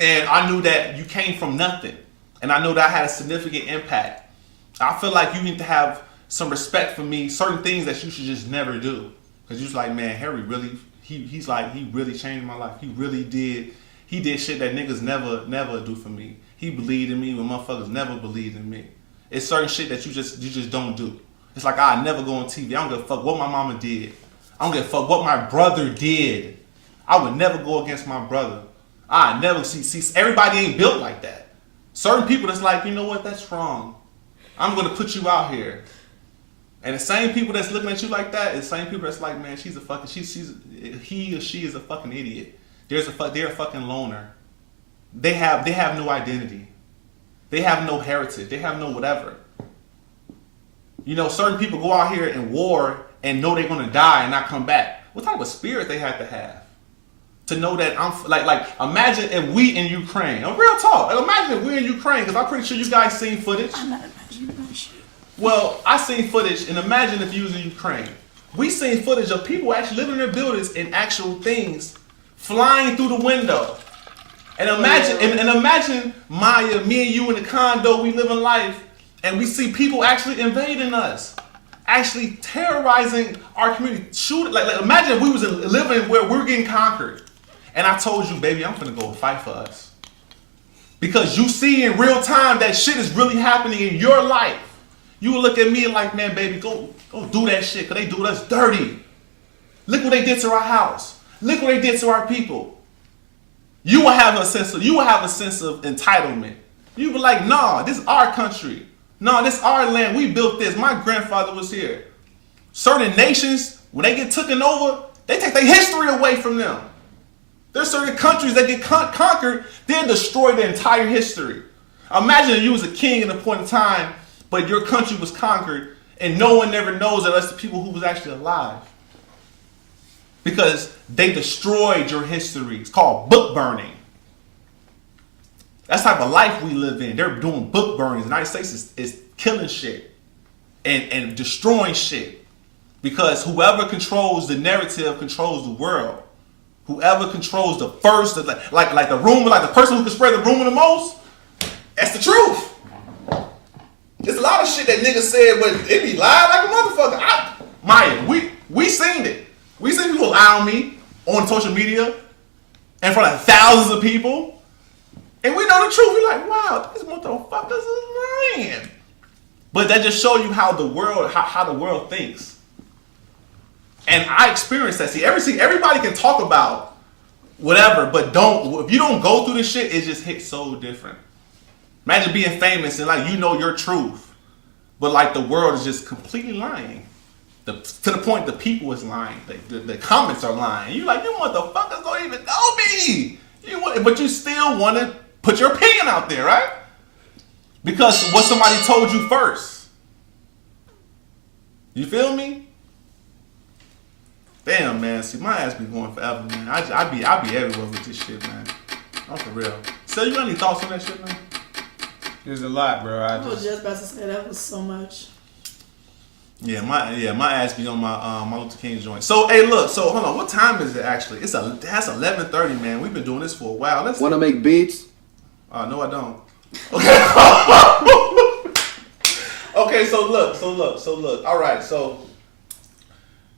and I knew that you came from nothing, and I know that I had a significant impact, I feel like you need to have some respect for me. Certain things that you should just never do, because you're like, man, Harry really, he really changed my life. He really did. He did shit that niggas never do for me. He believed in me when motherfuckers never believed in me. It's certain shit that you just don't do. It's like, I never go on TV. I don't give a fuck what my mama did. I don't give a fuck what my brother did. I would never go against my brother. I never see everybody ain't built like that. Certain people that's like, you know what, that's wrong. I'm gonna put you out here. And the same people that's looking at you like that is the same people that's like, man, he or she is a fucking idiot. They're a fucking loner. They have no identity. They have no heritage. They have no whatever. You know, certain people go out here in war and know they're gonna die and not come back. What type of spirit they have to know that I'm like imagine if we in Ukraine. Real talk. Imagine if we're in Ukraine, because I'm pretty sure you guys seen footage. I'm not imagining that shit. Well, I seen footage, and imagine if you was in Ukraine. We seen footage of people actually living in their buildings and actual things flying through the window. And imagine Maya, me and you in the condo, we live in life, and we see people actually invading us, actually terrorizing our community, shooting. Like imagine if we was living where we're getting conquered, and I told you, baby, I'm finna go fight for us, because you see in real time that shit is really happening in your life. You will look at me like, man, baby, go do that shit, because they do us dirty. Look what they did to our house. Look what they did to our people. You will have a sense of entitlement. You be like, nah, this is our country. No, this is our land. We built this. My grandfather was here. Certain nations, when they get taken over, they take their history away from them. There's certain countries that get conquered, they destroy their entire history. Imagine if you was a king at a point in time, but your country was conquered, and no one ever knows unless the people who was actually alive. Because they destroyed your history. It's called book burning. That's the type of life we live in. They're doing book burnings. The United States is killing shit and destroying shit. Because whoever controls the narrative controls the world. Whoever controls the first, like the rumor, like the person who can spread the rumor the most, that's the truth. There's a lot of shit that niggas said, but it be live like a motherfucker. Maya, we seen it. We seen people lie on me on social media in front of thousands of people. And we know the truth. We're like, wow, these motherfuckers is lying. But that just show you how the world thinks. And I experienced that. See, everybody can talk about whatever, but if you don't go through this shit, it just hits so different. Imagine being famous and like you know your truth, but like the world is just completely lying. To the point the people is lying. The comments are lying. You like, you motherfuckers don't even know me. But you still want to put your opinion out there, right? Because what somebody told you first. You feel me? Damn, man. See, my ass be going forever, man. I be everywhere with this shit, man. I'm for real. So you got any thoughts on that shit, man? There's a lot, bro. I was just about to say that was so much. Yeah, my ass be on my Luther King joint. So hey, look. So hold on. What time is it actually? That's 11:30, man. We've been doing this for a while. Want to make beats? No, I don't. Okay. Okay. So look. All right. So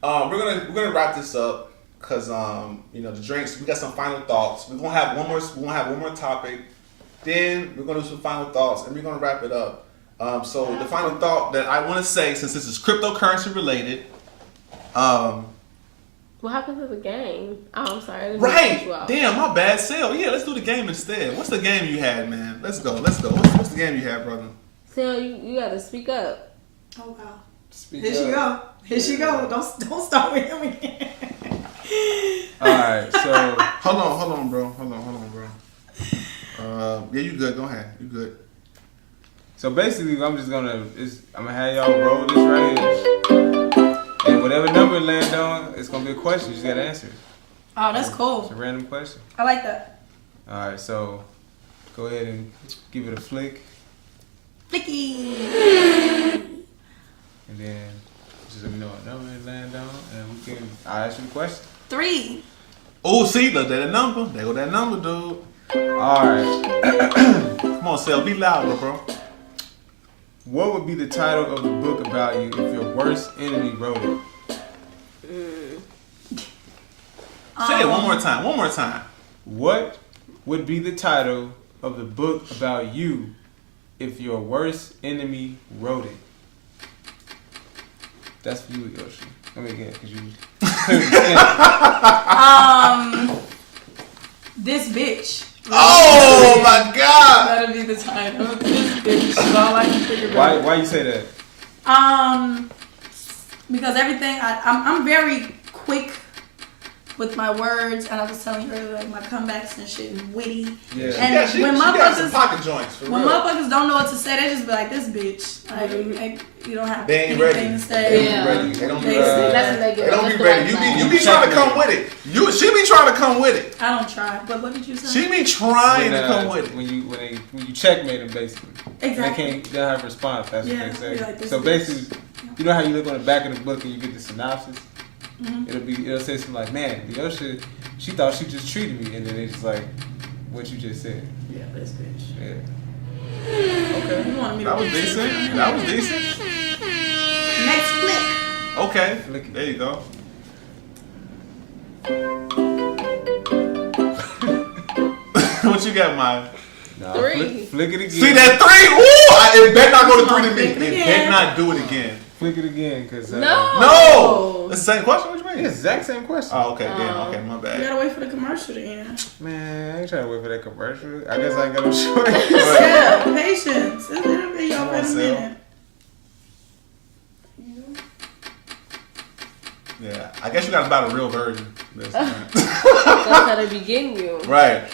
we're gonna wrap this up because the drinks. We got some final thoughts. We're gonna have one more topic. Then we're gonna do some final thoughts, and we're gonna wrap it up. So the final thought that I want to say, since this is cryptocurrency related, What happened to the game? Oh, I'm sorry. Right. Damn, my bad. Sale. Yeah, let's do the game instead. What's the game you had, man? Let's go. What's the game you had, brother? Sale, you gotta speak up. Oh wow. Here she go. Don't start with him again. All right. So hold on, bro. Yeah, you good. Go ahead. You good. So basically, I'm gonna have y'all roll this right here, and whatever number it land on, it's gonna be a question. You just gotta answer it. Oh, that's It's cool. a random question. I like that. All right, so go ahead and give it a flick, Flicky. and then just let me know what number it land on, and I'll ask you the question. 3. Oh, see, look, that number. There go that number, dude. All right. Come on, Sel, be louder, bro. What would be the title of the book about you if your worst enemy wrote it? Say it one more time. One more time. What would be the title of the book about you if your worst enemy wrote it? That's for you, Yoshi. I mean, yeah, because you clearly This bitch. Oh my God! That'll be the title. This bitch. That's all I can figure out. Why you say that? Because everything I'm very quick with my words, and I was telling you earlier, like my comebacks and shit is witty. Yeah. And She when got some motherfuckers pocket joints, for when real. motherfuckers don't know what to say, they just be like, "This bitch." Like you don't have They ain't anything ready. to say. Yeah. They don't be They- ready. That's when they They get don't be just ready. like You be trying to come with it. She be trying to come with it. I don't try. But what did you say? She be trying to come with it. When you checkmate them, basically. Exactly. They don't have a response. That's Yeah, what they be say. like, this So bitch. basically, you know how you look on the back of the book and you get the synopsis? Mm-hmm. It'll say something like, man, Leosha, she thought she just treated me, and then it's like what you just said. Yeah, this bitch. Yeah. Okay. You wanted me to That was decent. That was decent. Next flick. Okay. Flick it. There you go. What you got, Maya? Nah, 3. Flick it again. See that 3? Ooh! It better not go to 3 to me. Flick it It again. better not do it again. Flick it again, cause No. No! It's the same question? What you mean? it's the exact same question. Oh, okay. Damn. Okay, my You bad. gotta wait for the commercial to end. Man, I ain't trying to wait for that commercial. I guess I ain't got no choice. Yeah, patience. It'll be Come over on, in a Sil. minute. Yeah. I guess you got to buy the real version. This time. That's how they be getting you. Right.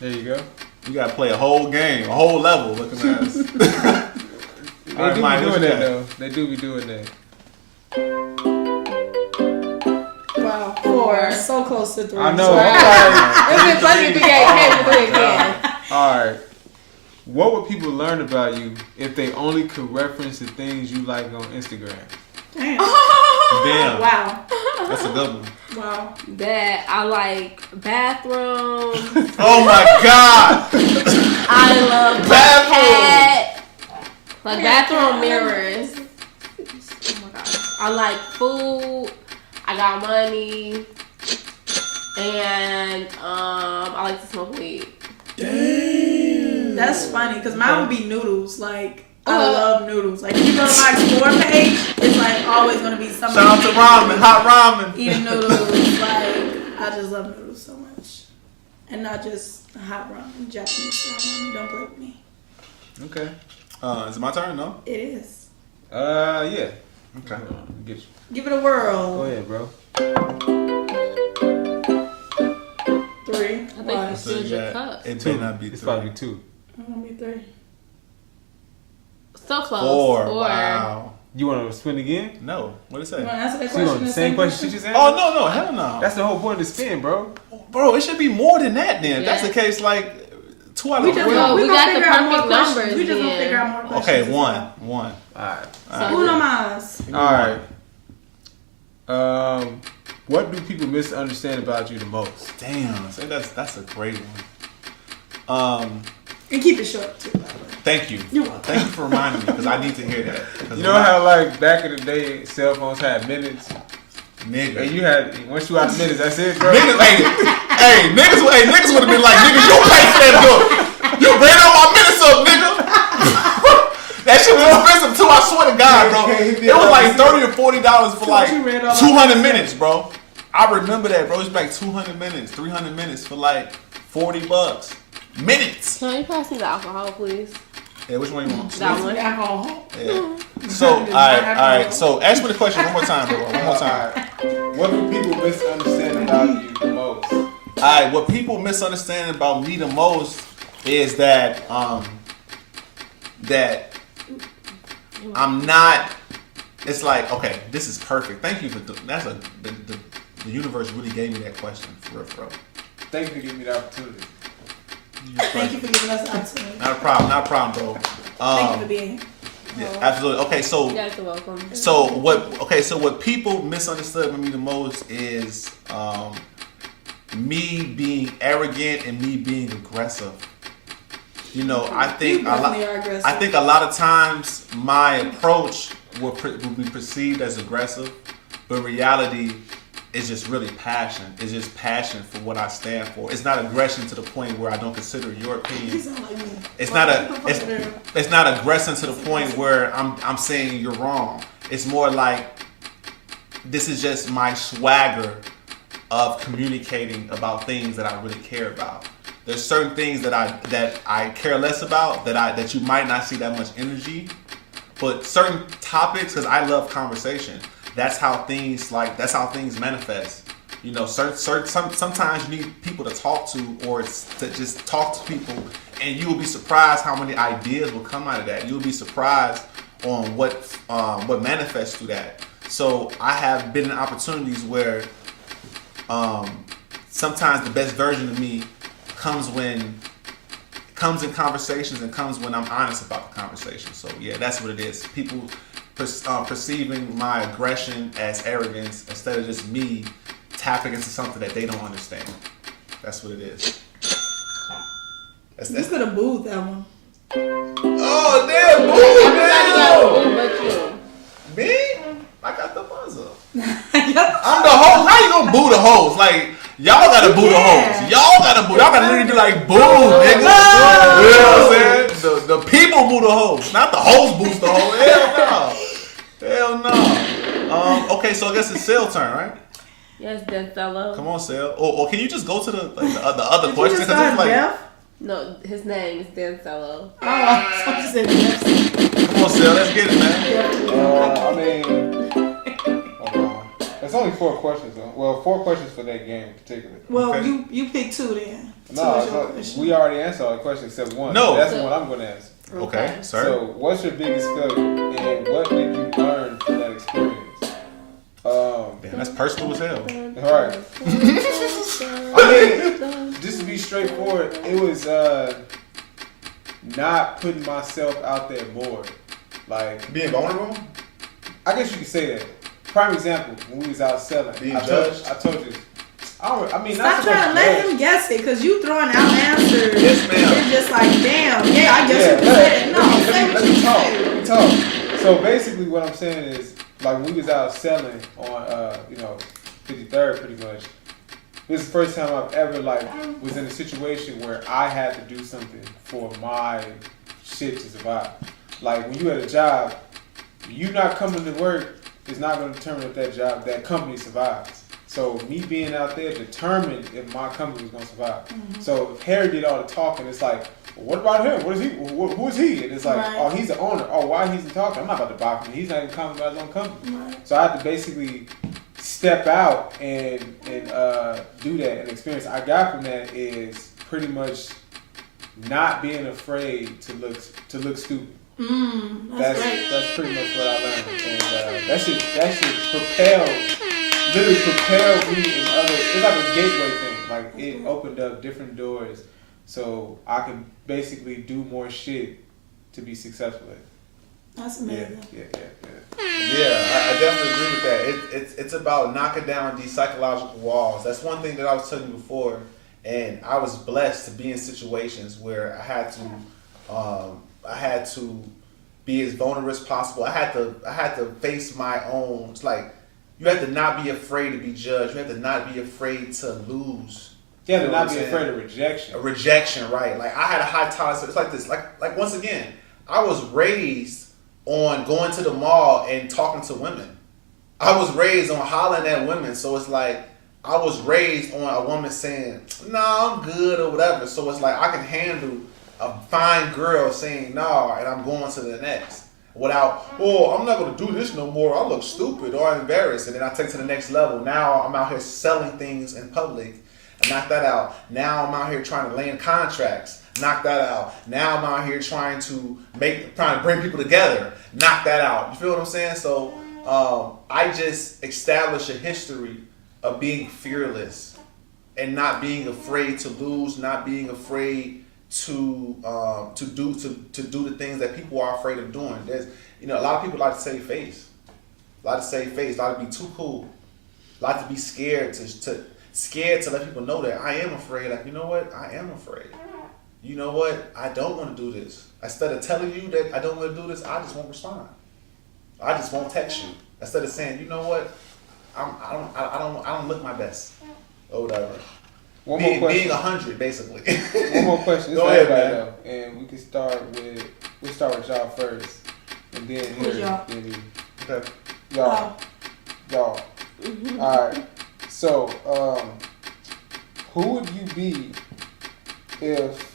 There you go. You got to play a whole game, a whole level looking at us. They All right, do Maya, be what doing you that got? though. They do be doing that. Wow, 4. So close to 3. I know. It'd be funny if you came with it again. All right. What would people learn about you if they only could reference the things you like on Instagram? Damn. Damn. Wow. That's a good one. Wow. That I like bathrooms. Oh my God. I love Bathrooms. like bathroom mirrors. Oh my gosh. I like food. I got money. And I like to smoke weed. That's funny because mine would be noodles. Like, I Uh. love noodles. Like, if you go to my explore page, it's like always going to be somebody Shout out to ramen, hot ramen. eating noodles. Like, I just love noodles so much. And not just hot ramen, Japanese style ramen. Don't play with me. Okay. Is it my turn? No? It is. Yeah. Okay. Get you. Give it a whirl. Go ahead, bro. 3. I think Why? you So filled you your got- cup. It may not be It's 3. probably 2. I'm going to be 3. So close. 4. Wow. You want to spin again? No. What did it You say? want to answer that So you question? want the same question she just answered? Oh, no, hell no. That's the whole point of the spin, bro. Bro, it should be more than that then. If that's Yeah. the case, like 2 out We of just 3. Well, we gonna got the figure out more perfect questions. numbers We just gonna then. figure out more questions. Okay, 1. All right. So Uno mas. All right. What do people misunderstand about you the most? Damn, say that's a great one. And keep it short too, by the way. Thank you. You're welcome. Thank you for reminding me because I need to hear that. 'Cause You know how like back in the day, cell phones had minutes, nigga. and you had once you out of minutes, that's it, bro. Niggas, niggas would have been like, nigga, you pay for that bill. You ran all my minutes up, nigga. That shit was expensive too. I swear to God, bro. It was like $30 or $40 for like you ran all my 200 minutes, bro. I remember that, bro. It was like 200 minutes, 300 minutes for like $40 minutes. Can you pass me the alcohol, please? Yeah, which one you want? That one. Alcohol. Yeah. So, all right. So, ask me the question one more time, bro. One more time. What do people misunderstand about you the most? All right. What people misunderstand about me the most is that that I'm not. It's like, okay, this is perfect. Thank you for the universe really gave me that question for real, for real. Thank you for giving me the opportunity. Thank you for giving us the opportunity. Not a problem, bro. Thank you for being here. Yeah, absolutely. Okay, so You guys are welcome. so what people misunderstood with me the most is me being arrogant and me being aggressive. You know, I think a lot of times my approach will be perceived as aggressive, but in reality, it's just really passion. It's just passion for what I stand for. It's not aggression to the point where I don't consider your opinion. It's not aggression to the point where I'm saying you're wrong. It's more like this is just my swagger of communicating about things that I really care about. There's certain things that I care less about that you might not see that much energy, but certain topics, because I love conversation. That's how things manifest. You know, sometimes you need people to talk to or to just talk to people, and you will be surprised how many ideas will come out of that. You'll be surprised on what manifests through that. So I have been in opportunities where sometimes the best version of me comes in conversations and comes when I'm honest about the conversation. So yeah, that's what it is. People perceiving my aggression as arrogance instead of just me tapping into something that they don't understand. That's what it is. You could have booed that one. Oh damn! Boo! But you. Me? I got the buzzer. I'm the host. How you gonna boo the host? Like y'all gotta boo the host. Y'all gotta literally be like boo, nigga. You know what I'm saying? The people boo the host, not the host boosts the host. Hell no. Okay, so I guess it's Sale's turn, right? Yes, dead fellow. Come on, Sale. Or can you just go to the other question? Because it's like, No, his name is Denzello. Oh, I just said yes. come on, Sale. Let's get it, man. I mean, it's only 4 questions though. Well, 4 questions for that game in particular. Well, Okay. you pick 2 then. No, we already answered all the questions except one. No. That's the one I'm going to answer. Okay, sir. So, what's your biggest failure, and what did you learn from that experience? Damn, that's personal as hell. All right. I mean, just to be straightforward, it was not putting myself out there more. Like Being vulnerable? I guess you could say that. Prime example, when we was out selling, Being I judged? told you. I mean, Stop not so trying to much let judged. him guess it, because you throwing out answers. Yes, ma'am. It's just like, damn, yeah, I guess you said it. No, say what let you me talk. said. Let me talk. So basically, what I'm saying is, like, when we was out selling on, 53rd, pretty much. This is the first time I've ever was in a situation where I had to do something for my shit to survive. Like when you at a job, you not coming to work is not going to determine if that company survives. So me being out there determined if my company was going to survive. Mm-hmm. So if Harry did all the talking, it's like, well, what about him? What is he? Who is he? And it's like, right. Oh, he's the owner. Oh, why he's talking? I'm not about to buy him. He's not even talking about his own company. Right. So I had to basically step out and do that. And the experience I got from that is pretty much not being afraid to look stupid. That's pretty much what I learned, and that should literally propel me in other. It's like a gateway thing. Like it opened up different doors, so I can basically do more shit to be successful at. That's amazing. Yeah. Yeah, I definitely agree with that. It's about knocking down these psychological walls. That's one thing that I was telling you before, and I was blessed to be in situations where I had to be as vulnerable as possible. I had to face my own. It's like you have to not be afraid to be judged. You have to not be afraid to lose. You have to not be afraid of rejection. A rejection, right? Like I had a high tolerance. It's like this. Like once again, I was raised on going to the mall and talking to women. I was raised on hollering at women. So it's like I was raised on a woman saying, "No, I'm good" or whatever. So it's like I can handle a fine girl saying no, and I'm going to the next without, oh, I'm not going to do this no more. I look stupid or I'm embarrassed, and then I take it to the next level. Now I'm out here selling things in public. Knock that out. Now I'm out here trying to land contracts. Knock that out. Now I'm out here trying to bring people together. Knock that out. You feel what I'm saying? So I just established a history of being fearless and not being afraid to lose, not being afraid to do the things that people are afraid of doing. There's, a lot of people like to save face. A lot to be too cool. A lot to be scared to let people know that I am afraid. Like, you know what? I am afraid. You know what? I don't want to do this. Instead of telling you that I don't want to do this, I just won't respond. I just won't text you. Instead of saying, you know what? I don't look my best or whatever. Being 100 basically. One more question. Go ahead, man. Though, and we can start with y'all first, and then Who's y'all? Okay. Y'all. All right. So, who would you be if?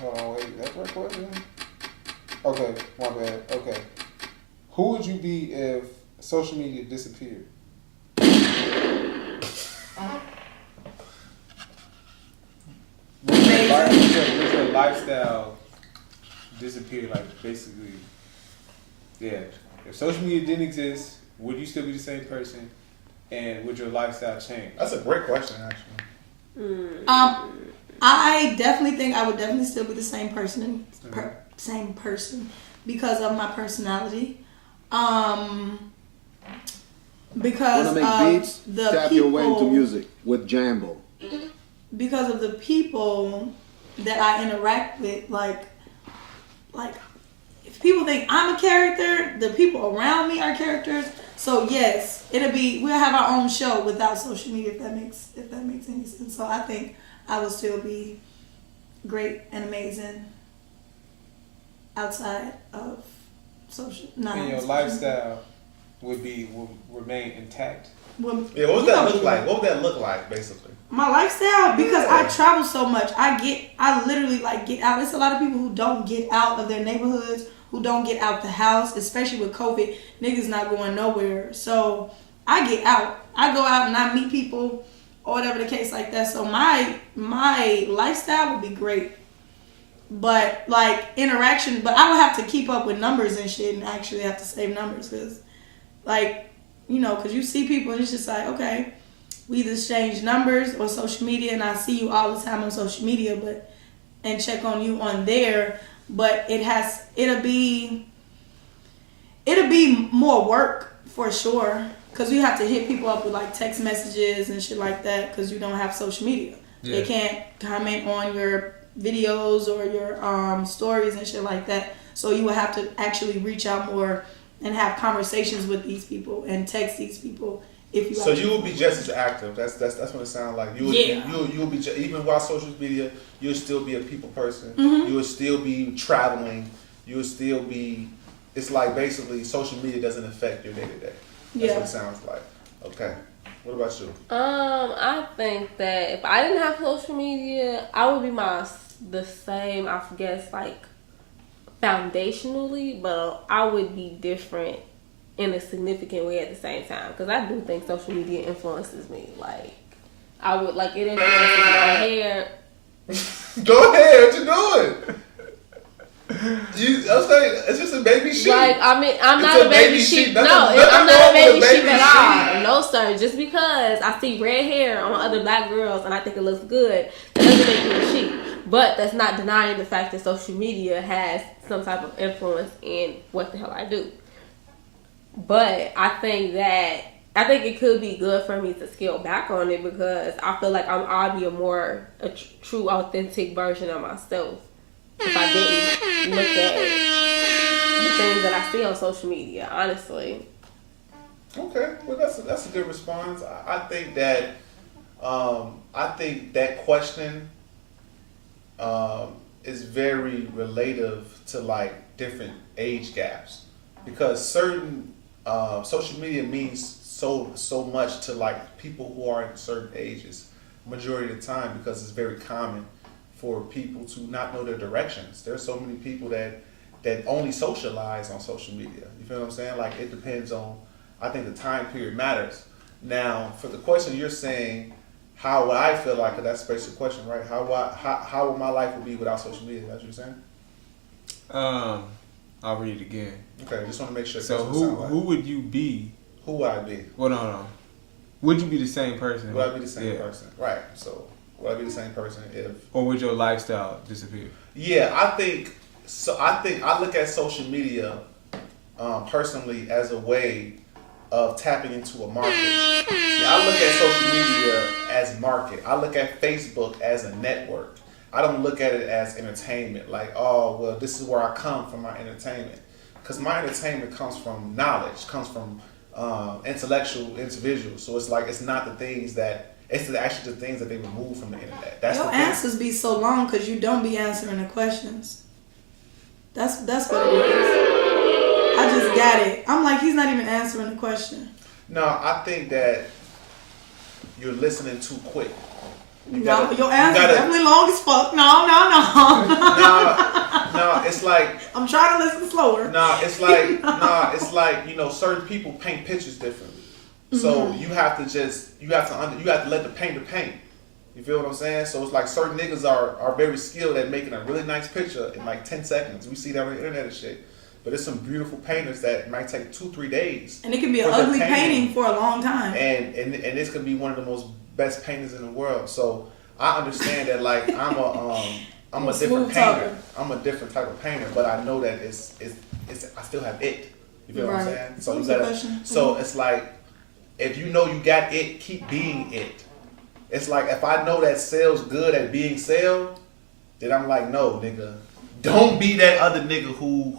Hold on, wait. That's my question. Okay, my bad. Okay, who would you be if social media disappeared? Would your lifestyle disappear? Like basically, yeah. If social media didn't exist, would you still be the same person? And would your lifestyle change? That's a great question, actually. I definitely think I would definitely still be the same person, because of my personality. Because Want to make beats? the Tap people, your way into music with Jambo. because of the people that I interact with, like if people think I'm a character, the people around me are characters. So yes, we'll have our own show without social media, if that makes any sense. So I think I will still be great and amazing outside of social. And your lifestyle will remain intact. Well, Yeah, what would that look like? What would that look like, basically? my lifestyle, because I travel so much, I literally get out. There's a lot of people who don't get out of their neighborhoods, who don't get out the house, especially with COVID. Niggas not going nowhere. So I get out. I go out and I meet people or whatever the case like that. So my lifestyle would be great. But interaction, but I would have to keep up with numbers and shit and actually have to save numbers because because you see people and it's just like, okay, we either exchange numbers or social media and I see you all the time on social media and check on you on there. But it'll be more work for sure because you have to hit people up with text messages and shit like that because you don't have social media. Yeah. They can't comment on your videos or your stories and shit like that. So you will have to actually reach out more and have conversations with these people and text these people if you. So you will be just as active. That's what it sounds like. You'll be even while social media, you'll still be a people person. Mm-hmm. You will still be traveling. You will still be. It's like basically social media doesn't affect your day to day. That's what it sounds like. Okay. What about you? I think that if I didn't have social media, I would be the same. I guess foundationally, but I would be different in a significant way at the same time because I do think social media influences me. I would it influences my hair. Go ahead, what you doing? I'm saying it's just a baby sheep. I'm not a baby sheep. No, I'm not a baby sheep at all. No, sir. Just because I see red hair on other black girls and I think it looks good, that doesn't make me a sheep. But that's not denying the fact that social media has some type of influence in what the hell I do. But I think it could be good for me to scale back on it because I feel like I'll be a true, authentic version of myself if I didn't look at the things that I see on social media, honestly. Okay, well that's a good response. I think that question is very relative to different age gaps because certain social media means so much to people who are in certain ages majority of the time because it's very common for people to not know their directions. There's so many people that only socialize on social media. You feel what I'm saying? It depends on, I think the time period matters. Now, for the question you're saying, how would I feel like? Cause that's the basic question, right? How would my life would be without social media? That's what you're saying. I'll read it again. Okay, just want to make sure. So who would you be? Who would I be? Well, no. Would you be the same person? Would I be the same person? Right. So would I be the same person if? Or would your lifestyle disappear? Yeah, I think so. I look at social media personally as a way of tapping into a market. I look at social media as market. I look at Facebook as a network. I don't look at it as entertainment. Like, oh, well, this is where I come from my entertainment. Because my entertainment comes from knowledge, comes from intellectual individuals. So it's like, it's not the things that, it's actually the things that they remove from the internet. That's your the thing. answers be so long because you don't be answering the questions. That's what it is. I just got it. I'm like, he's not even answering the question. No, I think that you're listening too quick. No, your answer definitely long as fuck. No. No, it's like I'm trying to listen slower. it's like you know, certain people paint pictures differently. So you have to let the painter paint. You feel what I'm saying? So it's like certain niggas are very skilled at making a really nice picture in like 10 seconds. We see that on the internet and shit. But there's some beautiful painters that might take 2-3 days. And it can be an ugly painting for a long time. And this could be one of the most best painters in the world. So I understand that like I'm a different painter. I'm a different type of painter, but I know that it's I still have it. You feel what I'm saying? So you gotta, so it's like if you know you got it, keep being it. It's like if I know that Cell's good at being Cell, then I'm like, no, nigga. Don't be that other nigga who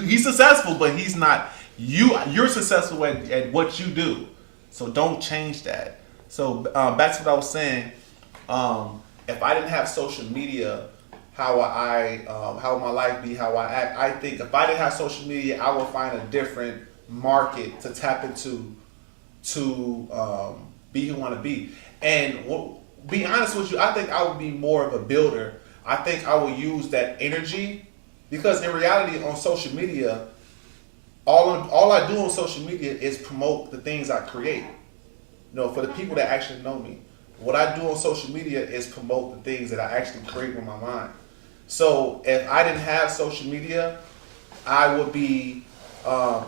he's successful, but he's not. You're successful at what you do, so don't change that. So back to what I was saying. If I didn't have social media, how would my life be? How I act? I think if I didn't have social media, I would find a different market to tap into to be who I want to be. And be honest with you, I think I would be more of a builder. I think I will use that energy because in reality on social media, all I do on social media is promote the things I create. You know, for the people that actually know me, what I do on social media is promote the things that I actually create with my mind. So if I didn't have social media, I would be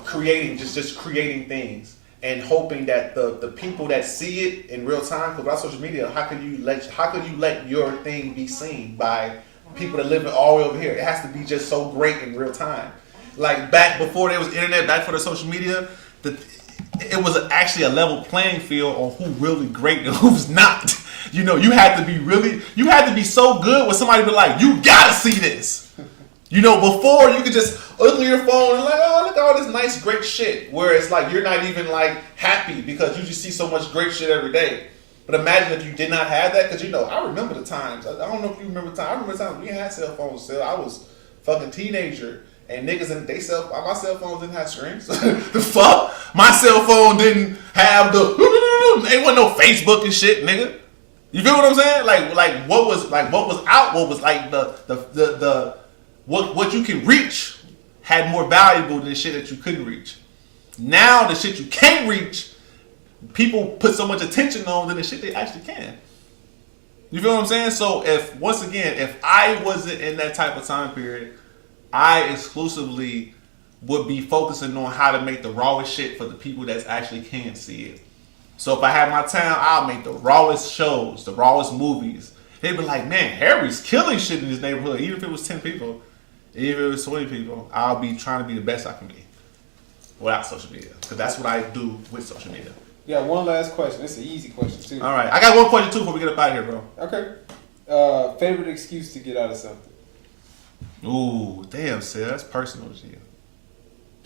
creating, just creating things and hoping that the people that see it in real time, because without social media, how could you let your thing be seen by people that live all the way over here? It has to be just so great in real time. Like back before there was internet, back for the social media, it was actually a level playing field on who really great and who's not. You know, you had to be so good with somebody be like, you gotta see this. You know, before you could just look at your phone and like, oh, look at all this nice, great shit. Where it's like you're not even like happy because you just see so much great shit every day. But imagine if you did not have that, because you know, I remember the times. I don't know if you remember the time. I remember the times we didn't have cell phones still. I was fucking teenager and niggas and my cell phones didn't have screens. The fuck? My cell phone didn't have ain't wasn't no Facebook and shit, nigga. You feel what I'm saying? Like what was out, what was like the what you can reach had more valuable than the shit that you couldn't reach. Now the shit you can't reach, people put so much attention on than the shit they actually can. You feel what I'm saying? So if I wasn't in that type of time period, I exclusively would be focusing on how to make the rawest shit for the people that actually can see it. So if I had my time, I'll make the rawest shows, the rawest movies. They'd be like, man, Harry's killing shit in his neighborhood. Even if it was 10 people, even if it was 20 people, I'll be trying to be the best I can be without social media. Because that's what I do with social media. Yeah, one last question. It's an easy question, too. All right. I got one question, too, before we get up out of here, bro. Okay. Favorite excuse to get out of something? Ooh, damn, Sid. That's personal to you.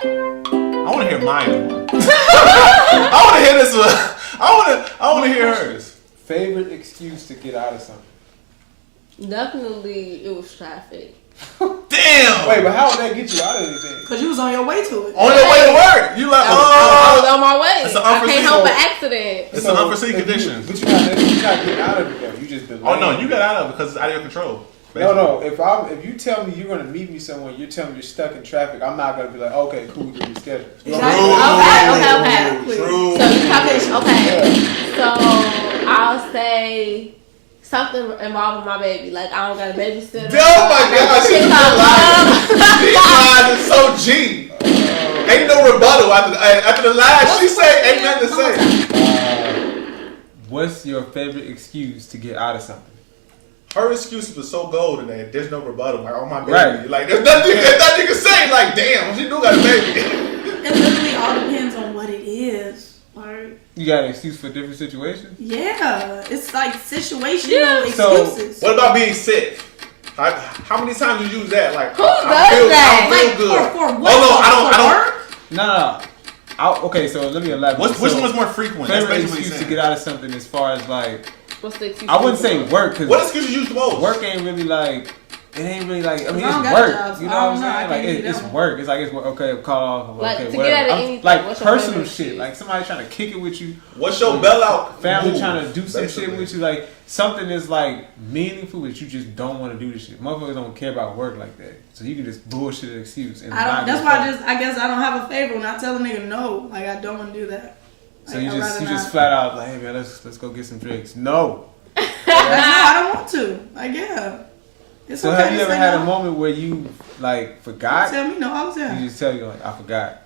I want to hear mine. I want to hear this one. I want to hear hers. Favorite excuse to get out of something? Definitely, it was traffic. Damn. Wait, but how would that get you out of anything? Because you was on your way to it. On your way to work. You like, I was on my way. It's an I came home by accident. It's an unforeseen condition. But you're not getting out of it though. You just been. Oh no, you got out of it because it's out of your control. Basically. No. If you tell me you're gonna meet me somewhere, you're telling me you're stuck in traffic. I'm not gonna be like, okay, cool, we can reschedule. Okay. True. So you talking? Okay. So I'll say something involving my baby. Like, I don't got a babysitter. Oh my God, she's so G. Ain't no rebuttal after the last. She say ain't nothing to say. What's your favorite excuse to get out of something? Her excuses were so golden that there's no rebuttal. Like, oh my baby. Right. Like, there's nothing you can say. Like, damn, she do got a baby. It literally all depends on what it is. Like, You got an excuse for different situations? yeah, it's like situational So, excuses. What about being sick? How many times you use that? Like, Who does that? I feel Like, good. for what? Oh no, I For don't. work? No. Okay, so let me elaborate. Which one was more frequent? That's Favorite basically excuse to saying. get out of something as far as like, What's the excuse? I wouldn't say work What because excuse you use the most? work ain't really like, it ain't really like, I mean, I don't it's got work. jobs. You know I what don't I'm know. I saying? can't Like, do that it's one. work. It's like, it's okay, call off. Like, okay, to get whatever. out of I'm- anything, like what's your personal favorite shit. excuse? Like somebody trying to kick it with you. What's your bailout? Family move, trying to do some basically? shit with you, like something that's like meaningful, but you just don't want to do this shit. Motherfuckers don't care about work like that, so you can just bullshit an excuse. And I don't. not That's get why fucked. I guess I don't have a favor when I tell a nigga no. Like, I don't want to do that. So Like, you I'd just rather not. flat out like, hey man, let's go get some drinks. No. Like, no, I don't want to. Like, yeah. It's So okay have you to ever say had no. a moment where you like forgot? Tell me no all the time. You just tell you like I forgot.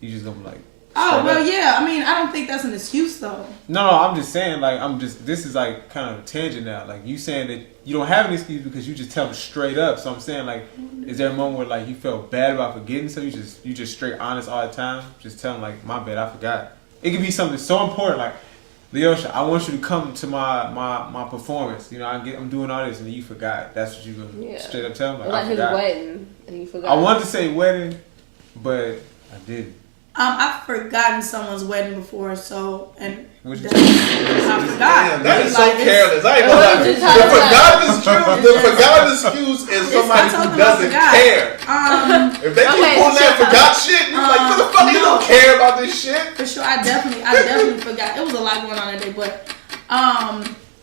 You just gonna be like. Oh, straight well, up. yeah. I mean, I don't think that's an excuse, though. No, I'm just saying like this is like kind of a tangent now. Like you saying that you don't have an excuse because you just tell them straight up. So I'm saying like, is there a moment where like you felt bad about forgetting? So you just straight honest all the time. Just tell them like, my bad, I forgot. It could be something so important like, Leosha, I want you to come to my performance. You know, I'm doing all this and you forgot. That's what you gonna straight up tell them. Like, Like I his forgot. wedding, and he forgot. I wanted to say wedding, but I didn't. I've forgotten someone's wedding before, so Which I forgot. Damn, that is so Like, it's- careless. I ain't gonna lie. The forgotten excuse is somebody I told who them I doesn't forgot. care. If they keep Okay, pulling that so- forgot shit, you're like, motherfucker, you no. don't care about this shit. For sure, I definitely forgot. It was a lot going on that day, but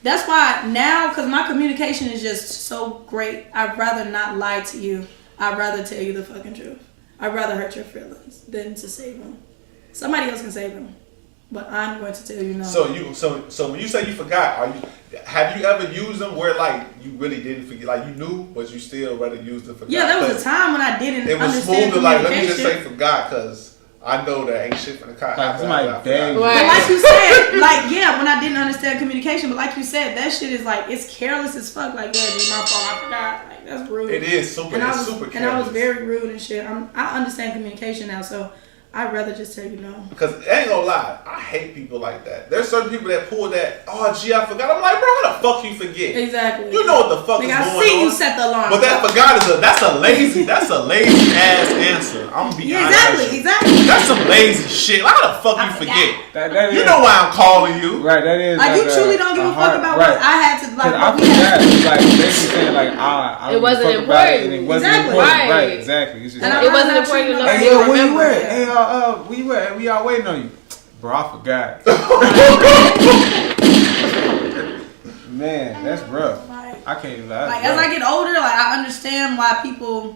that's why now, because my communication is just so great, I'd rather not lie to you. I'd rather tell you the fucking truth. I'd rather hurt your feelings than to save them. Somebody else can save them, but I'm going to tell you no. So when you say you forgot, have you ever used them where like you really didn't forget, like you knew, but you still rather use them forgot? Yeah, there was a time when I didn't It was understand smooth to like, let me communication. just say forgot because I know that ain't shit from the car. Like somebody begged. But like you said, like, yeah, when I didn't understand communication, but like you said, that shit is like, it's careless as fuck. Like, yeah, dude, my fault, I forgot. Like, that's rude. It is super, And I it's was, super and careless. I was very rude and shit. I understand communication now, so I'd rather just tell you no. Because I ain't gonna lie, I hate people like that. There's certain people that pull that, oh gee, I forgot. I'm like, bro, how the fuck you forget? Exactly. You know what the fuck Nigga, is I going see on. you set the alarm. But that forgot that's a lazy ass answer. I'm gonna be Yeah, honest with you. exactly. That's some lazy shit. Like, how the fuck you forget? That You is- know why I'm calling you. Right, that is. Like, you truly don't give a fuck about what I had to, like, Cause I what we had. forgot. It's like basically saying like I It don't wasn't give a fuck about it, and it important. wasn't Exactly. important. Right. Right, exactly. It's just And like, It wasn't I'm not important treating enough nobody hey yo, to where you remember. at? Hey where you at? We all waiting on you. Bro, I forgot. Man, that's rough. Like, I can't even lie. Like, as I get older, like, I understand why people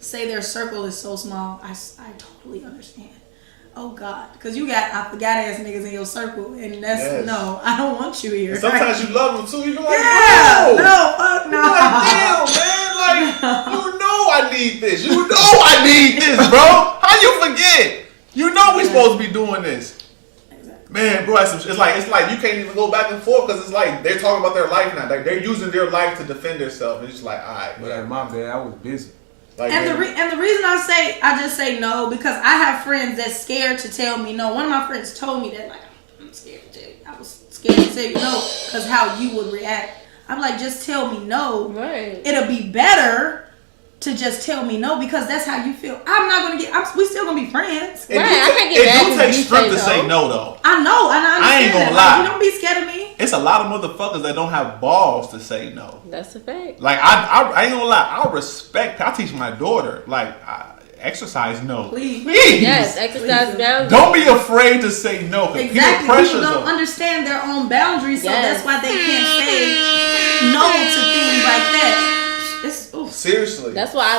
say their circle is so small. I totally understand. Oh, God. Because you got I forgot ass niggas in your circle, and that's, Yes. no, I don't want you here. And sometimes you love them too. You be like, Yeah! bro. No, fuck no. You're like, damn, man. Like, you know I need this. You know I need this, bro. How you forget? You know we supposed to be doing this. Man, bro, it's like you can't even go back and forth because it's like they're talking about their life now. Like they're using their life to defend themselves. And it's just like, all right, Yeah, my bad. I was busy. Like, And man, the reason I just say no, because I have friends that's scared to tell me no. One of my friends told me that, like, I'm scared to tell you. I was scared to tell you no because how you would react. I'm like, just tell me no. Right. It'll be better to just tell me no because that's how you feel. I'm not gonna we still gonna be friends. it Right, do I ta- can't get mad it do 'cause take you strength to say say no. no, though. I know, and I understand I ain't gonna that. lie. Like, you don't be scared of me. It's a lot of motherfuckers that don't have balls to say no. That's a fact. Like I ain't gonna lie. I respect. I teach my daughter like exercise no. Please. Yes, exercise boundaries. Don't be afraid to say no. Cause Exactly. peer People pressure. don't understand their own boundaries, so Yes. that's why they can't say no to things like that. It's oof. Seriously. That's why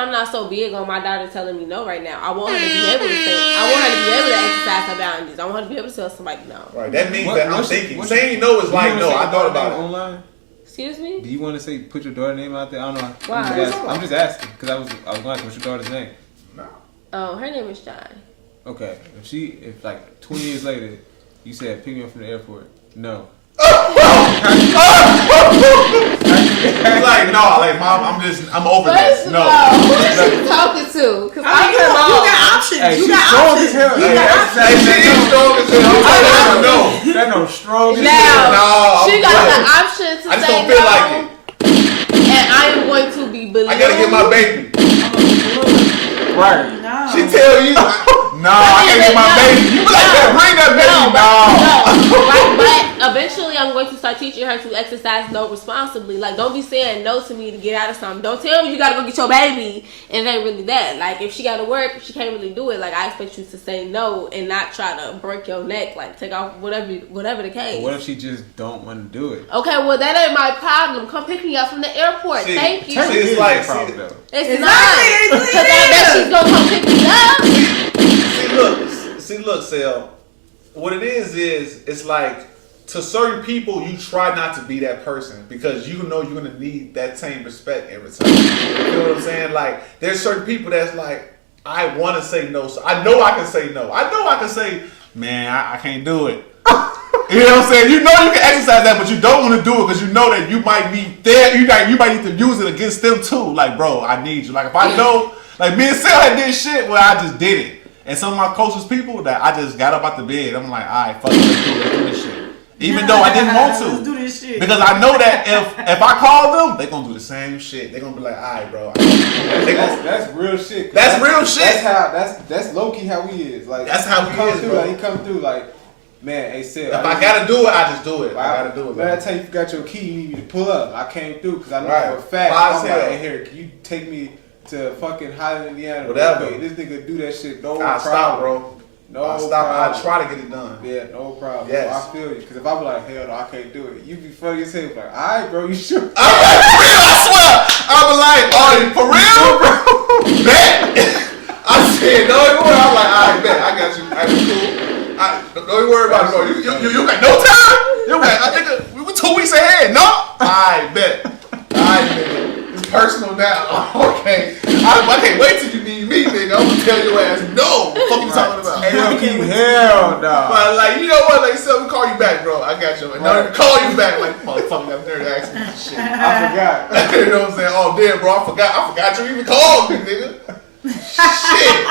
I'm not so big on my daughter telling me no right now. I want her to be able to say. I want her to be able to exercise her boundaries. I want her to be able to tell somebody no. Right. That means What- that I'm what's- thinking. what's- Saying no is Do you like wanna no. say I your thought daughter about name it. online. Excuse me? Do you want to say put your daughter name out there? I don't know. Why? I'm just asking because I was going to ask what's your daughter's name. No. Oh, her name is John. Okay, if like 20 years later, you said pick me up from the airport, no. He's like, no, like, mom, I'm over First this. of No. all, who is she talking to? Because I'm her You mom. got options. Hey, you she's got strong options. as hell. You Hey, got that's- options. Hey, she is strong as hell. I'm telling you, no. That no strong as hell. Now, No, she I'm got good. the option to I just say don't feel no, like it. and I am going to be believed. I gotta get my baby. Right. No. She tell you, nah, I can't get my baby. You be like, No. bring that baby. No, but eventually I'm going to start teaching her to exercise no responsibly. Like, don't be saying no to me to get out of something. Don't tell me you gotta go get your baby and it ain't really that. Like, if she gotta work, if she can't really do it, like, I expect you to say no and not try to break your neck, like, take off whatever the case. But what if she just don't want to do it? Okay, well, that ain't my problem. Come pick me up from the airport. See, Thank you. see, it's like, problem, see, though. It's Exactly, not. it's Because I bet she's gonna come pick me up. look, Sel. What it is it's like to certain people you try not to be that person because you know you're gonna need that same respect in return. You know what I'm saying? Like there's certain people that's like, I want to say no, so I know I can say no. I know I can say, man, I can't do it. You know what I'm saying? You know you can exercise that, but you don't want to do it because you know that you might be there. You might need to use it against them too. Like, bro, I need you. Like, if I know, like me and Sel had did shit where I just did it. And some of my closest people that I just got up out the bed, I'm like, all right, fuck it, let's do this shit. Even though I didn't want Let's do to. this shit. Because I know that if I call them, they going to do the same shit. They going to be like, all right, bro. That's real shit. That's real shit. That's low key how he is. Like That's how he come is, through, bro. Like, he come through like, man, hey Sil. If I got to do it, I just do it. I got to do it. Last time you forgot your key, you need me to pull up. I came through because I know Right. for a fact. Why I'm as like, hell? hey, here, can you take me to fucking Highland, Indiana? Whatever. Real quick? This nigga do that shit. No I problem. stop, bro. No I stop. problem. I try to get it done. Yeah, no problem. Yes. I feel you. Because if I be like, hell no, I can't do it. You be funny as hell. Like, all right, bro, you sure? I'm like, for real, I swear. I was like, oh, for real, bro? Bet. I said, no, I'm like, all right, bet. I got you. I be cool. Don't worry about it, bro. You got no time? You got, I think we were 2 weeks ahead. No? I bet. I bet. It's personal now. Okay. I can't wait till you need me, nigga. I'm gonna tell your ass no. What the fuck you talking about? Hell no. But like, you know what? Like, so we call you back, bro. I got you. And Right. call you back. Like, motherfucker, I'm there to ask me this shit. I forgot. You know what I'm saying? Oh, damn, bro. I forgot you even called me, nigga. Shit.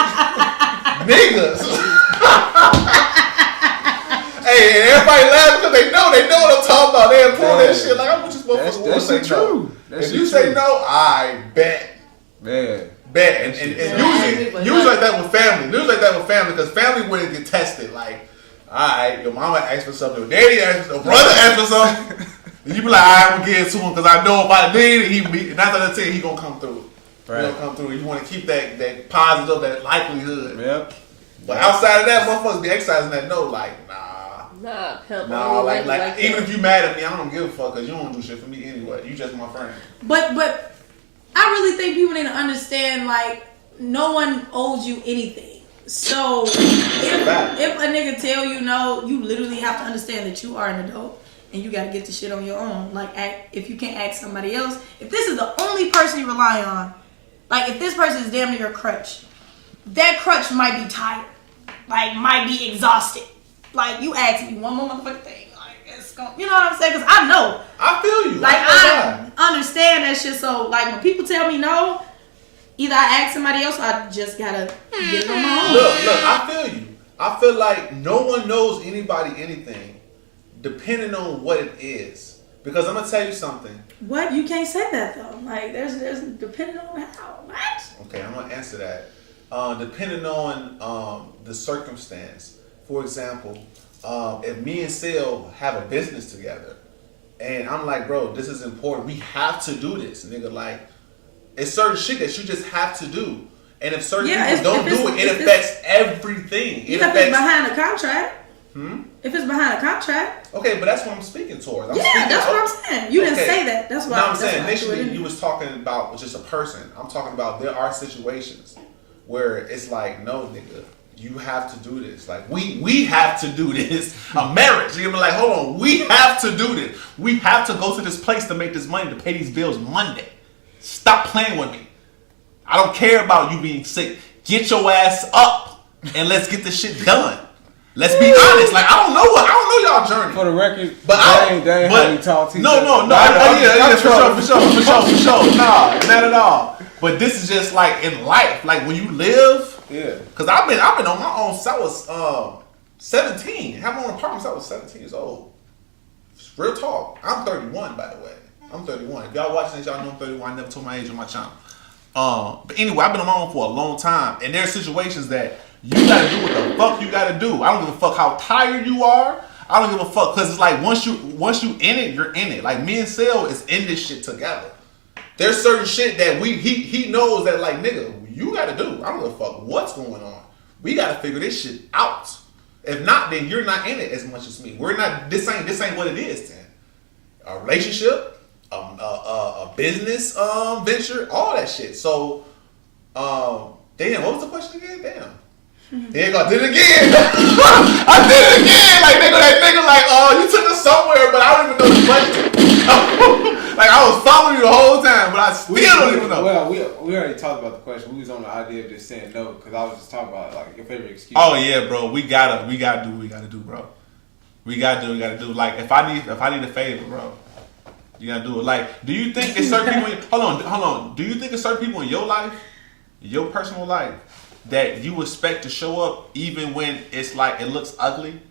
Niggas. Hey, and everybody laughing because they know what I'm talking about. They pull that shit like, I'm just motherfucker. That's say shit no. true. That If shit you say true. no, I bet. Man. Bet. And true. usually like that with family. Usually like that with family because family wouldn't get tested. Like, alright, your mama asked for something, your daddy asked for something, your brother asked for something. And you be like, alright, I'm gonna give it to him because I know if I need it, he 9 out of 10, he gonna come through. Right. He gonna come through. You want to keep that positive, that likelihood. Yep. But outside of that, motherfuckers be exercising that no, like, Nah, help. nah, like that. even if you mad at me, I don't give a fuck because you don't do shit for me anyway. You just my friend. But I really think people need to understand, like, no one owes you anything. So if a nigga tell you no, you literally have to understand that you are an adult and you gotta get the shit on your own. Like, if you can't ask somebody else, if this is the only person you rely on, like if this person is damn near your crutch, that crutch might be tired, like might be exhausted. Like, you ask me one more motherfucking thing, like it's gonna, you know what I'm saying? Because I know. I feel you. Like, I I understand that shit. So, like, when people tell me no, either I ask somebody else or I just gotta get it on my own. Look, I feel you. I feel like no one knows anybody anything depending on what it is. Because I'm going to tell you something. What? You can't say that, though. Like, there's depending on how. What? Okay, I'm going to answer that. Depending on the circumstance. For example, if me and Sil have a business together, and I'm like, bro, this is important. We have to do this, nigga. Like, it's certain shit that you just have to do. And if certain people don't do it, it affects everything. It If affects. it's behind a contract. If it's behind a contract. Okay, but that's what I'm speaking towards. That's what I'm saying. You didn't say that. That's why. No, I'm saying that's why I threw it initially in you was talking about just a person. I'm talking about there are situations where it's like, no, nigga, you have to do this. Like we have to do this. A marriage. You're gonna be like, hold on, we have to do this. We have to go to this place to make this money to pay these bills Monday. Stop playing with me. I don't care about you being sick. Get your ass up and let's get this shit done. Let's be honest. Like I don't know y'all journey. For the record, But that ain't how we talk to each other. No, for sure. Nah, not at all. But this is just like in life, like when you live. Yeah. Cause I've been on my own since I was 17. Had my own apartment since I was 17 years old. Real talk. I'm 31, by the way. I'm 31. If y'all watching this, y'all know I'm 31. I never told my age on my channel. But anyway, I've been on my own for a long time, and there are situations that you gotta do what the fuck you gotta do. I don't give a fuck how tired you are. I don't give a fuck, cause it's like once you in it, you're in it. Like me and Sale is in this shit together. There's certain shit that he knows that like nigga, you gotta do. I don't give a fuck what's going on. We gotta figure this shit out. If not, then you're not in it as much as me. We're not. This ain't what it is. Then a relationship, a business venture, all that shit. So, damn, what was the question again? Damn. There you go, did it again. I did it again. Like that nigga, like, oh, you took us somewhere, but I don't even know the question. Like I was following you the whole time, but I still don't even know. Well, we already talked about the question. We was on the idea of just saying no, because I was just talking about like your favorite excuse. Oh yeah, bro. We gotta do what we gotta do, bro. We gotta do. Like if I need a favor, bro, you gotta do it. Like, do you think there's certain people? Hold on. Do you think there's certain people in your life, your personal life, that you expect to show up even when it's like it looks ugly?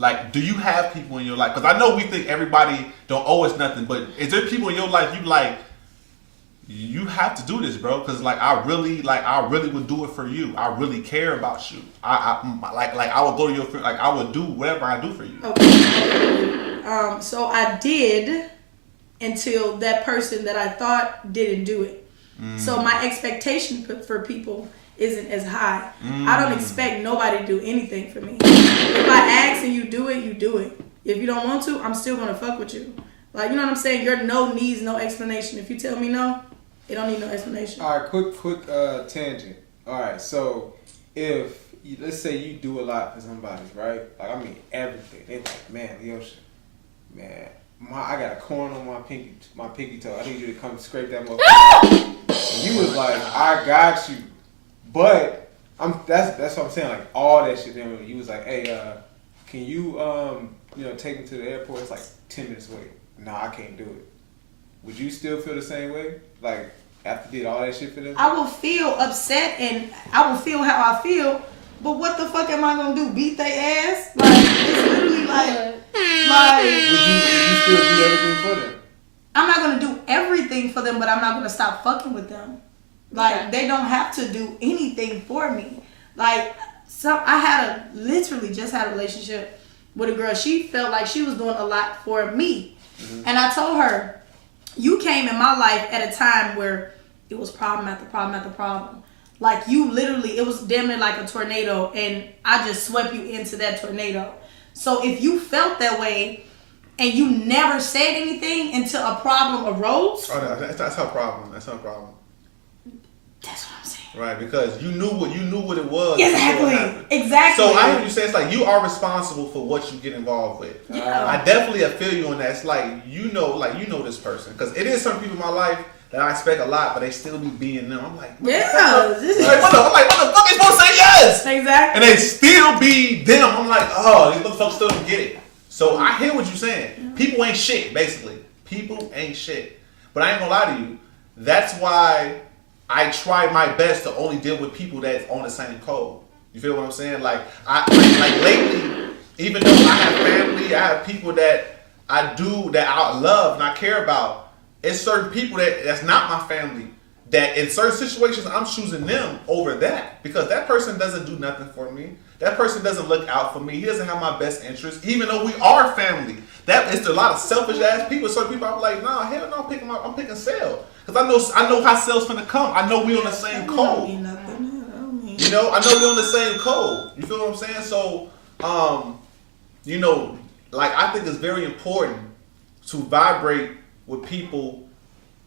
Like, do you have people in your life? Because I know we think everybody don't owe us nothing, but is there people in your life you like? You have to do this, bro. Because like I really would do it for you. I really care about you. I would go to your friend. Like I would do whatever I do for you. Okay. So I did until that person that I thought didn't do it. So my expectation for people isn't as high. I don't expect nobody to do anything for me. If I ask and you do it, you do it. If you don't want to, I'm still gonna fuck with you. Like, you know what I'm saying? Your no needs no explanation. If you tell me no, it don't need no explanation. All right, quick tangent. All right, so if let's say you do a lot for somebody, right? Like I mean everything. They're like, man, Leosha, man, I got a corn on my pinky toe. I need you to come scrape that motherfucker. And you was like, I got you. But that's what I'm saying. Like all that shit. Then you was like, hey, can you take me to the airport? It's like 10 minutes away. No, I can't do it. Would you still feel the same way? Like after you did all that shit for them? I will feel upset and I will feel how I feel. But what the fuck am I gonna do? Beat their ass? Like it's literally like. Would you still do everything for them? I'm not gonna do everything for them, but I'm not gonna stop fucking with them. Like they don't have to do anything for me. Like I literally just had a relationship with a girl. She felt like she was doing a lot for me, and I told her, "You came in my life at a time where it was problem after problem after problem. Like you literally, it was damn near like a tornado, and I just swept you into that tornado. So if you felt that way." And you never said anything until a problem arose. Oh, no, that's her problem. That's her problem. That's what I'm saying. Right, because you knew what it was. Exactly. So I hear you say it's like you are responsible for what you get involved with. Yeah. I definitely feel you on that. It's like you know this person, because it is some people in my life that I expect a lot, but they still be being them. I'm like, what the fuck is supposed to say yes? Exactly. And they still be them. I'm like, oh, these motherfuckers still don't get it. So I hear what you're saying. Yeah. People ain't shit, basically. People ain't shit. But I ain't gonna lie to you. That's why I try my best to only deal with people that's on the same code. You feel what I'm saying? Like lately, even though I have family, I have people that I love and I care about. It's certain people that's not my family. That in certain situations I'm choosing them over that, because that person doesn't do nothing for me. That person doesn't look out for me. He doesn't have my best interest, even though we are family. That is a lot of selfish ass people. Certain people I'm like, nah, hell no, I'm picking Sale. Because I know how Sale's finna come. I know we on the same code. You know, I know we on the same code. You feel what I'm saying? So, like I think it's very important to vibrate with people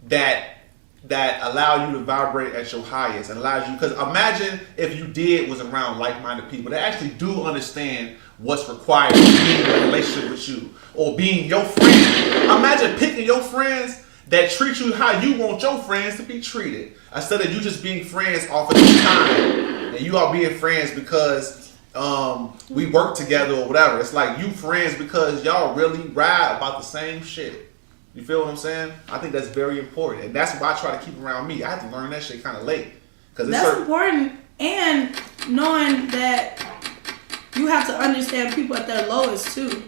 that that allow you to vibrate at your highest and allows you, because imagine if you was around like-minded people that actually do understand what's required to be in a relationship with you or being your friend. Imagine picking your friends that treat you how you want your friends to be treated, instead of you just being friends off of this time and you all being friends because we work together or whatever. It's like you friends because y'all really ride about the same shit. You feel what I'm saying? I think that's very important, and that's why I try to keep around me. I had to learn that shit kind of late, because that's important, and knowing that you have to understand people at their lowest too,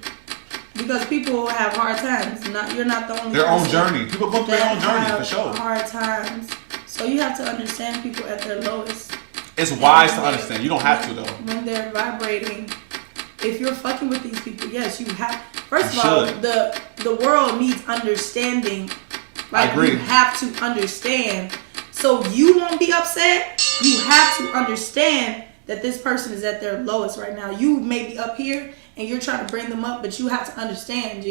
because people have hard times. You're not the only. Their own journey. People go through their own journey for sure. Hard times, so you have to understand people at their lowest. It's wise to understand. You don't have to though. When they're vibrating, if you're fucking with these people, yes, you have. First of all, the world needs understanding. Like, I agree. You have to understand. So you won't be upset. You have to understand that this person is at their lowest right now. You may be up here and you're trying to bring them up, but you have to understand,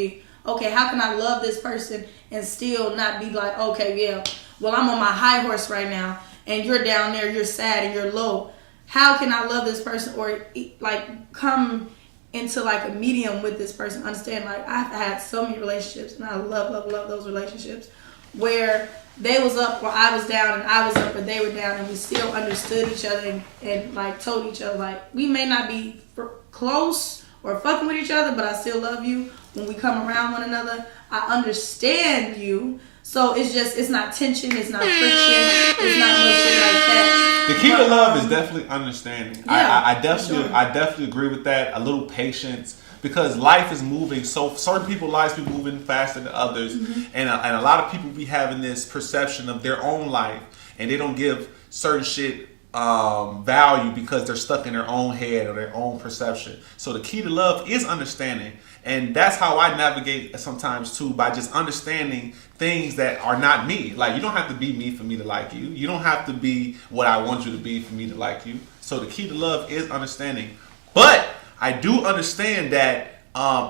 okay, how can I love this person and still not be like, okay, yeah, well, I'm on my high horse right now and you're down there, you're sad and you're low. How can I love this person or like come into like a medium with this person? Understand, like, I've had so many relationships and I love those relationships where they was up or I was down and I was up or they were down, and we still understood each other and like told each other, like, we may not be close or fucking with each other, but I still love you. When we come around one another, I understand you. So it's not tension, it's not friction, it's not no shit like that. The key to love is definitely understanding. Yeah, I definitely agree with that. A little patience, because life is moving. So certain people's lives be moving faster than others, and a lot of people be having this perception of their own life, and they don't give certain shit value because they're stuck in their own head or their own perception. So the key to love is understanding. And that's how I navigate sometimes too, by just understanding things that are not me. Like, you don't have to be me for me to like you. You don't have to be what I want you to be for me to like you. So the key to love is understanding. But I do understand that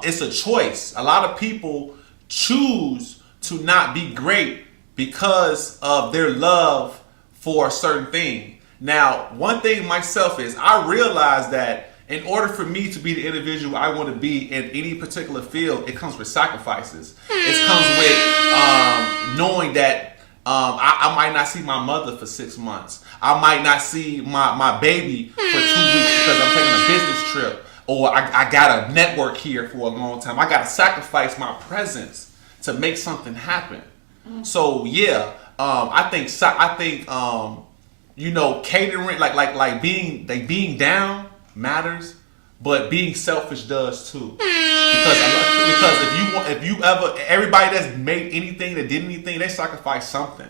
it's a choice. A lot of people choose to not be great because of their love for a certain thing. Now, one thing myself is I realize that in order for me to be the individual I want to be in any particular field, it comes with sacrifices. It comes with knowing that I might not see my mother for 6 months. I might not see my baby for 2 weeks because I'm taking a business trip. Or I got to network here for a long time. I got to sacrifice my presence to make something happen. So, yeah, I think catering, like being down matters, but being selfish does too. Because if you ever, everybody that's made anything, that did anything, they sacrifice something.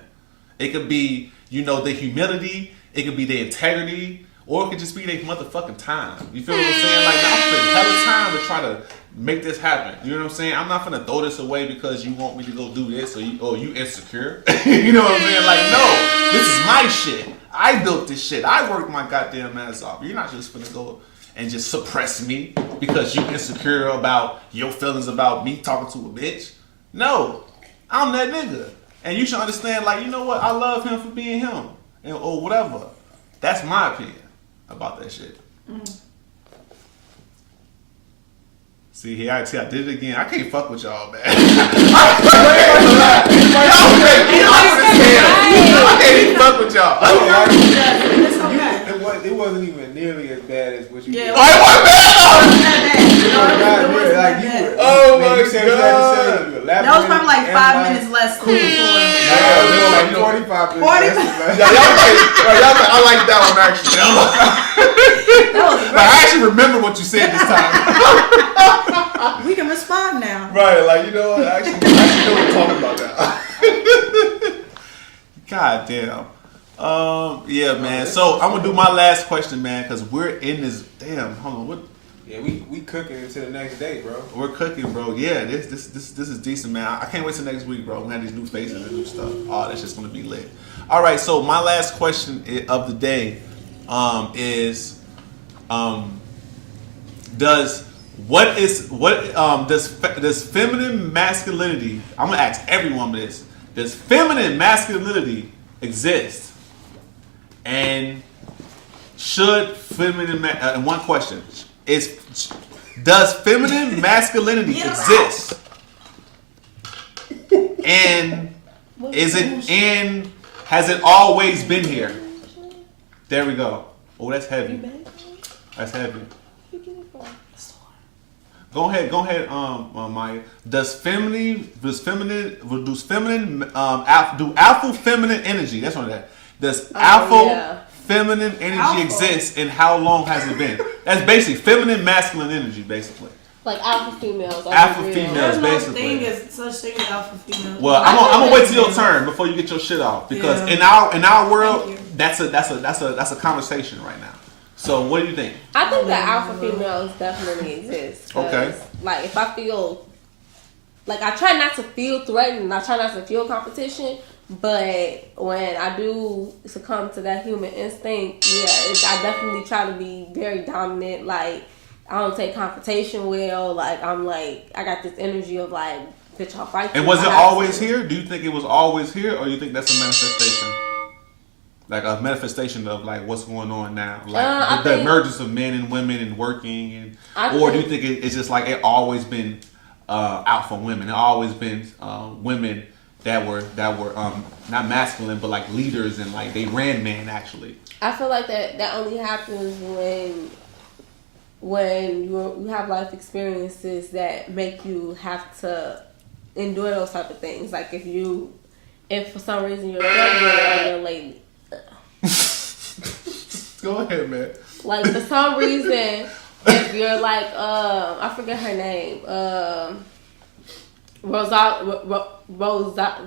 It could be, the humility, it could be their integrity, or it could just be their motherfucking time. You feel what I'm saying? Like, I'm spending hella time to try to make this happen. You know what I'm saying? I'm not gonna throw this away because you want me to go do this, or you insecure. You know what I'm saying? Like, no, this is my shit. I built this shit. I worked my goddamn ass off. You're not just gonna go and just suppress me because you insecure about your feelings about me talking to a bitch. No, I'm that nigga. And you should understand, like, you know what? I love him for being him, or whatever. That's my opinion about that shit. See, here I did it again. I can't fuck with y'all, man. I can't even fuck with y'all. It wasn't even nearly as bad as what you did. It wasn't bad. Oh my god. That was probably like 5 minutes less cool. Like 45 minutes. I like that one actually. I actually remember what you said this time. We can respond now. Right, like, you know what? I actually know what we're talking about now. God damn. Yeah, man. So I'm gonna do my last question, man, because we're in this. Damn, hold on. What? Yeah, we cooking until the next day, bro. We're cooking, bro. Yeah, this is decent, man. I can't wait till next week, bro. We have these new faces and new stuff. Oh, that's just gonna be lit. All right. So my last question of the day is, does feminine masculinity? I'm gonna ask everyone this. Does feminine masculinity exist? And should feminine and one question does feminine masculinity exist? And has it always been here? There we go. Oh, that's heavy. That's heavy. Go ahead, Maya. Do alpha feminine energy? That's what that. Does alpha feminine energy exist, and how long has it been? That's basically feminine masculine energy, basically. Like alpha females. Alpha females, There's no basically. thing as such thing as alpha female. Well, I'm gonna wait till your turn before you get your shit off, because in our world, that's a conversation right now. So what do you think? I think that alpha females definitely exist. Okay. Like if I feel, like I try not to feel threatened, I try not to feel competition, but when I do succumb to that human instinct, I definitely try to be very dominant. Like I don't take confrontation well. Like I'm like, I got this energy of like, bitch, I'll fight you. And was it always here? Do you think it was always here, or you think that's a manifestation? Like a manifestation of like what's going on now, like the emergence of men and women and working, or do you think it's just like it always been out for women? It always been women that were not masculine, but like leaders, and like they ran men actually. I feel like that only happens when you have life experiences that make you have to endure those type of things. Like if for some reason you're pregnant or you're late. Go ahead, man. Like for some reason, if you're like I forget her name, Rosa Blanca.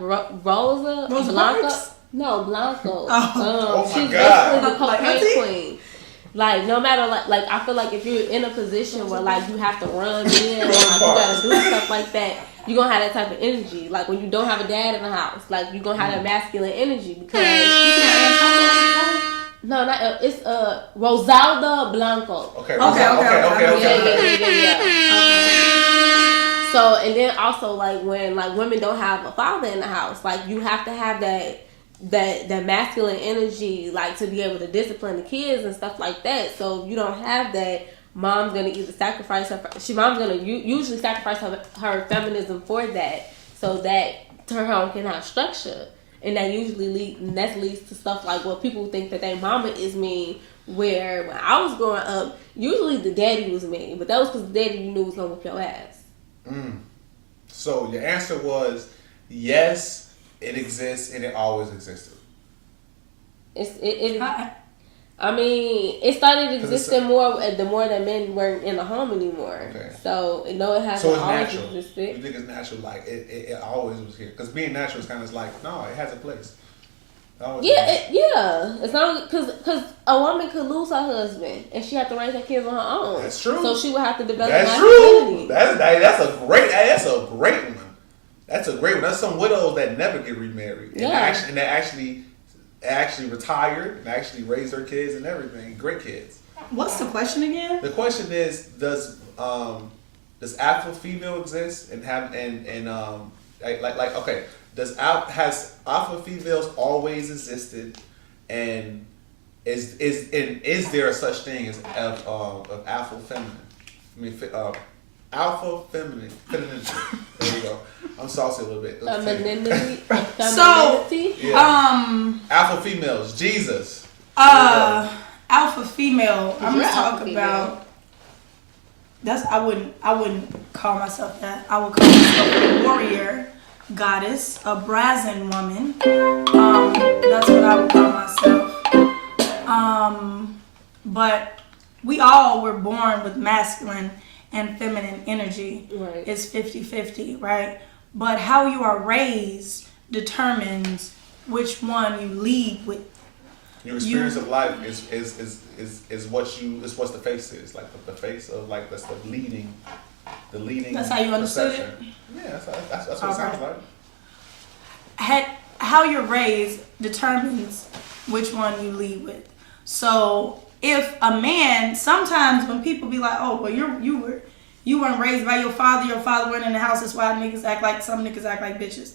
No, Blanco. Oh she's my God. basically the cocaine queen. Like no matter like I feel like if you're in a position where like you have to run in, or like, you gotta do stuff like that, you're gonna have that type of energy. Like when you don't have a dad in the house, like you're gonna have that masculine energy because no, not it's Rosalda Blanco. Okay. Yeah. So and then also like when like women don't have a father in the house, like you have to have that masculine energy, like to be able to discipline the kids and stuff like that. So if you don't have that, mom's gonna either sacrifice mom's gonna usually sacrifice her feminism for that, so that her home can have structure, and that usually leads to stuff like what people think that their mama is mean. Where when I was growing up, usually the daddy was mean, but that was because the daddy you knew was gonna whip your ass. So your answer was yes, it exists and it always existed. I mean, it started existing more the more that men weren't in the home anymore. Okay. So it hasn't always existed. You think it's natural? Like it always was here? Because being natural is kind of like it has a place. It's not because a woman could lose her husband and she had to raise her kids on her own. That's true. So she would have to develop. That's true. That's a great one. That's a great one. That's some widows that never get remarried. And that actually retired and actually raised their kids and everything. Great kids. What's the question again? The question is, does alpha female exist and have okay? Has alpha females always existed, and is there such thing as of alpha feminine? I mean, alpha feminine. There we go. I'm saucy a little bit. Femininity. Alpha females. Jesus. Alpha female. I'm gonna talk about. I wouldn't call myself that. I would call myself a warrior goddess, a brazen woman. That's what I would call myself. But we all were born with masculine and feminine energy. Right. It's 50-50, right? But how you are raised determines which one you lead with. Your experience of life is what the face is, like the face of like that's the leading. That's how you understood it. Yeah, that's what it sounds like. How you're raised determines which one you lead with. So if a man, sometimes when people be like, oh, well, you weren't raised by your father weren't in the house, that's why some niggas act like bitches.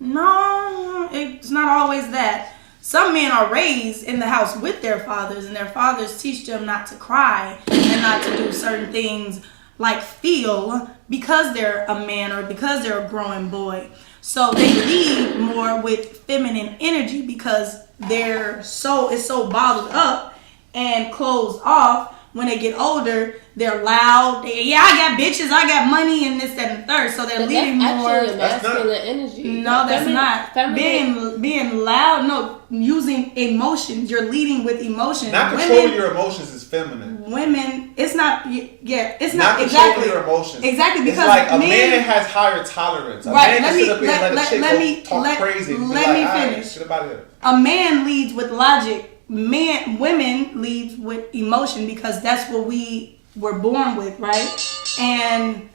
No, it's not always that. some men are raised in the house with their fathers, and their fathers teach them not to cry and not to do certain things like feel because they're a man or because they're a growing boy. So they lead more with feminine energy because their soul is so bottled up and closed off. When they get older, they're loud. I got bitches, I got money, and this, that, and the third. So they're leading more. That's actually a masculine energy. No, that's not. Being loud. No, using emotions. You're leading with emotions. Not controlling your emotions is feminine. Women, it's not. Yeah, it's not not controlling exactly your emotions. Exactly, because it's like a man has higher tolerance. A man can sit up here and let a chick talk crazy. Let me finish. Get about it. A man leads with logic. Women leads with emotion because that's what we were born with, right? And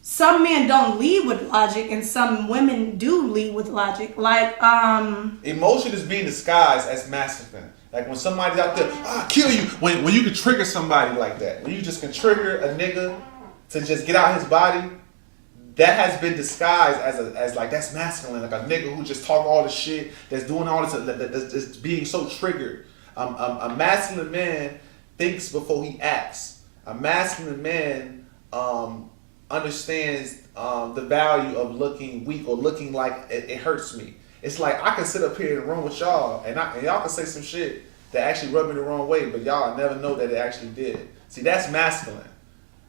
some men don't lead with logic, and some women do lead with logic. Like emotion is being disguised as masculine. Like when somebody's out there, I'll kill you. When you can trigger somebody like that, when you just can trigger a nigga to just get out his body, that has been disguised as like that's masculine, like a nigga who just talk all the shit, that's doing all this, that's being so triggered. A masculine man thinks before he acts. A masculine man understands the value of looking weak or looking like it hurts me. It's like I can sit up here in the room with y'all and y'all can say some shit that actually rub me the wrong way, but y'all never know that it actually did. See, that's masculine.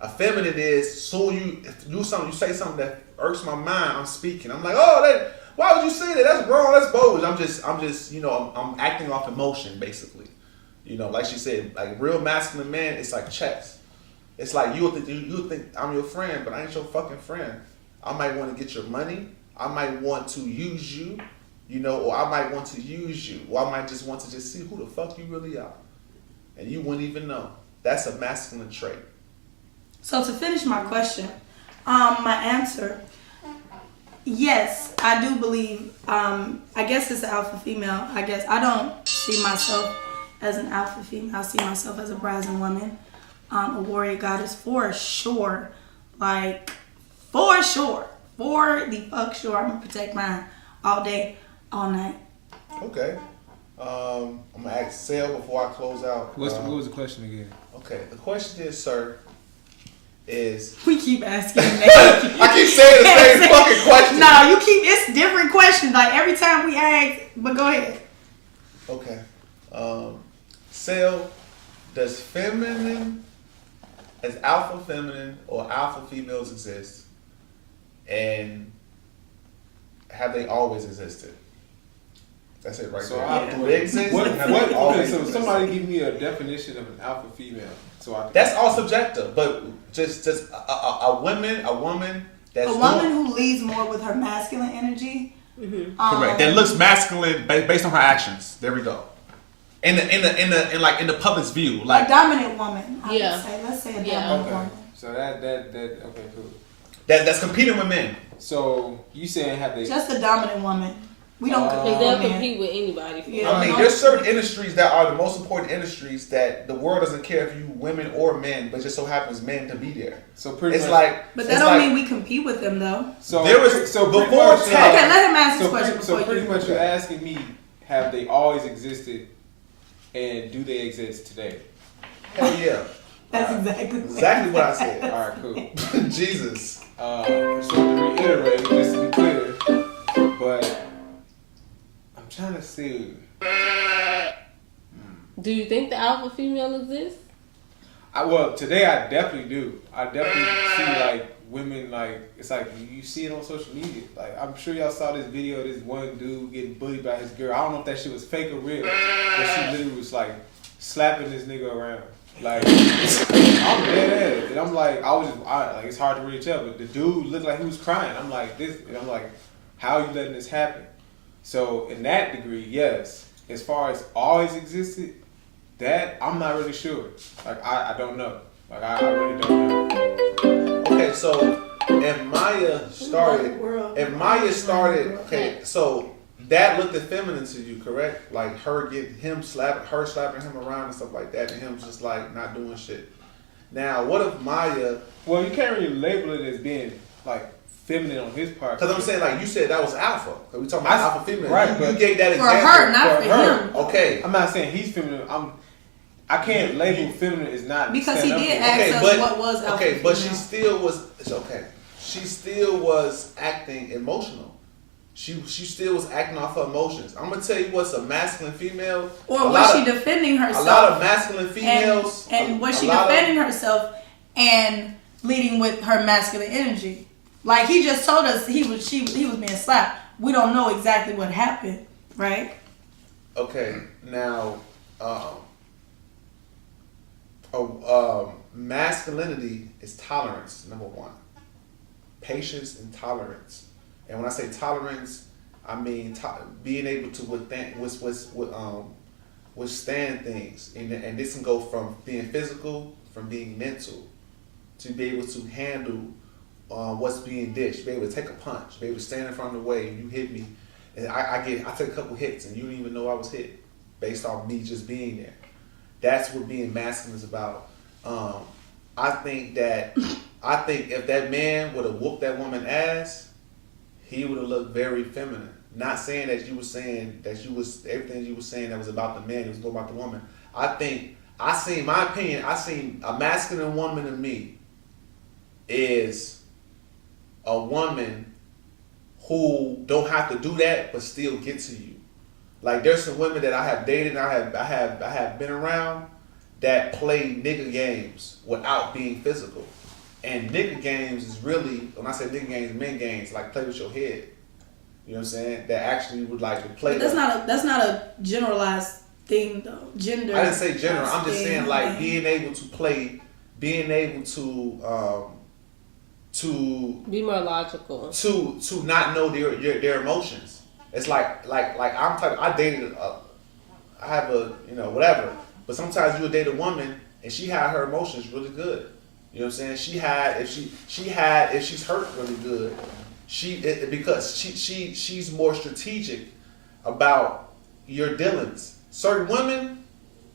A feminine is soon you do something, you say something that irks my mind. I'm speaking. I'm like, why would you say that? That's wrong. That's bold. I'm just, I'm acting off emotion, basically. Like she said, like real masculine man, it's like chess. It's like you think I'm your friend, but I ain't your fucking friend. I might want to get your money. I might want to use you, or I might want to use you, or I might just want to just see who the fuck you really are, and you wouldn't even know. That's a masculine trait. So to finish my question, my answer, yes, I do believe, I guess it's an alpha female. I guess I don't see myself as an alpha female. I see myself as a brazen woman, a warrior goddess for sure. Like, for sure. For the fuck sure. I'm going to protect mine all day, all night. Okay. I'm going to ask Sale before I close out. What was the question again? Okay. The question is, sir, is... We keep asking that. I keep saying the same fucking question. No, it's different questions. Like every time we ask, but go ahead. Okay. Sale, does feminine, as alpha feminine or alpha females exist? And have they always existed? That's it right there. Do they exist? So somebody give me a definition of an alpha female. That's all subjective, but just a woman that's who leads more with her masculine energy. Mm-hmm. Correct. That looks masculine based on her actions. There we go. In the public's view, like a dominant woman. I Yeah. would say. Let's say a dominant Okay. woman. So that okay, cool. That's competing with men. So you saying have they? Just a dominant woman. We don't compete They'll with men. compete with anybody. Yeah. I mean, there's certain industries that are the most important industries that the world doesn't care if you women or men, but just so happens men to be there. So pretty it's much, like, But that don't mean we compete with them though. So there was before tech. Okay, let him ask this question So before pretty you. much you're asking me, have they always existed, and do they exist today? Hell yeah. That's Exactly what I said. All right, cool. Jesus. So to reiterate, just to be clear, but I'm trying to see. Do you think the alpha female exists? Well, today I definitely do. I definitely see like women, like it's like you see it on social media. Like I'm sure y'all saw this video of this one dude getting bullied by his girl. I don't know if that shit was fake or real, but she literally was like slapping this nigga around. Like I'm dead ass, and I'm like, like it's hard to really tell, but the dude looked like he was crying. I'm like this, and I'm like, how are you letting this happen? So in that degree, yes. As far as always existed, that I'm not really sure. Like I don't know. Like I really don't know. Okay, so if Maya started, okay, so that looked feminine to you, correct? Like her slapping him around and stuff like that, and him just like not doing shit. Now, what if Maya? Well, you can't really label it as being like feminine on his part. Because I'm saying, like, you said that was alpha. Because we talking about alpha female. Right, You but gave that For example. her, not for her. him. Okay. I'm not saying he's feminine. I can't label feminine is not Because he stand up did for- ask Okay, us but what was alpha okay, but she female. still was okay. She still was acting emotional. She still was acting off her emotions. I'm gonna tell you what's a masculine female. Or a was lot she of- defending herself? A lot of masculine females. And was a she lot of- defending herself and leading with her masculine energy? Like he just told us he was being slapped. We don't know exactly what happened, right? Okay, now, masculinity is tolerance. Number one, patience and tolerance. And when I say tolerance, I mean being able to withstand things, and this can go from being physical, from being mental, to be able to handle what's being dished, be able to take a punch, be able to stand in front of the way and you hit me, and I take a couple hits and you didn't even know I was hit, based off me just being there. That's what being masculine is about. I think if that man would have whooped that woman's ass, he would have looked very feminine. Not saying that you were saying that you was everything you were saying that was about the man, it was more about the woman. I seen a masculine woman to me is a woman who don't have to do that but still get to you. Like there's some women that I have dated and I have been around that play nigga games without being physical. And nigga games is really, when I say nigga games, men games, like play with your head. You know what I'm saying? That actually would like to play. But that's not a generalized thing though. Gender. I didn't say general. I'm just saying like thing. being able to play, being able to Be more logical. to not know their emotions. It's like I dated I have a whatever, but sometimes you would date a woman and she had her emotions really good. You know what I'm saying? If she's hurt really good, because she's more strategic about your dealings. Certain women,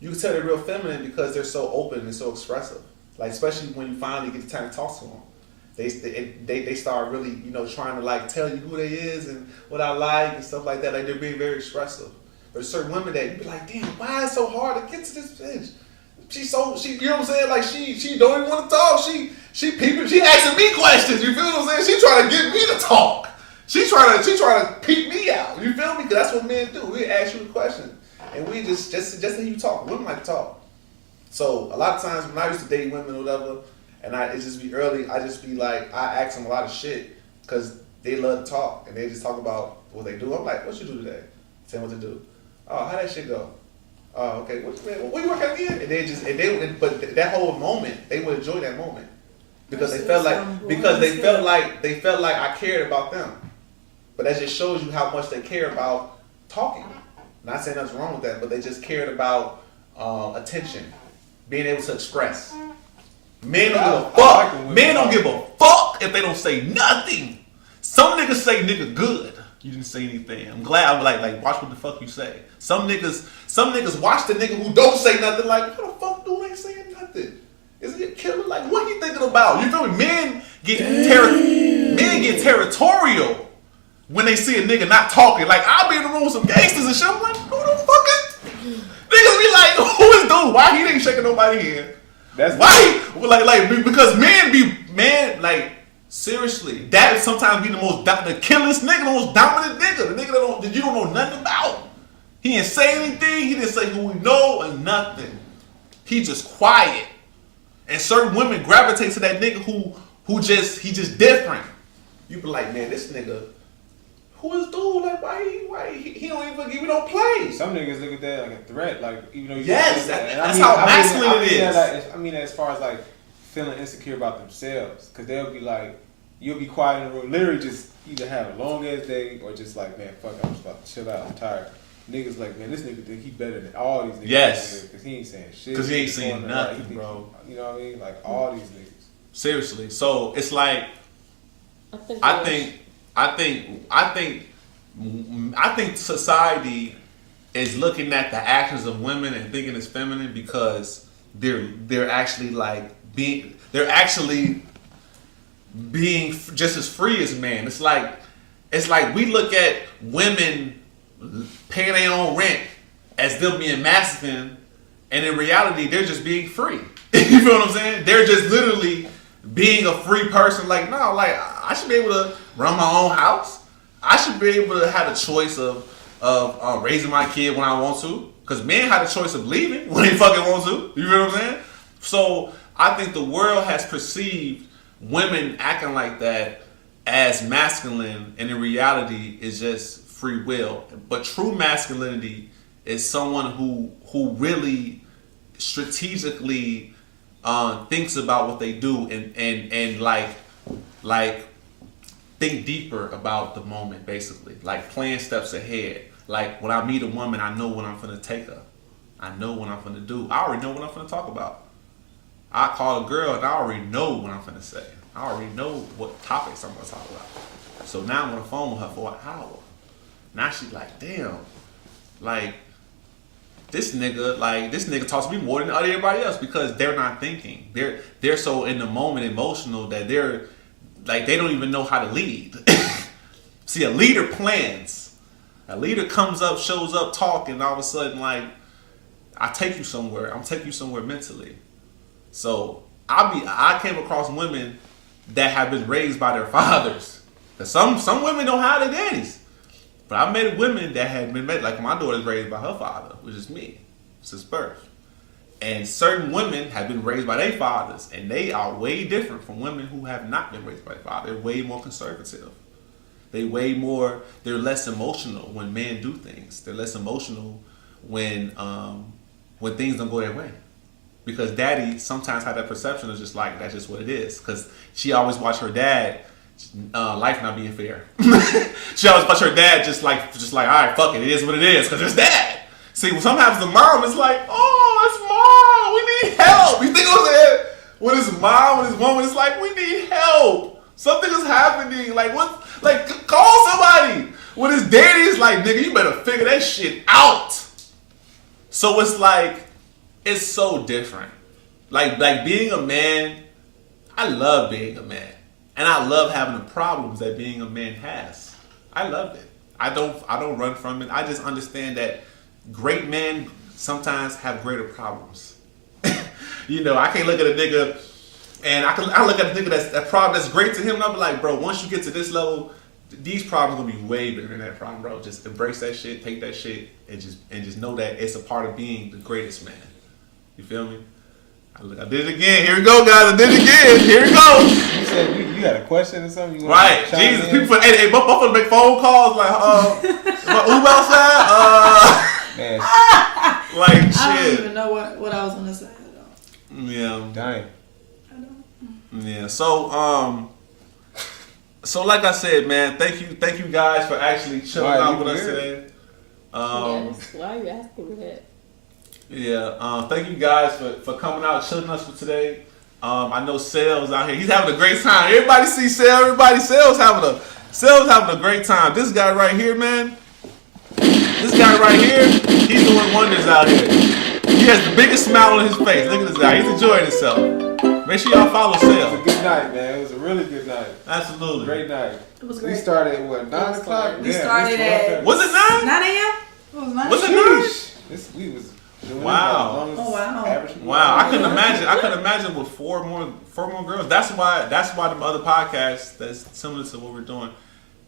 you can tell they're real feminine because they're so open and so expressive. Like especially when you finally get the time to talk to them. They start really, trying to like tell you who they is and what I like and stuff like that. Like they're being very expressive. But there's certain women that you be like, damn, why is it so hard to get to this bitch? She you know what I'm saying? Like she don't even want to talk. She asking me questions. You feel what I'm saying? She trying to get me to talk. She trying to peep me out. You feel me? Because that's what men do. We ask you a question and we just hear you talk. Women like to talk. So a lot of times when I used to date women or whatever, and it just be early, I just be like, I ask them a lot of shit because they love to talk and they just talk about what they do. I'm like, what you do today? Tell me what to do. Oh, how that shit go? Oh, okay. What you work at again? But that whole moment, they would enjoy that moment because they felt like I cared about them. But that just shows you how much they care about talking. Not saying nothing's wrong with that, but they just cared about attention, being able to express. Men don't give a fuck. Men don't give a fuck if they don't say nothing. Some niggas say nigga good. You didn't say anything. I'm glad. I'm like watch what the fuck you say. Some niggas watch the nigga who don't say nothing. Like what the fuck dude ain't saying nothing? Is he a killer? Like what he thinking about? You feel me? Men get territorial when they see a nigga not talking. Like I'll be in the room with some gangsters and shit. I'm like who the fuck is? Niggas be like who is dude? Why he ain't shaking nobody hand? That's why? Like because men like. Seriously, that sometimes be the killest nigga, the most dominant nigga, the nigga that you don't know nothing about. He didn't say anything. He didn't say who we know or nothing. He just quiet. And certain women gravitate to that nigga who just different. You be like, man, this nigga, who is dude? Like, why he don't even give me no play? Some niggas look at that like a threat. Like even though that's how masculine it is. I mean, as far as like feeling insecure about themselves, because they'll be like, you'll be quiet in the room, literally just either have a long ass day or just like, man, fuck, I'm just about to chill out, I'm tired. Niggas like, man, this nigga think he better than all these niggas. Yes. Because he ain't saying shit. Because he ain't saying nothing, bro. You know what I mean? Like all these niggas. Seriously. So it's like, I think society is looking at the actions of women and thinking it's feminine because they're actually being just as free as men. It's like we look at women paying their own rent as them being masculine, and in reality, they're just being free. You feel what I'm saying? They're just literally being a free person. Like, no, like I should be able to run my own house. I should be able to have a choice of raising my kid when I want to. Because men have a choice of leaving when they fucking want to. You know what I'm saying? So I think the world has perceived women acting like that as masculine, and in reality, it's just free will. But true masculinity is someone who really strategically thinks about what they do and like think deeper about the moment, basically. Like plan steps ahead. Like when I meet a woman, I know when I'm finna take her. I know what I'm finna do. I already know what I'm finna talk about. I call a girl and I already know what I'm finna say. I already know what topics I'm gonna talk about. So now I'm on the phone with her for an hour. Now she's like, damn, like this nigga talks to me more than everybody else, because they're not thinking. They're so in the moment emotional that they're like they don't even know how to lead. See, a leader plans. A leader comes up, shows up, talking, and all of a sudden, like, I take you somewhere. I'm taking you somewhere mentally. So I came across women that have been raised by their fathers. Some women don't have their daddies. But I met women that had been met, like my daughter's raised by her father, which is me, since birth. And certain women have been raised by their fathers, and they are way different from women who have not been raised by their father. They're way more conservative. They're less emotional when men do things. They're less emotional when things don't go their way. Because daddy sometimes had that perception of just like, that's just what it is. Because she always watched her dad, life not being fair. She always watched her dad just like, all right, fuck it is what it is, because it's dad. See, when something happens to mom, it's like, oh, it's mom, we need help. You think what I'm saying? When it's mom, when it's woman, it's like, we need help. Something is happening. Like, what? Like, call somebody. When it's daddy, it's like, nigga, you better figure that shit out. So it's like, it's so different. Like being a man, I love being a man. And I love having the problems that being a man has. I love it. I don't run from it. I just understand that great men sometimes have greater problems. You know, I can't look at a nigga and I look at a nigga that problem that's great to him, and I'll be like, bro, once you get to this level, these problems gonna be way bigger than that problem, bro. Just embrace that shit, take that shit, and just know that it's a part of being the greatest man. You feel me? I did it again. Here we go, guys. I did it again. Here we go. You said you got a question or something? You right. Jesus. People, hey, Buffalo make phone calls like, Uber outside? Man. Like, shit. I don't even know what I was gonna say. Yeah. Dang. Yeah. So like I said, man, thank you guys for actually chilling out with us today. Yes. Why are you asking me that? Yeah, thank you guys for coming out, chilling us for today. I know Sales out here. He's having a great time. Everybody see Sales. Sales having a great time. This guy right here, man. This guy right here, he's doing wonders out here. He has the biggest smile on his face. Look at this guy. He's enjoying himself. Make sure y'all follow Sales. It was a good night, man. It was a really good night. Absolutely. Great night. It was great. We started at what, 9 o'clock? We started at... Was it 9? 9 a.m.? It was 9. Was it 9? We was... Wow. Oh, wow. Wow. I couldn't imagine with four more girls. That's why them other podcasts that's similar to what we're doing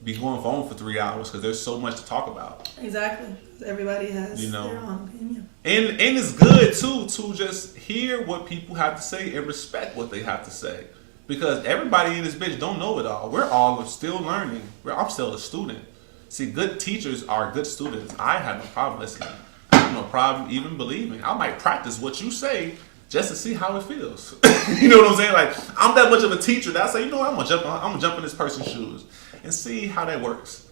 be going on for 3 hours, because there's so much to talk about. Exactly. Everybody has their own opinion. And it's good too to just hear what people have to say and respect what they have to say. Because everybody in this bitch don't know it all. We're all still learning. I'm still a student. See, good teachers are good students. I have no problem listening. I have no problem even believing. I might practice what you say just to see how it feels. You know what I'm saying? Like, I'm that much of a teacher that I say, you know what, I'm gonna jump in this person's shoes and see how that works.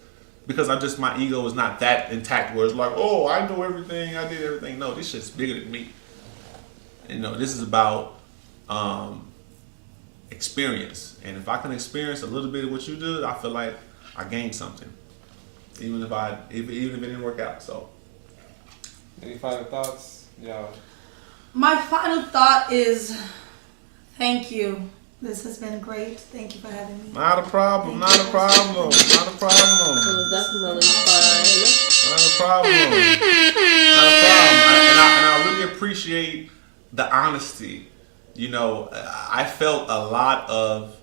Because my ego is not that intact where it's like, oh, I know everything, I did everything. No, this shit's bigger than me. You know, this is about experience. And if I can experience a little bit of what you did, I feel like I gained something. Even if it didn't work out. So, any final thoughts? Yeah. My final thought is thank you This has been great. Thank you for having me. Not a problem. Not a problem. Not a It problem. was definitely fun. Not a problem. Not a problem. And I really appreciate the honesty. You know, I felt a lot of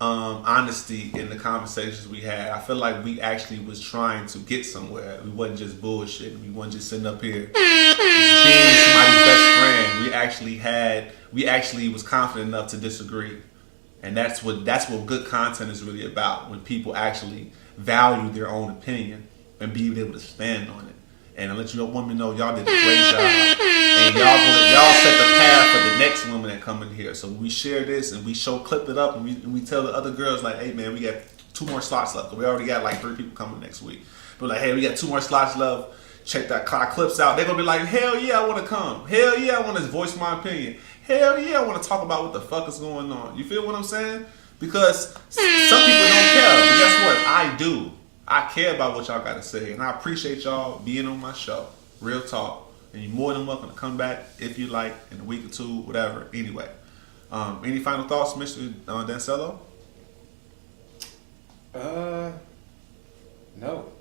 honesty in the conversations we had. I feel like we actually was trying to get somewhere. We wasn't just bullshitting. We wasn't just sitting up here being somebody's best friend. We actually was confident enough to disagree. And that's what good content is really about. When people actually value their own opinion and be able to stand on it. And I let you women know y'all did a great job. And y'all set the path for the next women that come in here. So we share this and we clip it up and we tell the other girls like, hey man, we got 2 more slots left. We already got like 3 people coming next week. But like, hey, we got 2 more slots left. Check that clips out. They're gonna be like, hell yeah, I wanna come. Hell yeah, I wanna voice my opinion. Hell yeah, I wanna talk about what the fuck is going on. You feel what I'm saying? Because some people don't care. But guess what? I do. I care about what y'all got to say, and I appreciate y'all being on my show. Real talk. And you're more than welcome to come back if you like in a week or 2, whatever. Anyway, any final thoughts, Mr. Dancello? No.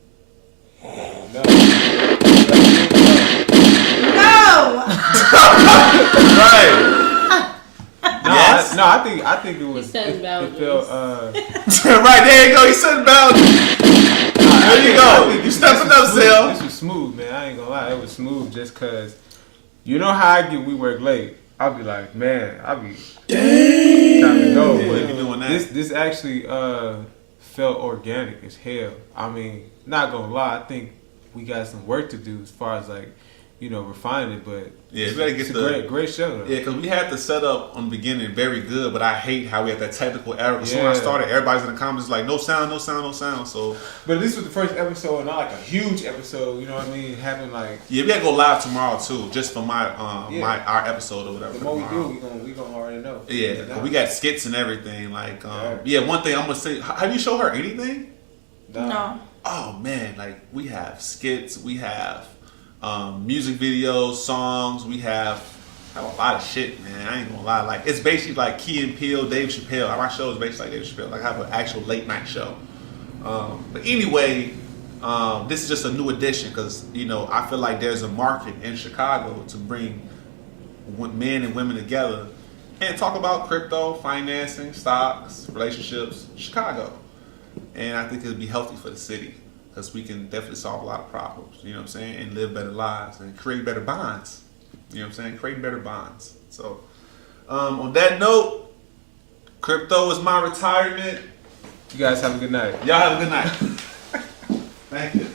Right. Yes. I think it was. He set It boundaries. felt. Right, there you go. He said boundaries. There you go. You stepping up, Sel. This was smooth, man. I ain't gonna lie. It was smooth just because you know how I get we work late. I'll be like, man, I'll be time to go. Yeah, But you be doing that. this actually felt organic as hell. I mean, not gonna lie, I think we got some work to do as far as like, you know, refining it, but Yeah, you gotta get it's the a great show though. Yeah, because we had the setup on the beginning very good, but I hate how we had that technical error. So when I started, everybody's in the comments like, no sound, no sound, no sound. So, But this was the first episode, and not like a huge episode. You know what I mean? Having like yeah, we gotta go live tomorrow too, just for my Yeah. our episode or whatever. the more we tomorrow. do, we gonna already know. Yeah, 'cause we got skits and everything. Like, yeah, one thing I'm gonna say, have you show her anything? No. Oh man, like we have skits, we have music videos, songs, we have a lot of shit, man. I ain't gonna lie. Like it's basically like Key and Peele, Dave Chappelle. My show is basically like Dave Chappelle. Like I have an actual late night show. But anyway, this is just a new addition because you know I feel like there's a market in Chicago to bring men and women together and talk about crypto, financing, stocks, relationships, Chicago. And I think it'd be healthy for the city because we can definitely solve a lot of problems, you know what I'm saying, and live better lives and create better bonds. You know what I'm saying? Creating better bonds. So, on that note, crypto is my retirement. You guys have a good night. Y'all have a good night. Thank you.